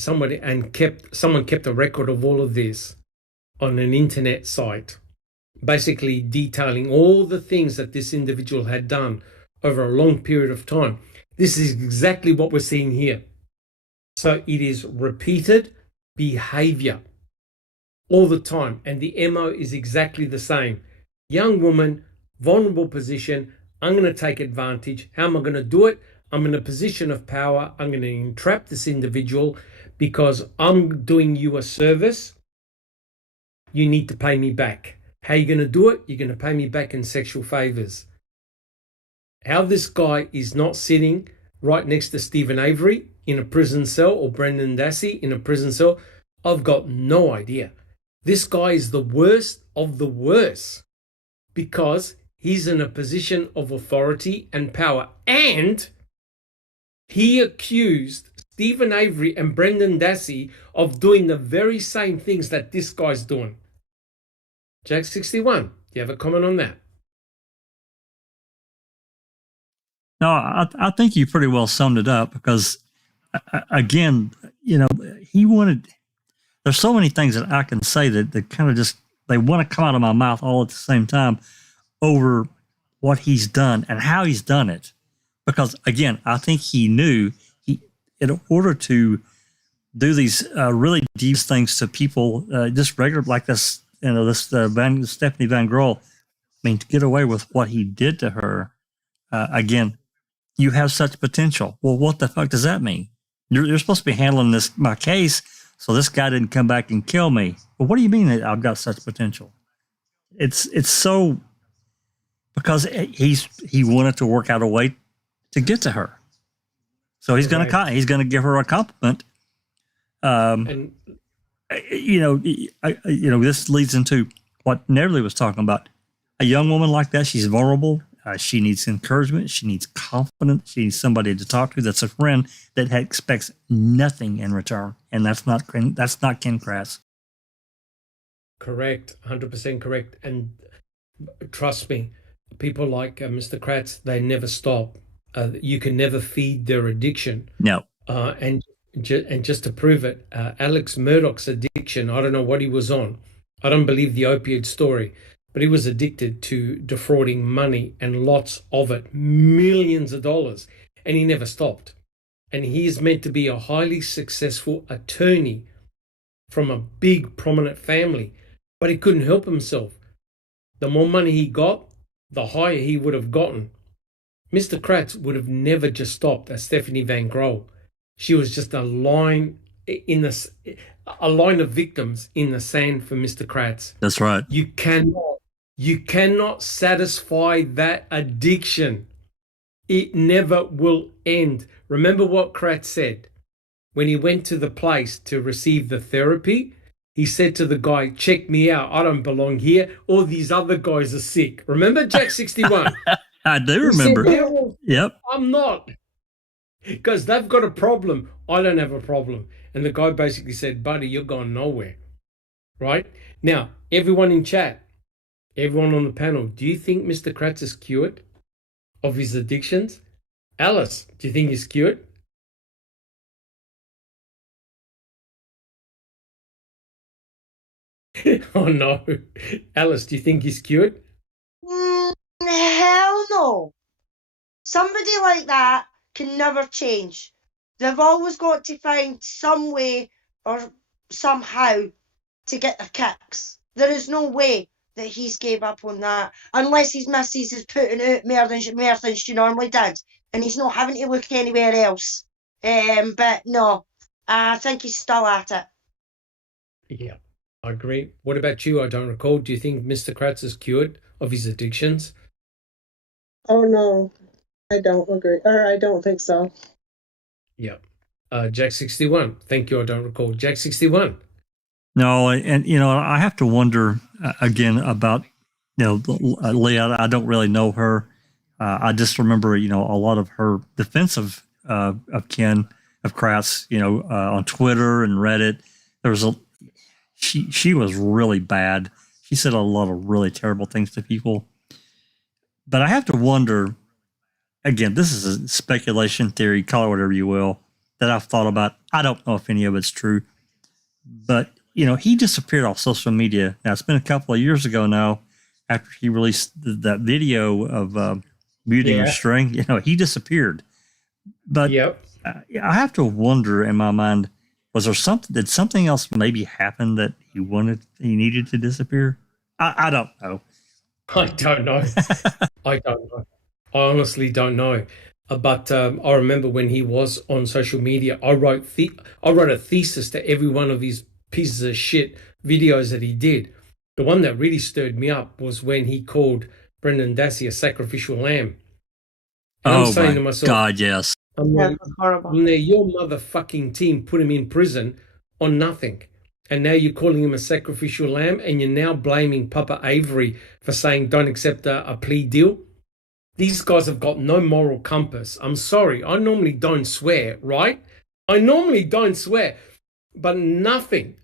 someone kept a record of all of this on an internet site, basically detailing all the things that this individual had done over a long period of time. This is exactly what we're seeing here. So it is repeated behavior all the time, and the MO is exactly the same. Young woman, vulnerable position, I'm going to take advantage. How am I going to do it? I'm in a position of power. I'm going to entrap this individual because I'm doing you a service. You need to pay me back. How are you going to do it? You're going to pay me back in sexual favors. How this guy is not sitting right next to Stephen Avery in a prison cell or Brendan Dassey in a prison cell, I've got no idea. This guy is the worst of the worst because he's in a position of authority and power, and he accused Stephen Avery and Brendan Dassey of doing the very same things that this guy's doing. Jack 61, do you have a comment on that? No, I think you pretty well summed it up because, again, he wanted. there's so many things that I can say that kind of just, they want to come out of my mouth all at the same time over what he's done and how he's done it. Because again, I think he knew in order to do these really deep things to people, just regular like this, this Stephanie Van Grohl. I mean, to get away with what he did to her, again, you have such potential. Well, what the fuck does that mean? You're supposed to be handling my case, so this guy didn't come back and kill me. Well, what do you mean that I've got such potential? It's so, because he wanted to work out a way to get to her. So he's going to give her a compliment. And this leads into what Neverly was talking about. A young woman like that, she's vulnerable. She needs encouragement. She needs confidence. She needs somebody to talk to that's a friend that expects nothing in return. And that's not Ken Kratz. Correct, 100% correct. And trust me, people like Mr. Kratz, they never stop. You can never feed their addiction. No. And just to prove it, Alex Murdoch's addiction, I don't know what he was on. I don't believe the opioid story, but he was addicted to defrauding money and lots of it, millions of dollars, and he never stopped. And he is meant to be a highly successful attorney from a big, prominent family, but he couldn't help himself. The more money he got, the higher he would have gotten. Mr. Kratz would have never just stopped at Stephanie Van Grohl. She was just a line of victims in the sand for Mr. Kratz. That's right. You cannot satisfy that addiction. It never will end. Remember what Kratz said when he went to the place to receive the therapy? He said to the guy, "Check me out. I don't belong here. All these other guys are sick." Remember Jack 61? I do remember. Yep. I'm not. Because they've got a problem. I don't have a problem. And the guy basically said, "Buddy, you're going nowhere." Right? Now, everyone in chat, everyone on the panel, do you think Mr. Kratz is cured of his addictions? Alice, do you think he's cured? Oh, no. Alice, do you think he's cured? Hell no. Somebody like that can never change. They've always got to find some way or somehow to get their kicks. There is no way that he's gave up on that, unless his missus is putting out more than she normally did, and he's not having to look anywhere else. But no, I think he's still at it. Yeah, I agree. What about you? I don't recall. Do you think Mr. Kratz is cured of his addictions? Oh, no, I don't agree, or I don't think so. Yeah. Jack 61. Thank you. I don't recall. Jack 61. No, and I have to wonder again about Leah. I don't really know her. I just remember a lot of her defense of Ken Kratz. On Twitter and Reddit, there was she was really bad. She said a lot of really terrible things to people. But I have to wonder. Again, this is a speculation theory, call it whatever you will, that I've thought about. I don't know if any of it's true, but he disappeared off social media. Now, it's been a couple of years ago now after he released that video of muting your string. He disappeared. But I have to wonder in my mind, did something else maybe happen that he needed to disappear? I don't know. I don't know. I don't know. I honestly don't know. But I remember when he was on social media, I wrote a thesis to every one of these pieces of shit videos that he did. The one that really stirred me up was when he called Brendan Dassey a sacrificial lamb. And I'm saying to myself, God, yes. That's horrible. Your motherfucking team put him in prison on nothing. And now you're calling him a sacrificial lamb, and you're now blaming Papa Avery for saying don't accept a plea deal. These guys have got no moral compass. I'm sorry. I normally don't swear, right? I normally don't swear. But nothing.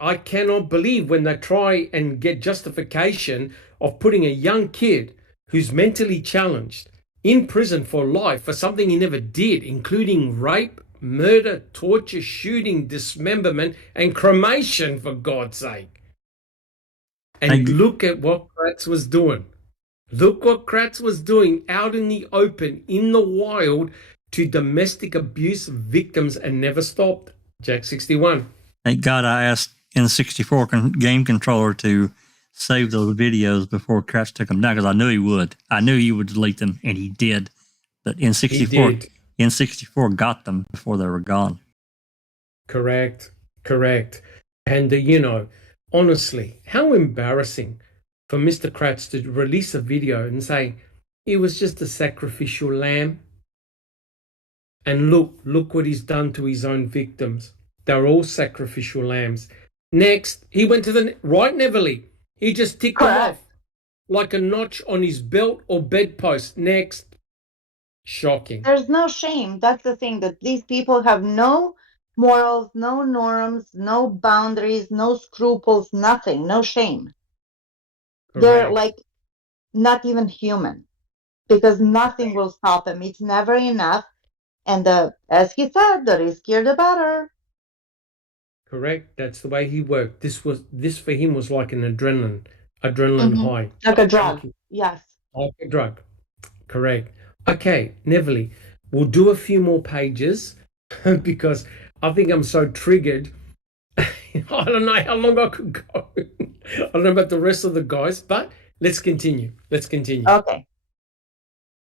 I cannot believe when they try and get justification of putting a young kid who's mentally challenged in prison for life for something he never did, including rape, murder, torture, shooting, dismemberment, and cremation, for God's sake. And look at what Kratz was doing. Look what Kratz was doing out in the open, in the wild, to domestic abuse victims, and never stopped. Jack 61. Thank God I asked N64 game controller to save those videos before Kratz took them down, because I knew he would. I knew he would delete them, and he did. But N64 got them before they were gone. Correct. And, you know, honestly, how embarrassing for Mr. Kratz to release a video and say, it was just a sacrificial lamb. And look what he's done to his own victims. They're all sacrificial lambs. Next, he went to the right, Neverly. He just ticked them off like a notch on his belt or bedpost. Next. Shocking. There's no shame. That's the thing, that these people have no morals, no norms, no boundaries, no scruples, nothing, no shame. Correct. They're like not even human, because nothing will stop them. It's never enough. And as he said, the riskier the better. Correct. That's the way he worked. This for him was like an adrenaline high. Like a drug. Yes. Like a drug. Correct. Okay, Neverly, we'll do a few more pages because I think I'm so triggered. I don't know how long I could go. I don't know about the rest of the guys, but let's continue. Okay.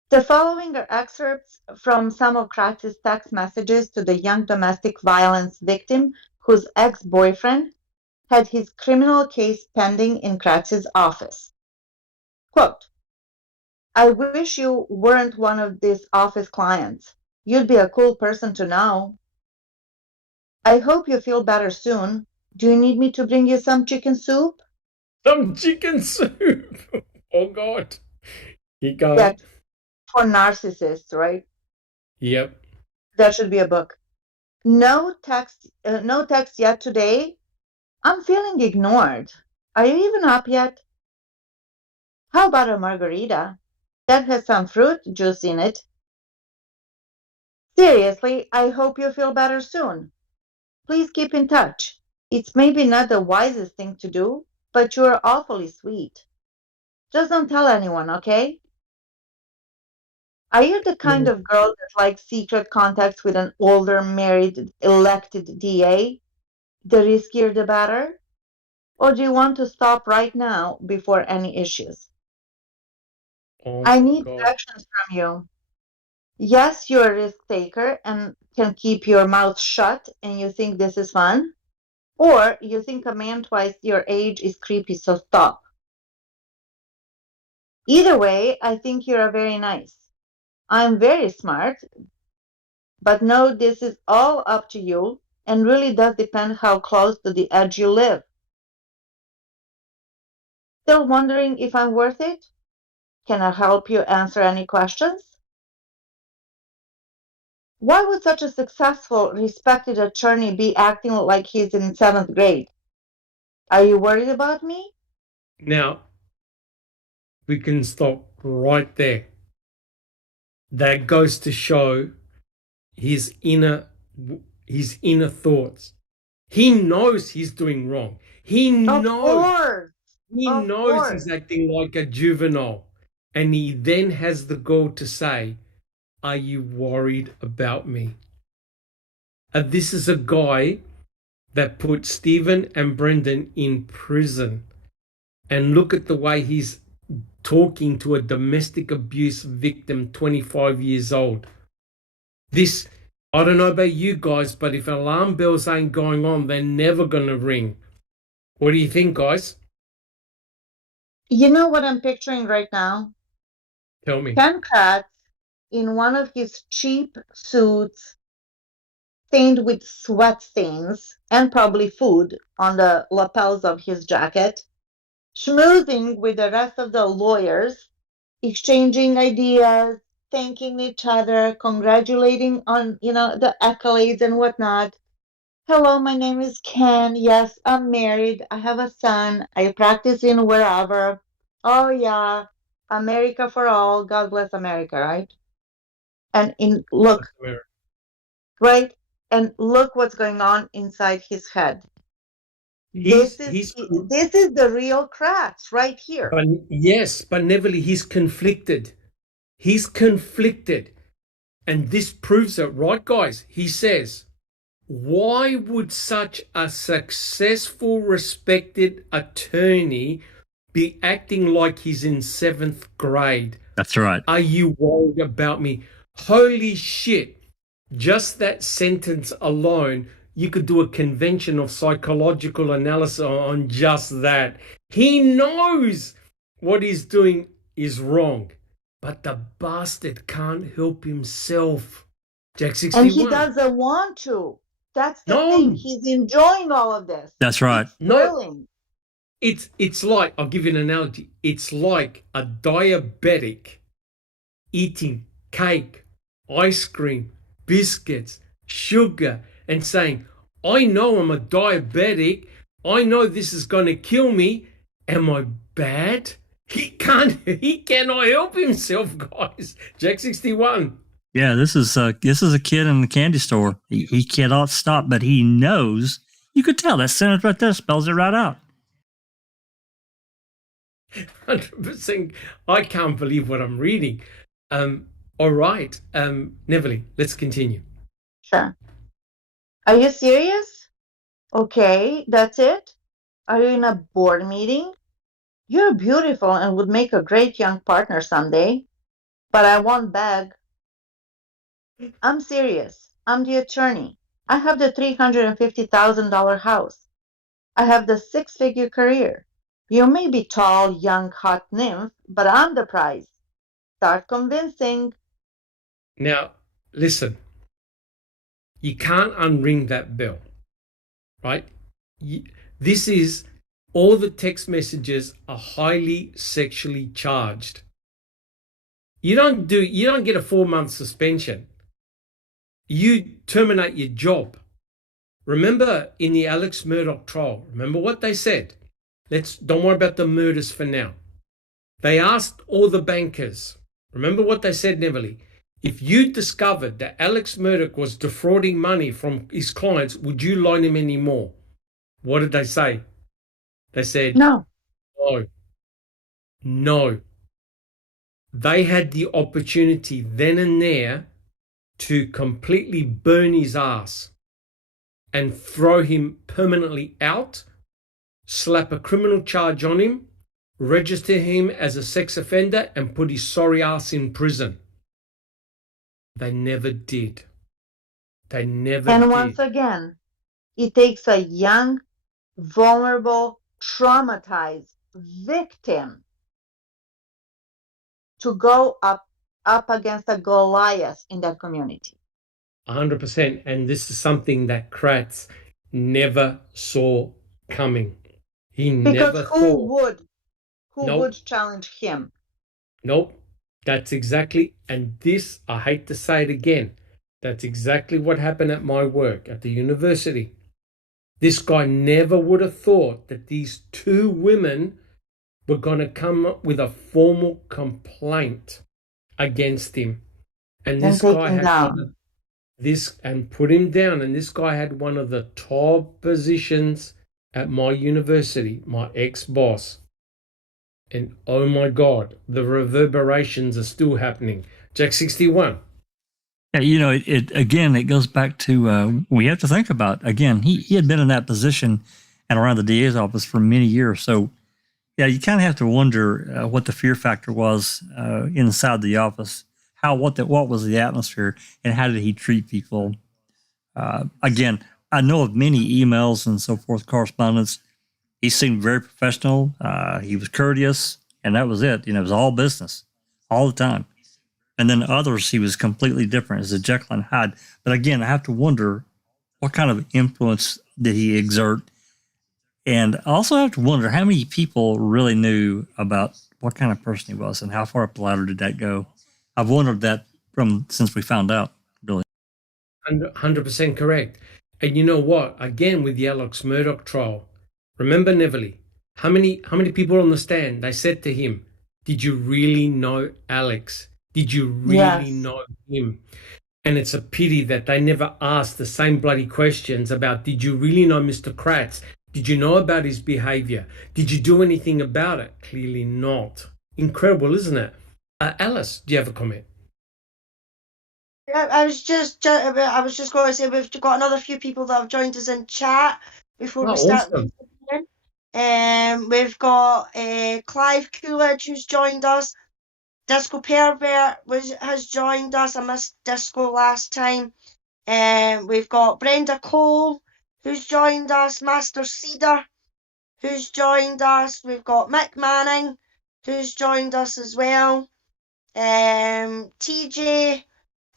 The following are excerpts from some of Kratz's text messages to the young domestic violence victim whose ex-boyfriend had his criminal case pending in Kratz's office. Quote, I wish you weren't one of these office clients. You'd be a cool person to know. I hope you feel better soon. Do you need me to bring you some chicken soup? Some chicken soup. Oh, God. Keep going. Yeah, for narcissists, right? Yep. That should be a book. No text yet today. I'm feeling ignored. Are you even up yet? How about a margarita? That has some fruit juice in it. Seriously, I hope you feel better soon. Please keep in touch. It's maybe not the wisest thing to do, but you're awfully sweet. Just don't tell anyone, okay? Are you the kind of girl that likes secret contacts with an older, married, elected DA? The riskier the better? Or do you want to stop right now before any issues? I need directions from you. Yes, you're a risk taker and can keep your mouth shut and you think this is fun. Or you think a man twice your age is creepy, so stop. Either way, I think you're very nice. I'm very smart, but no, this is all up to you and really does depend how close to the edge you live. Still wondering if I'm worth it? Can I help you answer any questions? Why would such a successful, respected attorney be acting like he's in 7th grade? Are you worried about me? Now, we can stop right there. That goes to show his inner thoughts. He knows he's doing wrong. He knows he's acting like a juvenile. And he then has the gall to say, are you worried about me? This is a guy that put Stephen and Brendan in prison. And look at the way he's talking to a domestic abuse victim, 25 years old. This, I don't know about you guys, but if alarm bells ain't going on, they're never going to ring. What do you think, guys? You know what I'm picturing right now? Tell me. Ken Kratz in one of his cheap suits, stained with sweat stains and probably food on the lapels of his jacket, schmoozing with the rest of the lawyers, exchanging ideas, thanking each other, congratulating on, the accolades and whatnot. Hello, my name is Ken. Yes, I'm married. I have a son. I practice in wherever. Oh, yeah. America for all. God bless America, right? And look, right? And look what's going on inside his head. He's This is the real Kratz right here. but yes, but Neville, he's conflicted. He's conflicted. And this proves it, right, guys? He says, why would such a successful, respected attorney be acting like he's in 7th grade? That's right. Are you worried about me? Holy shit. Just that sentence alone, you could do a convention of psychological analysis on just that. He knows what he's doing is wrong, but the bastard can't help himself. Jack 61. And he doesn't want to. That's the No. thing. He's enjoying all of this. That's right. No. Thrilling. It's like, I'll give you an analogy. It's like a diabetic eating cake, ice cream, biscuits, sugar, and saying, I know I'm a diabetic. I know this is going to kill me. Am I bad? He cannot help himself, guys. Jack 61. Yeah, this is a kid in the candy store. He cannot stop, but he knows. You could tell that sentence right there spells it right out. 100%. I can't believe what I'm reading. All right, Neville, let's continue. Sure. Are you serious? Okay, that's it? Are you in a board meeting? You're beautiful and would make a great young partner someday, but I won't beg. I'm serious. I'm the attorney. I have the $350,000 house. I have the 6-figure career. You may be tall, young, hot nymph, but I'm the prize. Start convincing. Now, listen. You can't unring that bell, right? This is, all the text messages are highly sexually charged. You don't get a 4-month suspension. You terminate your job. Remember in the Alex Murdoch trial, remember what they said? Don't worry about the murders for now. They asked all the bankers, remember what they said, Neville? If you discovered that Alex Murdoch was defrauding money from his clients, would you loan him any more? What did they say? They said, No. No. They had the opportunity then and there to completely burn his ass and throw him permanently out, slap a criminal charge on him, register him as a sex offender, and put his sorry ass in prison. They never did. They never did. And once again, it takes a young, vulnerable, traumatized victim to go up against a Goliath in that community. 100%. And this is something that Kratz never saw coming. He never thought. Who would challenge him? Nope. That's exactly, and this, I hate to say it again, that's exactly what happened at my work at the university. This guy never would have thought that these 2 women were going to come up with a formal complaint against him. And this guy had and put him down. And this guy had one of the top positions at my university, my ex-boss. And oh my God, the reverberations are still happening. Jack 61. Yeah, it goes back to we have to think about, again, he had been in that position and around the DA's office for many years. So, yeah, you kind of have to wonder what the fear factor was inside the office. What was the atmosphere, and how did he treat people? Again, I know of many emails and so forth, correspondence. He seemed very professional. He was courteous, and that was it. It was all business all the time. And then others, he was completely different as a Jekyll and Hyde. But again, I have to wonder what kind of influence did he exert? And I also have to wonder how many people really knew about what kind of person he was and how far up the ladder did that go? I've wondered that since we found out, really. 100% correct. And you know what? Again, with the Alex Murdoch trial, remember, Neville, how many people on the stand, they said to him, did you really know Alex? Did you really know him? And it's a pity that they never asked the same bloody questions about, did you really know Mr. Kratz? Did you know about his behavior? Did you do anything about it? Clearly not. Incredible, isn't it? Alice, do you have a comment? I was just going to say we've got another few people that have joined us in chat before we start. Awesome. We've got Clive Coolidge who's joined us. Disco Pervert has joined us. I missed Disco last time. We've got Brenda Cole who's joined us. Master Cedar who's joined us. We've got Mick Manning who's joined us as well. TJ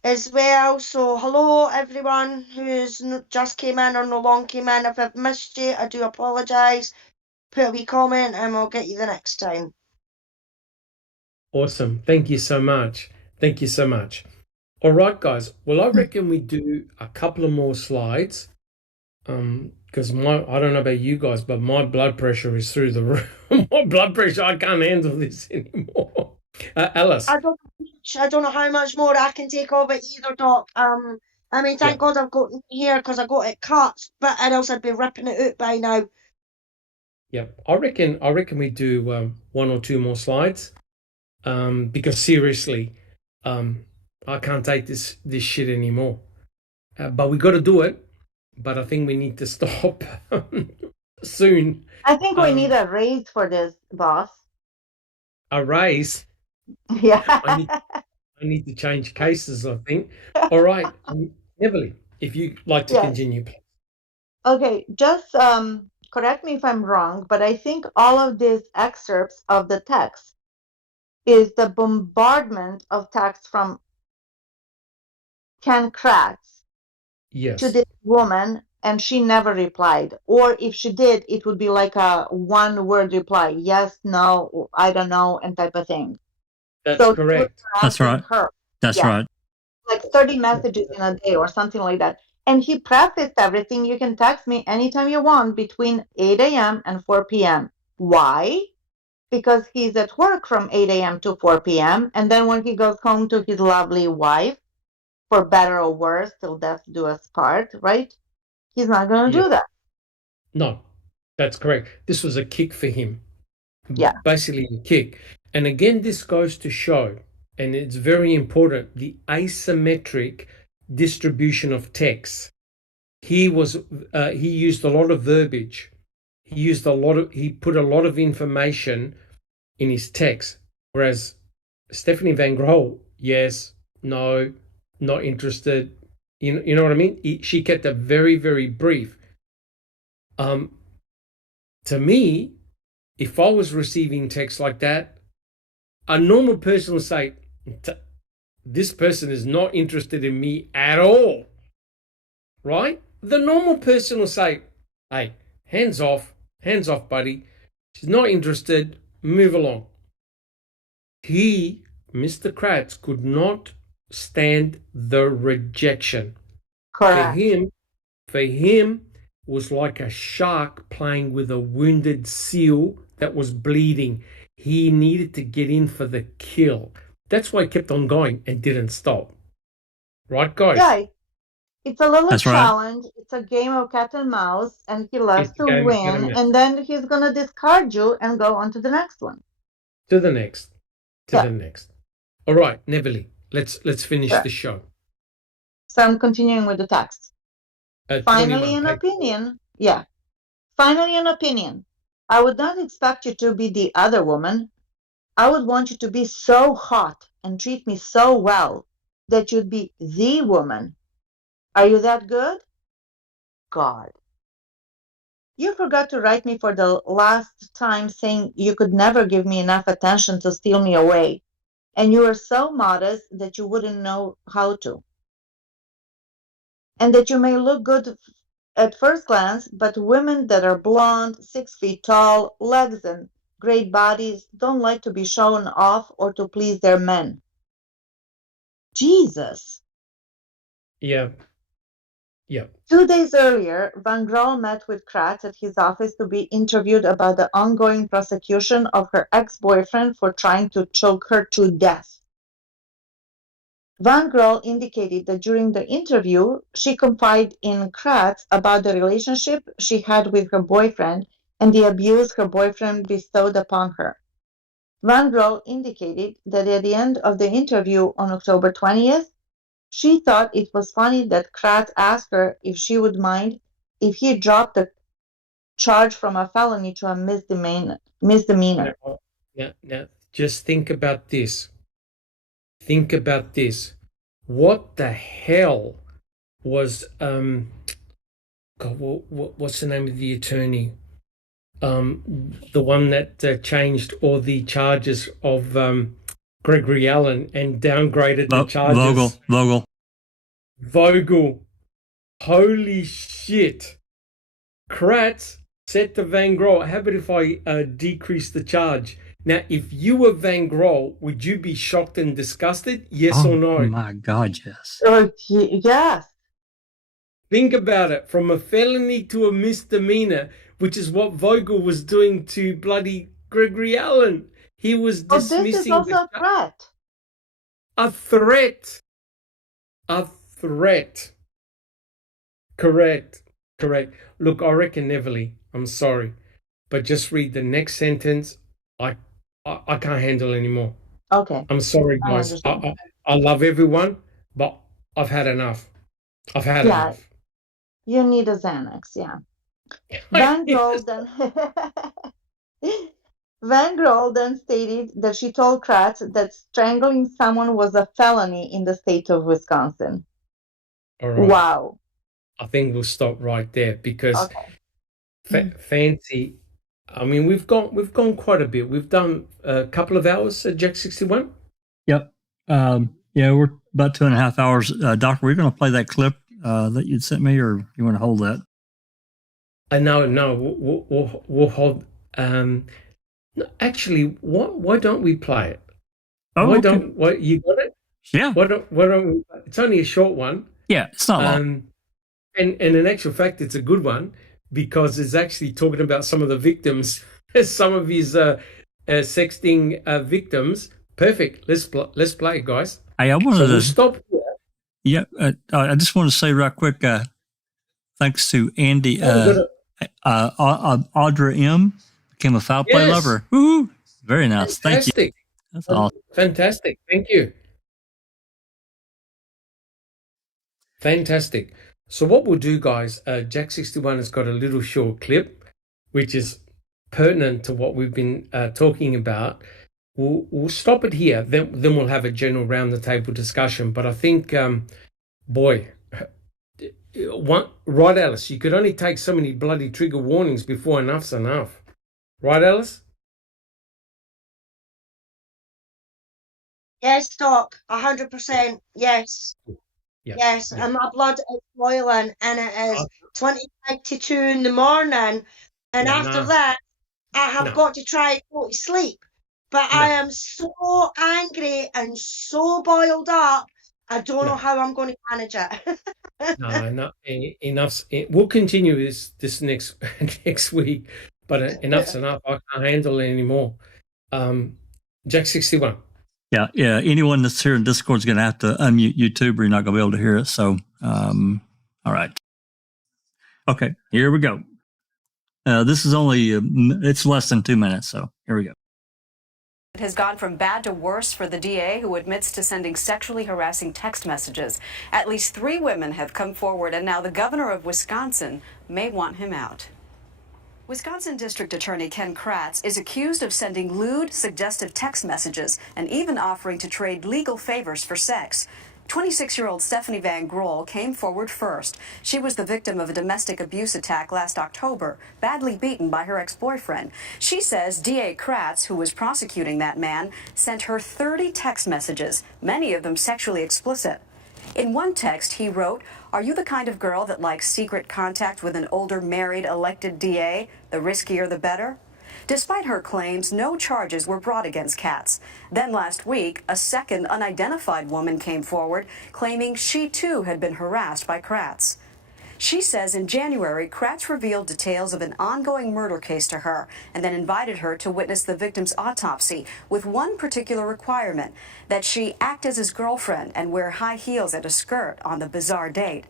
as well. So hello everyone who's just came in or no long came in. If I've missed you, I do apologise. Put a wee comment and we'll get you the next time. Awesome. Thank you so much. Thank you so much. All right, guys. Well, I reckon we do a couple of more slides. Because I don't know about you guys, but my blood pressure is through the roof. My blood pressure, I can't handle this anymore. Alice. I don't know how much more I can take of it either, Doc. I mean, thank God I've got it here because I got it cut, but else I'd be ripping it out by now. Yeah, I reckon we do one or two more slides. Because seriously, I can't take this shit anymore. But we got to do it. But I think we need to stop soon. I think we need a raise for this, boss. A raise? Yeah. I need to change cases, I think. All right. Everly, if you'd like to continue, please. Okay, just correct me if I'm wrong, but I think all of these excerpts of the text is the bombardment of text from Ken Kratz to this woman, and she never replied. Or if she did, it would be like a one-word reply, yes, no, I don't know, and type of thing. That's correct. That's right. That's right. Like 30 messages in a day or something like that. And he prefaced everything. You can text me anytime you want between 8 a.m. and 4 p.m. Why? Because he's at work from 8 a.m. to 4 p.m. And then when he goes home to his lovely wife, for better or worse, till death do us part, right? He's not going to do that. No, that's correct. This was a kick for him. Yeah. Basically a kick. And again, this goes to show, and it's very important, the asymmetric distribution of text. He used a lot of verbiage. He put a lot of information in his text. Whereas Stephanie Van Grohl, yes, no, not interested. You know what I mean? She kept it very, very brief. To me, if I was receiving text like that, a normal person would say, this person is not interested in me at all. Right? The normal person will say, hey, hands off, buddy. She's not interested. Move along. Mr. Kratz, could not stand the rejection. Correct. For him, was like a shark playing with a wounded seal that was bleeding. He needed to get in for the kill. That's why he kept on going and didn't stop. Right, guys? Yeah. It's a little That's challenge. Right. It's a game of cat and mouse, and he loves to win. And then he's going to discard you and go on to the next one. To the next. The next. All right, Neverly, let's finish the show. So I'm continuing with the text. Finally, an opinion. Yeah. Finally, an opinion. I would not expect you to be the other woman. I would want you to be so hot and treat me so well that you'd be the woman. Are you that good? God. You forgot to write me for the last time saying you could never give me enough attention to steal me away. And you are so modest that you wouldn't know how to. And that you may look good at first glance, but women that are blonde, 6 feet tall, legs and great bodies don't like to be shown off or to please their men. Jesus. Yeah. 2 days earlier, Van Grohl met with Kratz at his office to be interviewed about the ongoing prosecution of her ex-boyfriend for trying to choke her to death. Van Grol indicated that during the interview, she confided in Kratz about the relationship she had with her boyfriend and the abuse her boyfriend bestowed upon her. Van Grol indicated that at the end of the interview on October 20th, she thought it was funny that Kratz asked her if she would mind if he dropped the charge from a felony to a misdemeanor. Now, just think about this. Think about this. What the hell was God, what's the name of the attorney? The one that changed all the charges of Gregory Allen and downgraded the charges. Vogel. Holy shit. Kratz said to Van Grol, how about if I decrease the charge? Now, if you were Van Grol, would you be shocked and disgusted? Yes or no? Oh, my God, yes. Yes. Think about it. From a felony to a misdemeanor, which is what Vogel was doing to bloody Gregory Allen. He was dismissing... this is also a threat. A threat. A threat. Correct. Look, I reckon, Everly, I'm sorry, but just read the next sentence. I can't handle anymore. Okay. I'm sorry, guys. I love everyone, but I've had enough. Enough. You need a Xanax, yeah. Van Grol then stated that she told Kratz that strangling someone was a felony in the state of Wisconsin. All right. Wow. I think we'll stop right there because Fancy. I mean, we've gone quite a bit. We've done a couple of hours at Jack 61. Yep. We're about 2.5 hours. Doctor, we're going to play that clip that you'd sent me, or you want to hold that? No. We'll hold. Actually, why don't we play it? Oh, you got it? Yeah. Why don't we? It's only a short one. Yeah, it's not long. And in actual fact, it's a good one because it's actually talking about some of the victims, some of his sexting victims. Perfect. Let's play, guys. Hey, I wanted we'll stop here. Yeah, I just want to say right quick, thanks to Andy, Audra M. became a foul play lover. Woo! Very nice. Fantastic. Thank you. That's awesome. Fantastic. Thank you. Fantastic. So what we'll do, guys, Jack 61 has got a little short clip, which is pertinent to what we've been talking about. We'll stop it here. Then we'll have a general round the table discussion. But I think, right, Alice, you could only take so many bloody trigger warnings before enough's enough. Right, Alice? Yes, Doc, 100%. Yes. Yeah. Yes, and my blood is boiling, and it is 22 in the morning, and after that, I have got to try and go to sleep. But I am so angry and so boiled up, I don't know how I'm going to manage it. No, enough. We'll continue this next week, but enough's enough. I can't handle it anymore. Jack 61. Yeah. Anyone that's here in Discord is going to have to unmute YouTube, or you're not going to be able to hear it. So, all right. Okay, here we go. This is only, it's less than 2 minutes. So here we go. It has gone from bad to worse for the DA, who admits to sending sexually harassing text messages. At least 3 women have come forward, and now the governor of Wisconsin may want him out. Wisconsin District Attorney Ken Kratz is accused of sending lewd, suggestive text messages and even offering to trade legal favors for sex. 26-year-old Stephanie Van Grol came forward first. She was the victim of a domestic abuse attack last October, badly beaten by her ex-boyfriend. She says DA Kratz, who was prosecuting that man, sent her 30 text messages, many of them sexually explicit. In one text, he wrote, "Are you the kind of girl that likes secret contact with an older married elected DA? The riskier the better?" Despite her claims, no charges were brought against Kratz. Then last week, a second unidentified woman came forward, claiming she too had been harassed by Kratz. She says in January, Kratz revealed details of an ongoing murder case to her and then invited her to witness the victim's autopsy with one particular requirement, that she act as his girlfriend and wear high heels and a skirt on the bizarre date.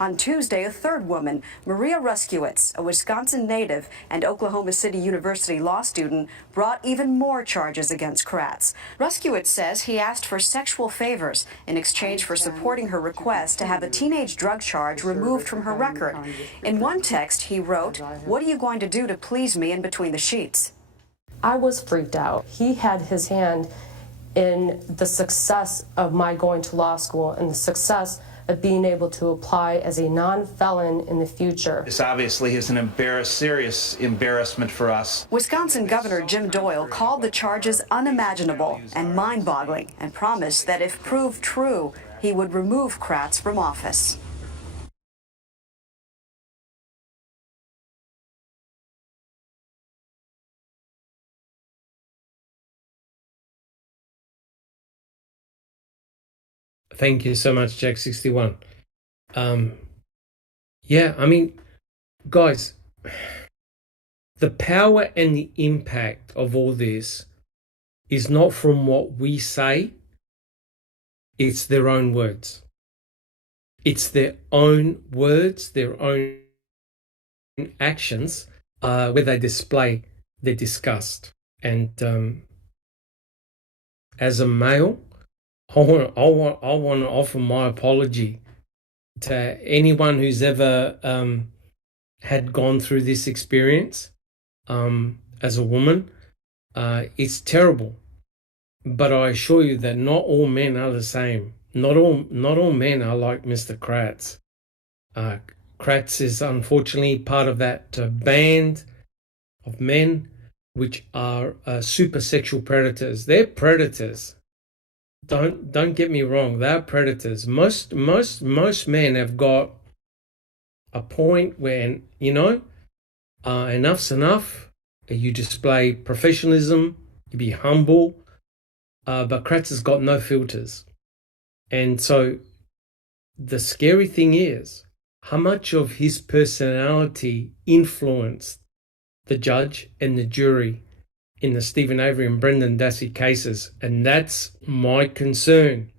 On Tuesday, a third woman, Maria Ruskiewicz, a Wisconsin native and Oklahoma City University law student, brought even more charges against Kratz. Ruskiewicz says he asked for sexual favors in exchange for supporting her request to have a teenage drug charge removed from her record. In one text, he wrote, "What are you going to do to please me in between the sheets?" I was freaked out. He had his hand in the success of my going to law school and the success of being able to apply as a non-felon in the future. This obviously is an serious embarrassment for us. Wisconsin Governor Jim Doyle called the charges unimaginable and mind-boggling and promised that if proved true, he would remove Kratz from office. Thank you so much, Jack61. Yeah, I mean, guys, the power and the impact of all this is not from what we say, it's their own words. It's their own words, their own actions, where they display their disgust. And as a male, I want to offer my apology to anyone who's ever had gone through this experience as a woman. It's terrible, but I assure you that not all men are the same. Not all men are like Mr. Kratz. Kratz is unfortunately part of that band of men which are super sexual predators. They're predators. Don't get me wrong, they're predators. Most men have got a point where, you know, enough's enough. You display professionalism, you be humble, but Kratz has got no filters. And so the scary thing is how much of his personality influenced the judge and the jury in the Stephen Avery and Brendan Dassey cases. And that's my concern,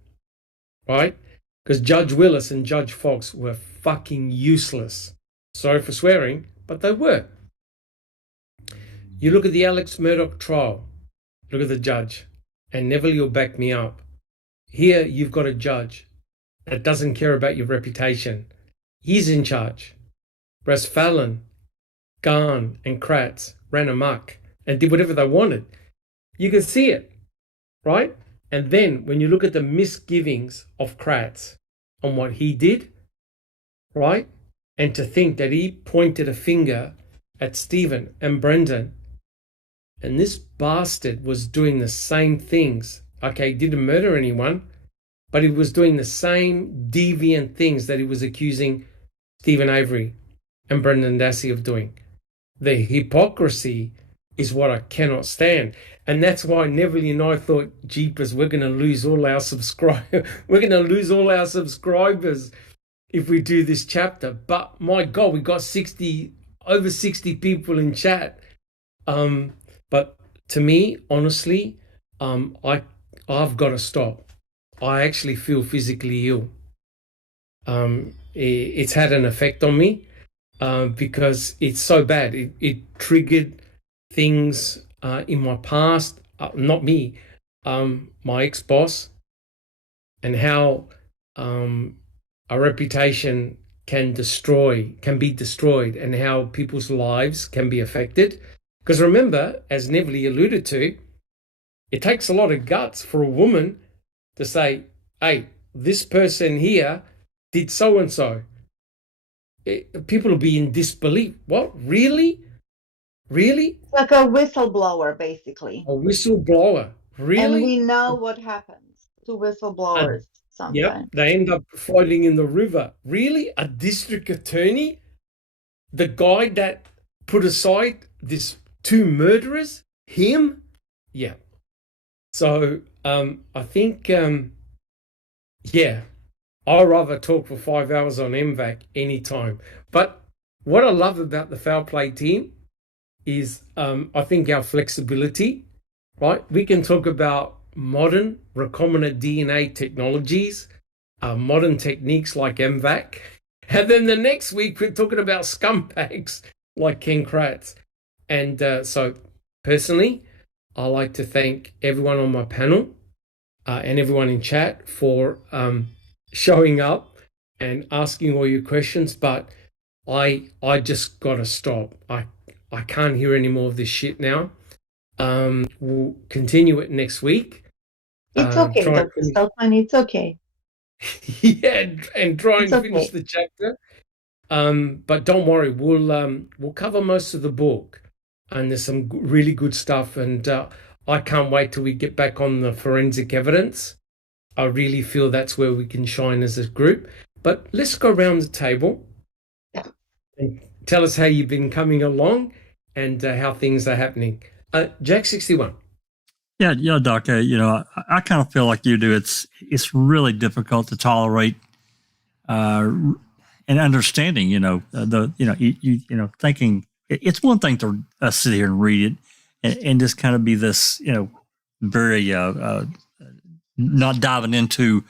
right? Because Judge Willis and Judge Fox were fucking useless. Sorry for swearing, but they were. You look at the Alex Murdoch trial, look at the judge, and Neville, you'll back me up. Here you've got a judge that doesn't care about your reputation. He's in charge. Whereas Fallon, Garn and Kratz ran amok and did whatever they wanted. You can see it, right? And then when you look at the misgivings of Kratz on what he did, right? And to think that he pointed a finger at Stephen and Brendan, and this bastard was doing the same things. Okay, he didn't murder anyone, but he was doing the same deviant things that he was accusing Stephen Avery and Brendan Dassey of doing. The hypocrisy is what I cannot stand. And that's why Neville and I thought, jeepers, we're going to lose all our subscribers. We're going to lose all our subscribers if we do this chapter. But my God, we got over 60 people in chat. But to me, honestly, I've got to stop. I actually feel physically ill. It's had an effect on me because it's so bad. It triggered things in my past, not me, my ex-boss, and how a reputation can be destroyed, and how people's lives can be affected. Because remember, as Neville alluded to, it takes a lot of guts for a woman to say, hey, this person here did so-and-so. People will be in disbelief. What? Really? Really? Like a whistleblower, basically. A whistleblower. Really? And we know what happens to whistleblowers sometimes. Yep, they end up floating in the river. Really? A district attorney? The guy that put aside this two murderers? Him? Yeah. So I think, I'd rather talk for 5 hours on MVAC anytime. But what I love about the foul play team is I think our flexibility, right? We can talk about modern recombinant DNA technologies, modern techniques like MVAC. And then the next week, we're talking about scumbags like Ken Kratz. And so personally, I like to thank everyone on my panel and everyone in chat for showing up and asking all your questions. But I just got to stop. I can't hear any more of this shit now. We'll continue it next week. It's okay, Dr. Silkman, it's okay. Yeah, and try and finish the chapter. But don't worry, we'll cover most of the book, and there's some really good stuff. And I can't wait till we get back on the forensic evidence. I really feel that's where we can shine as a group. But let's go around the table and tell us how you've been coming along and how things are happening. Jack 61. Yeah, Doc. I kind of feel like you do. It's really difficult to tolerate and understanding. Thinking it's one thing to sit here and read it and just kind of be this, very not diving into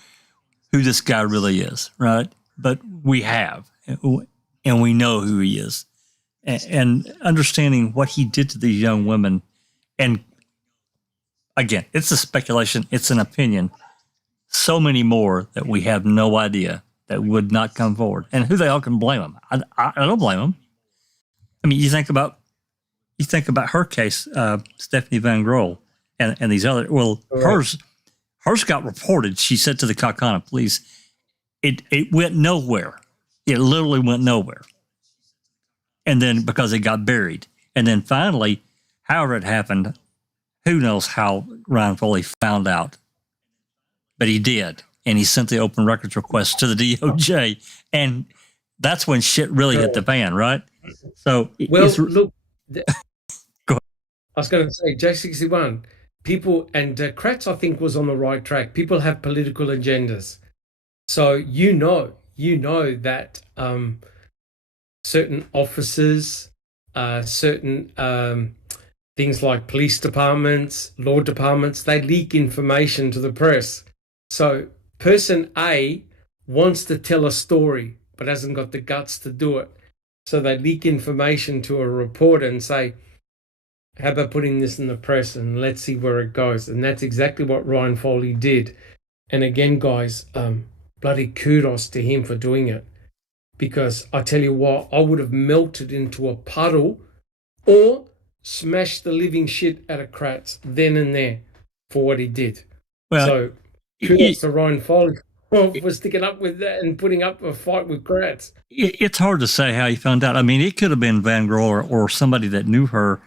who this guy really is, right? But we have, and we know who he is, and understanding what he did to these young women. And again, it's a speculation, it's an opinion. So many more that we have no idea that would not come forward, and who the hell can blame him? I don't blame him. I mean, you think about her case, Stephanie Van Grohl, and these other. Well, hers got reported. She said to the Kaukauna police, it went nowhere. It literally went nowhere. And then because it got buried, and then finally, however it happened, who knows how Ryan Foley found out, but he did, and he sent the open records request to the DOJ, and that's when shit really hit the fan, right? So, look, go ahead. I was going to say, J61, people, and Kratz, I think, was on the right track. People have political agendas. So you know that certain officers, certain things like police departments, law departments, they leak information to the press. So person A wants to tell a story but hasn't got the guts to do it. So they leak information to a reporter and say, how about putting this in the press and let's see where it goes. And that's exactly what Ryan Foley did. And again, guys, bloody kudos to him for doing it. Because I tell you what, I would have melted into a puddle or smashed the living shit out of Kratz then and there for what he did. Well, so kudos to Ryan Foley for sticking up with that and putting up a fight with Kratz. It's hard to say how he found out. I mean, it could have been Van Grohl or somebody that knew her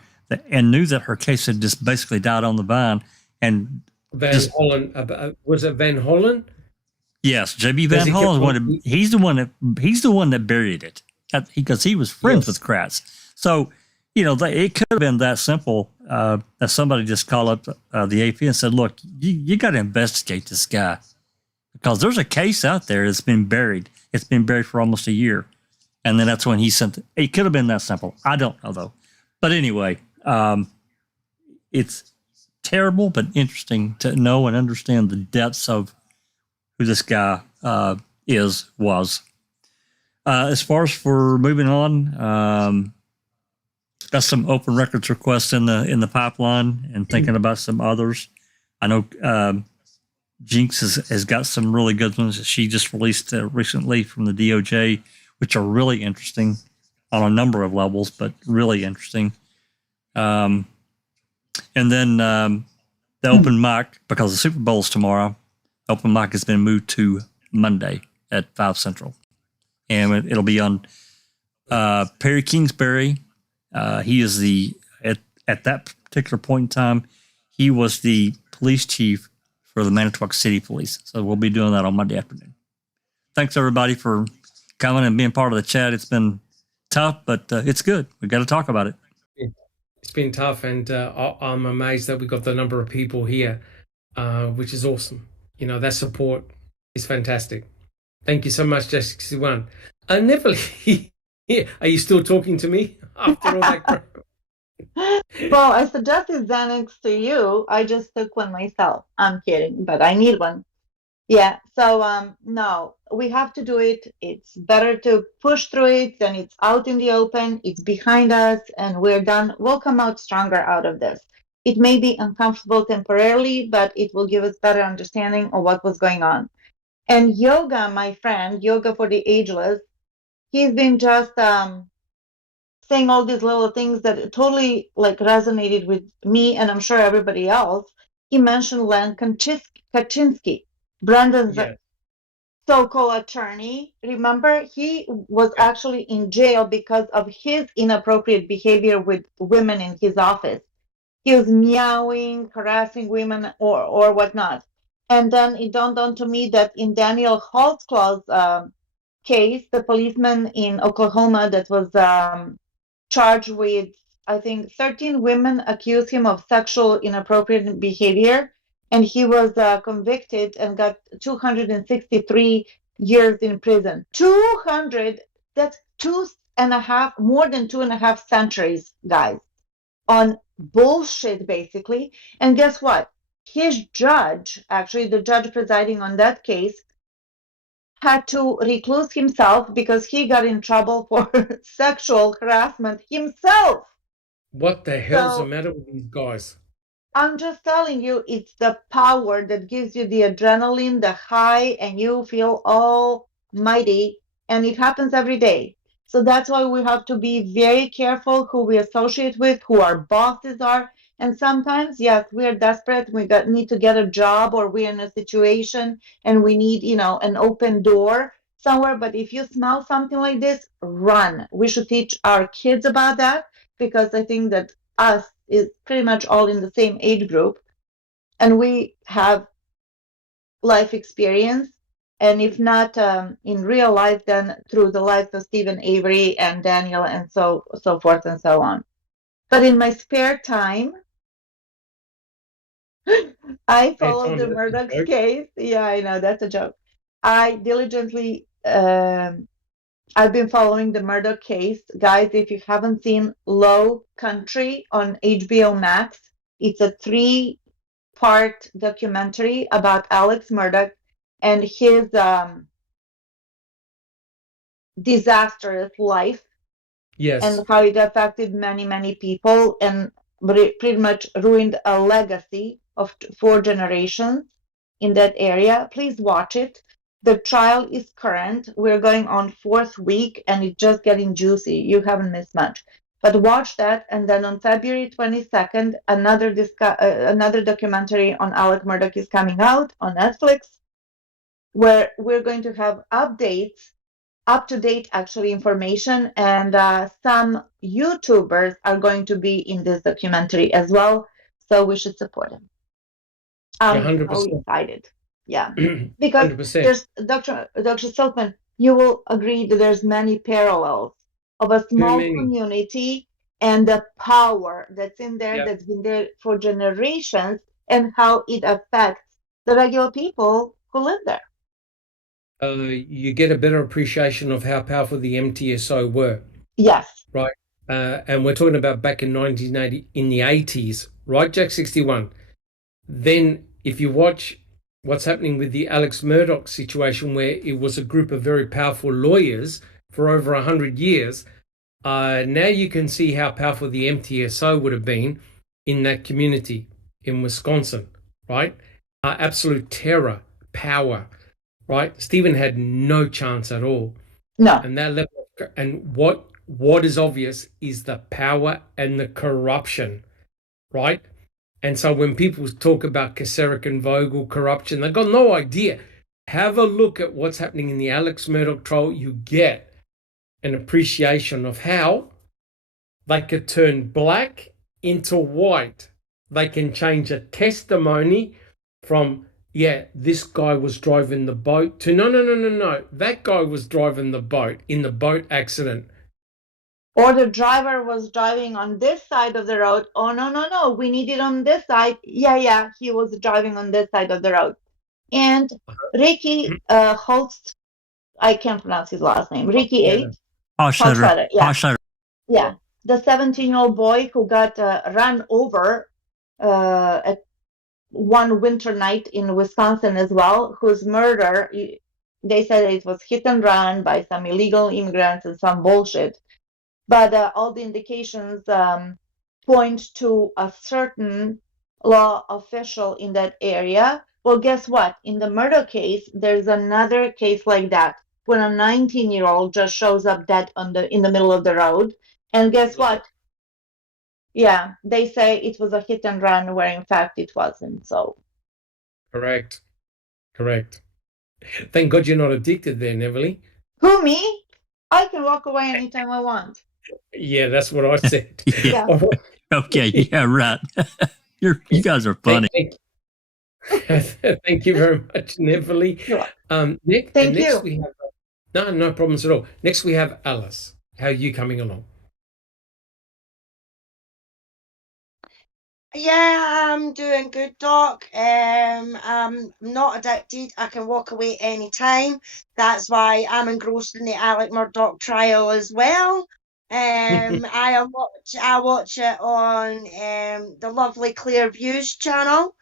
and knew that her case had just basically died on the vine. And Hollen, was it Van Hollen? Yes, J.B. Van Hollen. He's the one that buried it because he was friends with Kratz. So, it could have been that simple that somebody just called up the AP and said, look, you got to investigate this guy because there's a case out there that's been buried. It's been buried for almost a year. And then that's when he sent it. It could have been that simple. I don't know, though. But anyway, it's terrible but interesting to know and understand the depths of who this guy was. As far as for moving on, got some open records requests in the pipeline and thinking about some others. I know Jinx has got some really good ones that she just released recently from the DOJ, which are really interesting on a number of levels, but really interesting. And then the open mic, because the Super Bowl's tomorrow, open mic has been moved to Monday at 5 Central. And it'll be on Perry Kingsbury. He is at that particular point in time, he was the police chief for the Manitowoc City Police. So we'll be doing that on Monday afternoon. Thanks, everybody, for coming and being part of the chat. It's been tough, but it's good. We got to talk about it. It's been tough, and I'm amazed that we got the number of people here, which is awesome. That support is fantastic. Thank you so much, Jessica. Neville, are you still talking to me after all that crap? Well, I suggested Xanax to you. I just took one myself. I'm kidding, but I need one. Yeah. So no, we have to do it. It's better to push through it than it's out in the open. It's behind us and we're done. We'll come out stronger out of this. It may be uncomfortable temporarily, but it will give us better understanding of what was going on. And yoga, my friend, yoga for the ageless, he's been just saying all these little things that totally like resonated with me and I'm sure everybody else. He mentioned Len Kaczynski, Brandon's so-called attorney. Remember, he was actually in jail because of his inappropriate behavior with women in his office. He was meowing, harassing women or whatnot. And then it dawned on to me that in Daniel Holtzclaw's case, the policeman in Oklahoma that was charged with, I think, 13 women accused him of sexual inappropriate behavior, and he was convicted and got 263 years in prison. 200, that's more than 2.5 centuries, guys, on bullshit, basically. And guess what? His judge, actually, the judge presiding on that case, had to recluse himself because he got in trouble for sexual harassment himself. What the hell's the matter with these guys? I'm just telling you, it's the power that gives you the adrenaline, the high, and you feel almighty, and it happens every day. So that's why we have to be very careful who we associate with, who our bosses are. And sometimes, yes, we are desperate. We need to get a job, or we're in a situation and we need, an open door somewhere. But if you smell something like this, run. We should teach our kids about that, because I think that us is pretty much all in the same age group, and we have life experience. And if not in real life, then through the lives of Stephen Avery and Daniel and so forth and so on. But in my spare time, I followed the Murdoch's case. Yeah, I know, that's a joke. I diligently, I've been following the Murdoch case. Guys, if you haven't seen Low Country on HBO Max, it's a 3-part documentary about Alex Murdoch and his disastrous life. Yes. And how it affected many, many people and pretty much ruined a legacy of 4 generations in that area. Please watch it. The trial is current. We're going on 4th week and it's just getting juicy. You haven't missed much. But watch that, and then on February 22nd, another documentary on Alec Murdoch is coming out on Netflix, where we're going to have updates, up-to-date actually information, and some YouTubers are going to be in this documentary as well, so we should support them. I'm 100%. so excited. Yeah, because 100%. there's Dr. Silkman, you will agree that there's many parallels of a small community and the power that's in there, that's been there for generations, and how it affects the regular people who live there. You get a better appreciation of how powerful the MTSO were. Yes. Right. And we're talking about back in 1980, in the 80s, right, Jack 61? Then if you watch what's happening with the Alex Murdoch situation, where it was a group of very powerful lawyers for over 100 years, now you can see how powerful the MTSO would have been in that community in Wisconsin, right? Absolute terror, power, right? Stephen had no chance at all. No. And that level, and what is obvious is the power and the corruption, right? And so when people talk about Kaczynski and Vogel corruption, they've got no idea. Have a look at what's happening in the Alex Murdoch trial. You get an appreciation of how they could turn black into white. They can change a testimony from, yeah, this guy was driving the boat, to no, that guy was driving the boat in the boat accident. Or the driver was driving on this side of the road. Oh, no, we need it on this side. Yeah, he was driving on this side of the road. And Ricky Holtz I can't pronounce his last name. Ricky 8. Hochstetter. Yeah. Hochstetter. Yeah. The 17-year-old boy who got run over at one winter night in Wisconsin as well, whose murder, they said it was hit and run by some illegal immigrants and some bullshit. But all the indications point to a certain law official in that area. Well, guess what? In the murder case, there's another case like that when a 19-year-old just shows up dead in the middle of the road. And guess what? Yeah, they say it was a hit and run where in fact it wasn't. So Correct. Thank God you're not addicted there, Neverly. who, me? I can walk away anytime I want. Yeah, that's what I said. Yeah. All right. Okay. Yeah. Right. You guys are funny. Thank you very much, Neverly. Thank you. We have no problems at all. Next we have Alice. How are you coming along? Yeah, I'm doing good, Doc. I'm not addicted. I can walk away anytime. That's why I'm engrossed in the Alec Murdoch trial as well. I watch it on the lovely Claire Views channel.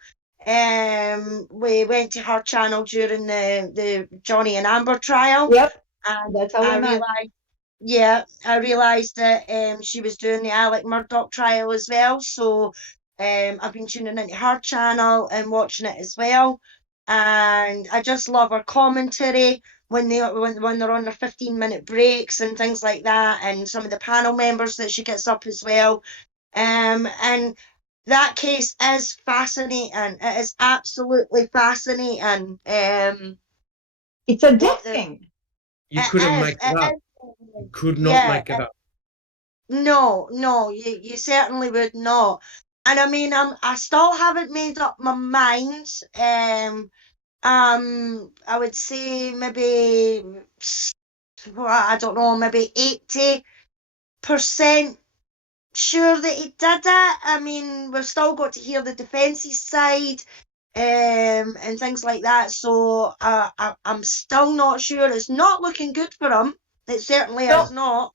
We went to her channel during the Johnny and Amber trial. Yep, and that's how we met. I realised that she was doing the Alec Murdoch trial as well. So I've been tuning into her channel and watching it as well. And I just love her commentary when they're on their 15-minute breaks and things like that, and some of the panel members that she gets up as well. And that case is fascinating. It is absolutely fascinating. It's addicting. You couldn't make it up. You could not make it up. No, you certainly would not. And I mean, I still haven't made up my mind. I would say maybe, I don't know, maybe 80% sure that he did it. I mean, we've still got to hear the defence's side and things like that. So I'm still not sure. It's not looking good for him. It certainly is not.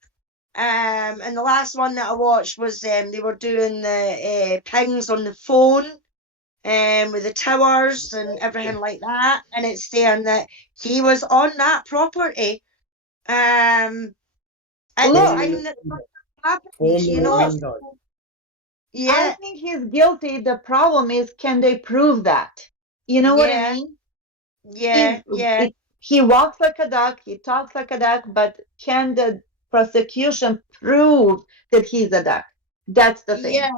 And the last one that I watched was they were doing the pings on the phone with the towers and everything like that, and it's saying that he was on that property at the time that happened, you know. Yeah, I think he's guilty. The problem is, can they prove that? You know what I mean? Yeah. He walks like a duck, he talks like a duck, but can the prosecution prove that he's a duck? That's the thing. Yeah.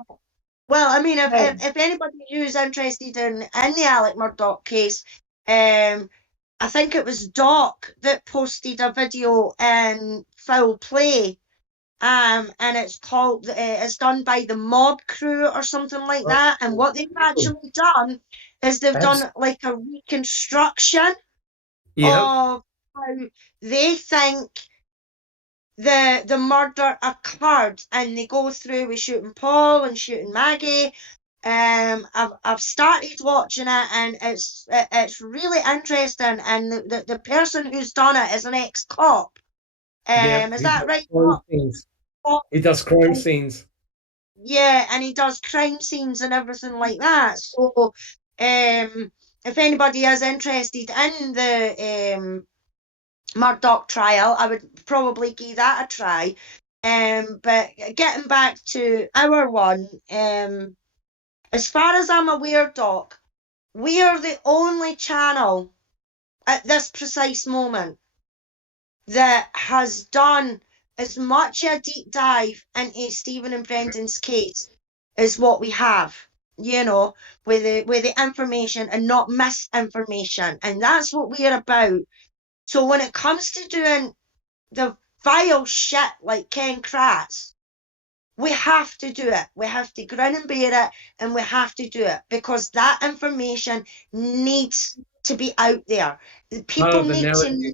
Well, I mean, if anybody who's interested in the Alec Murdoch case, I think it was Doc that posted a video in Foul Play, and it's called, it's done by the Mob Crew or something like that. And what they've actually done is they've done like a reconstruction of how they think the murder occurred, and they go through with shooting Paul and shooting Maggie. I've started watching it, and it's really interesting. And the person who's done it is an ex-cop. Is that right? He does crime scenes. Yeah, and he does crime scenes and everything like that. So, if anybody is interested in the Murdoch trial, I would probably give that a try. But getting back to our one, as far as I'm aware, Doc, we are the only channel at this precise moment that has done as much a deep dive into Stephen and Brendan's case as what we have, you know, with the information and not misinformation. And that's what we are about. So when it comes to doing the vile shit like Ken Kratz, we have to do it. We have to grin and bear it, and we have to do it because that information needs to be out there. People need to,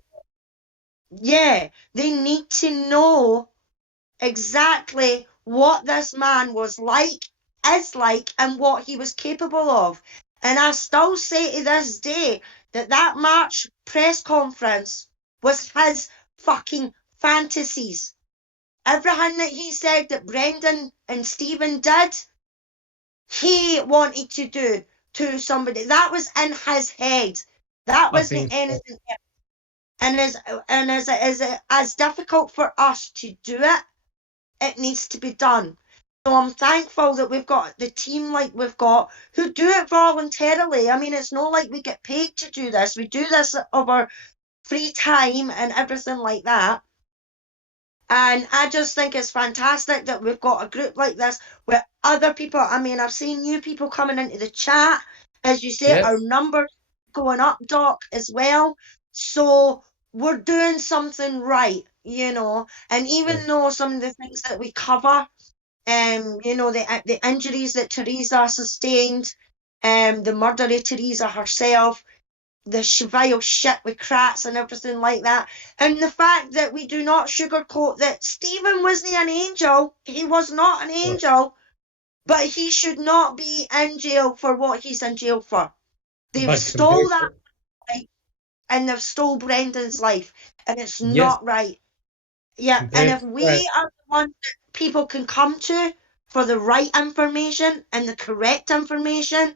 they need to know exactly what this man was like, is like, and what he was capable of. And I still say to this day that March press conference was his fucking fantasies. Everything that he said that Brendan and Stephen did, he wanted to do to somebody. That was in his head. That wasn't anything else. And as difficult for us to do it, it needs to be done. So I'm thankful that we've got the team like we've got who do it voluntarily. I mean, it's not like we get paid to do this. We do this of our free time and everything like that. And I just think it's fantastic that we've got a group like this where other people, I mean, I've seen new people coming into the chat. As you say, Yes. our numbers going up, Doc, as well. So we're doing something right, you know. And even though some of the things that we cover, you know, the injuries that Teresa sustained, the murder of Teresa herself, the vile shit with Kratz and everything like that, and the fact that we do not sugarcoat that Stephen wasn't an angel. He was not an angel, but he should not be in jail for what he's in jail for. They've stole that life, and they've stole Brendan's life, and it's not right. Yeah, and if we are the ones that people can come to for the right information and the correct information,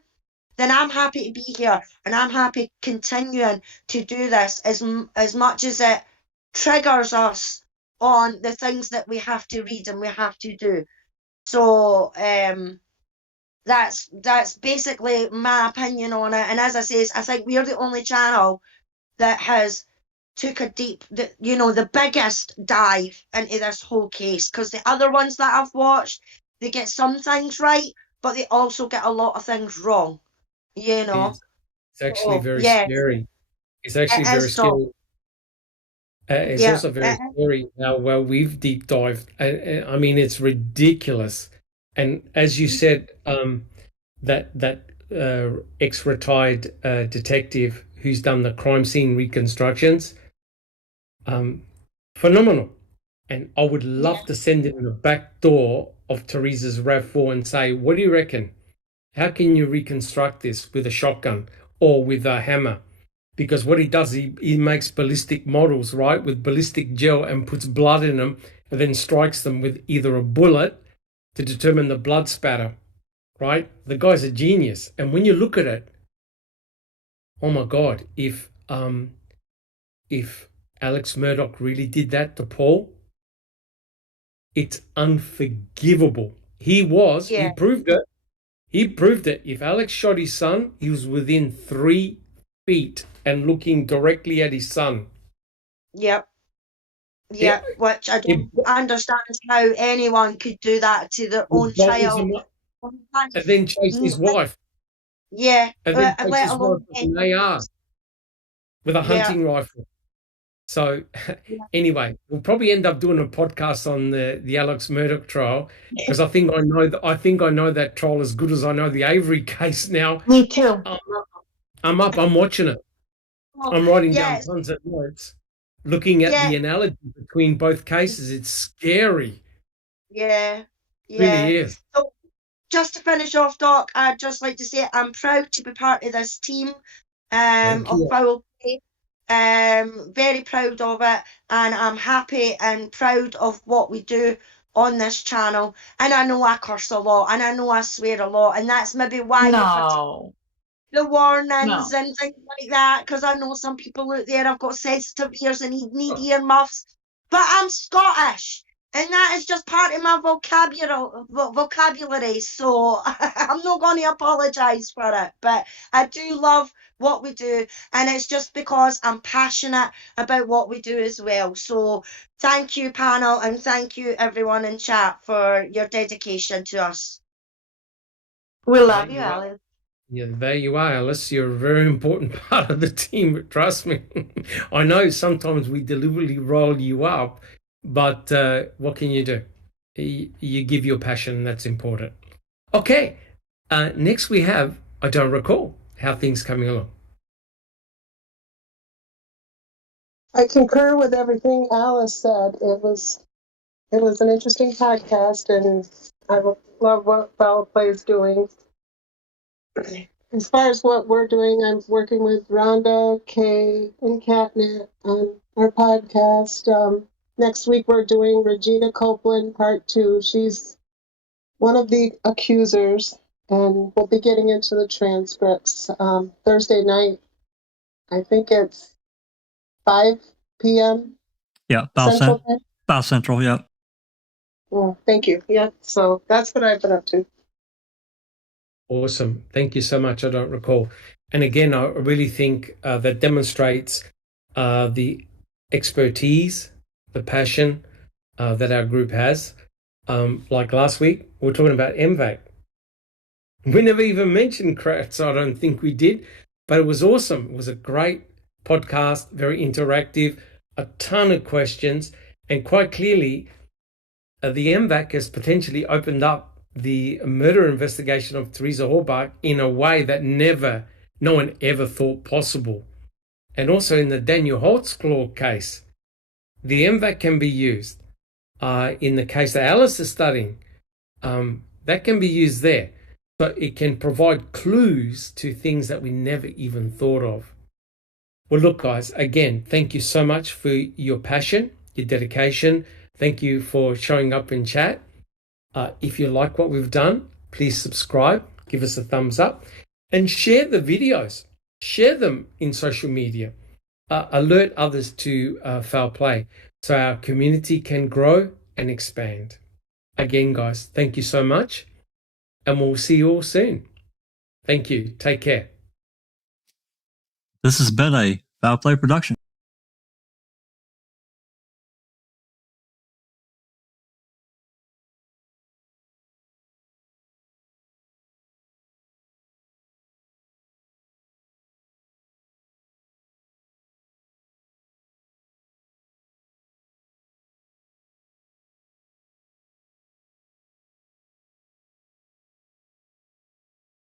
then I'm happy to be here, and I'm happy continuing to do this as much as it triggers us on the things that we have to read and we have to do. So that's basically my opinion on it. And as I say, I think we're the only channel that has took a the biggest dive into this whole case, because the other ones that I've watched, they get some things right, but they also get a lot of things wrong. You know, it's actually very scary. It's actually very scary. It's also very scary how well we've deep dived. I mean, it's ridiculous. And as you said, that ex-retired detective who's done the crime scene reconstructions, phenomenal. And I would love to send it in the back door of Teresa's RAV4 and say, what do you reckon? How can you reconstruct this with a shotgun or with a hammer? Because what he does, he makes ballistic models, right, with ballistic gel and puts blood in them and then strikes them with either a bullet to determine the blood spatter, right? The guy's a genius. And when you look at it, oh my God, if Alex Murdoch really did that to Paul, it's unforgivable. He proved it. He proved it. If Alex shot his son, he was within 3 feet and looking directly at his son. Yep. Which I don't understand how anyone could do that to their own child. And then chase his wife. Yeah. And then chase his wife with an AR with a hunting rifle. So anyway, we'll probably end up doing a podcast on the Alex Murdoch trial, because I think I know that trial as good as I know the Avery case now. Me too. I'm watching it. I'm writing down tons of notes, looking at the analogy between both cases. It's scary. Yeah. It really is. So just to finish off, Doc, I'd just like to say I'm proud to be part of this team of Foul Play. Very proud of it, and I'm happy and proud of what we do on this channel. And I know I curse a lot, and I know I swear a lot, and that's maybe why you've had to the warnings and things like that, because I know some people out there have got sensitive ears and need earmuffs, but I'm Scottish, and that is just part of my vocabulary, so I'm not going to apologise for it. But I do love what we do, and it's just because I'm passionate about what we do as well. So thank you, panel, and thank you everyone in chat for your dedication to us. We love you, Alice. Yeah, there you are, Alice. You're a very important part of the team, trust me. I know sometimes we deliberately roll you up, but what can you do? You give your passion, that's important. Okay, next we have, I don't recall, how things coming along. I concur with everything Alice said. It was an interesting podcast, and I love what Foul Play is doing. As far as what we're doing, I'm working with Rhonda, Kay, and Catnip on our podcast. Next week we're doing Regina Copeland Part 2. She's one of the accusers, and we'll be getting into the transcripts. Thursday night, I think it's 5 p.m. Yeah, Central Time. South Central, yeah. Well, thank you. Yeah, so that's what I've been up to. Awesome. Thank you so much. I don't recall. And again, I really think that demonstrates the expertise, the passion that our group has. Like last week, we were talking about MVAC. We never even mentioned Kratz. I don't think we did, but it was awesome. It was a great podcast, very interactive, a ton of questions, and quite clearly, the MVAC has potentially opened up the murder investigation of Teresa Horbach in a way that no one ever thought possible. And also in the Daniel Holtzclaw case, the MVAC can be used. In the case that Alice is studying, that can be used there. So it can provide clues to things that we never even thought of. Well, look, guys, again, thank you so much for your passion, your dedication. Thank you for showing up in chat. If you like what we've done, please subscribe, give us a thumbs up, and share the videos. Share them in social media. Alert others to foul play so our community can grow and expand. Again, guys, thank you so much, and we'll see you all soon. Thank you. Take care. This has been a Foul Play production.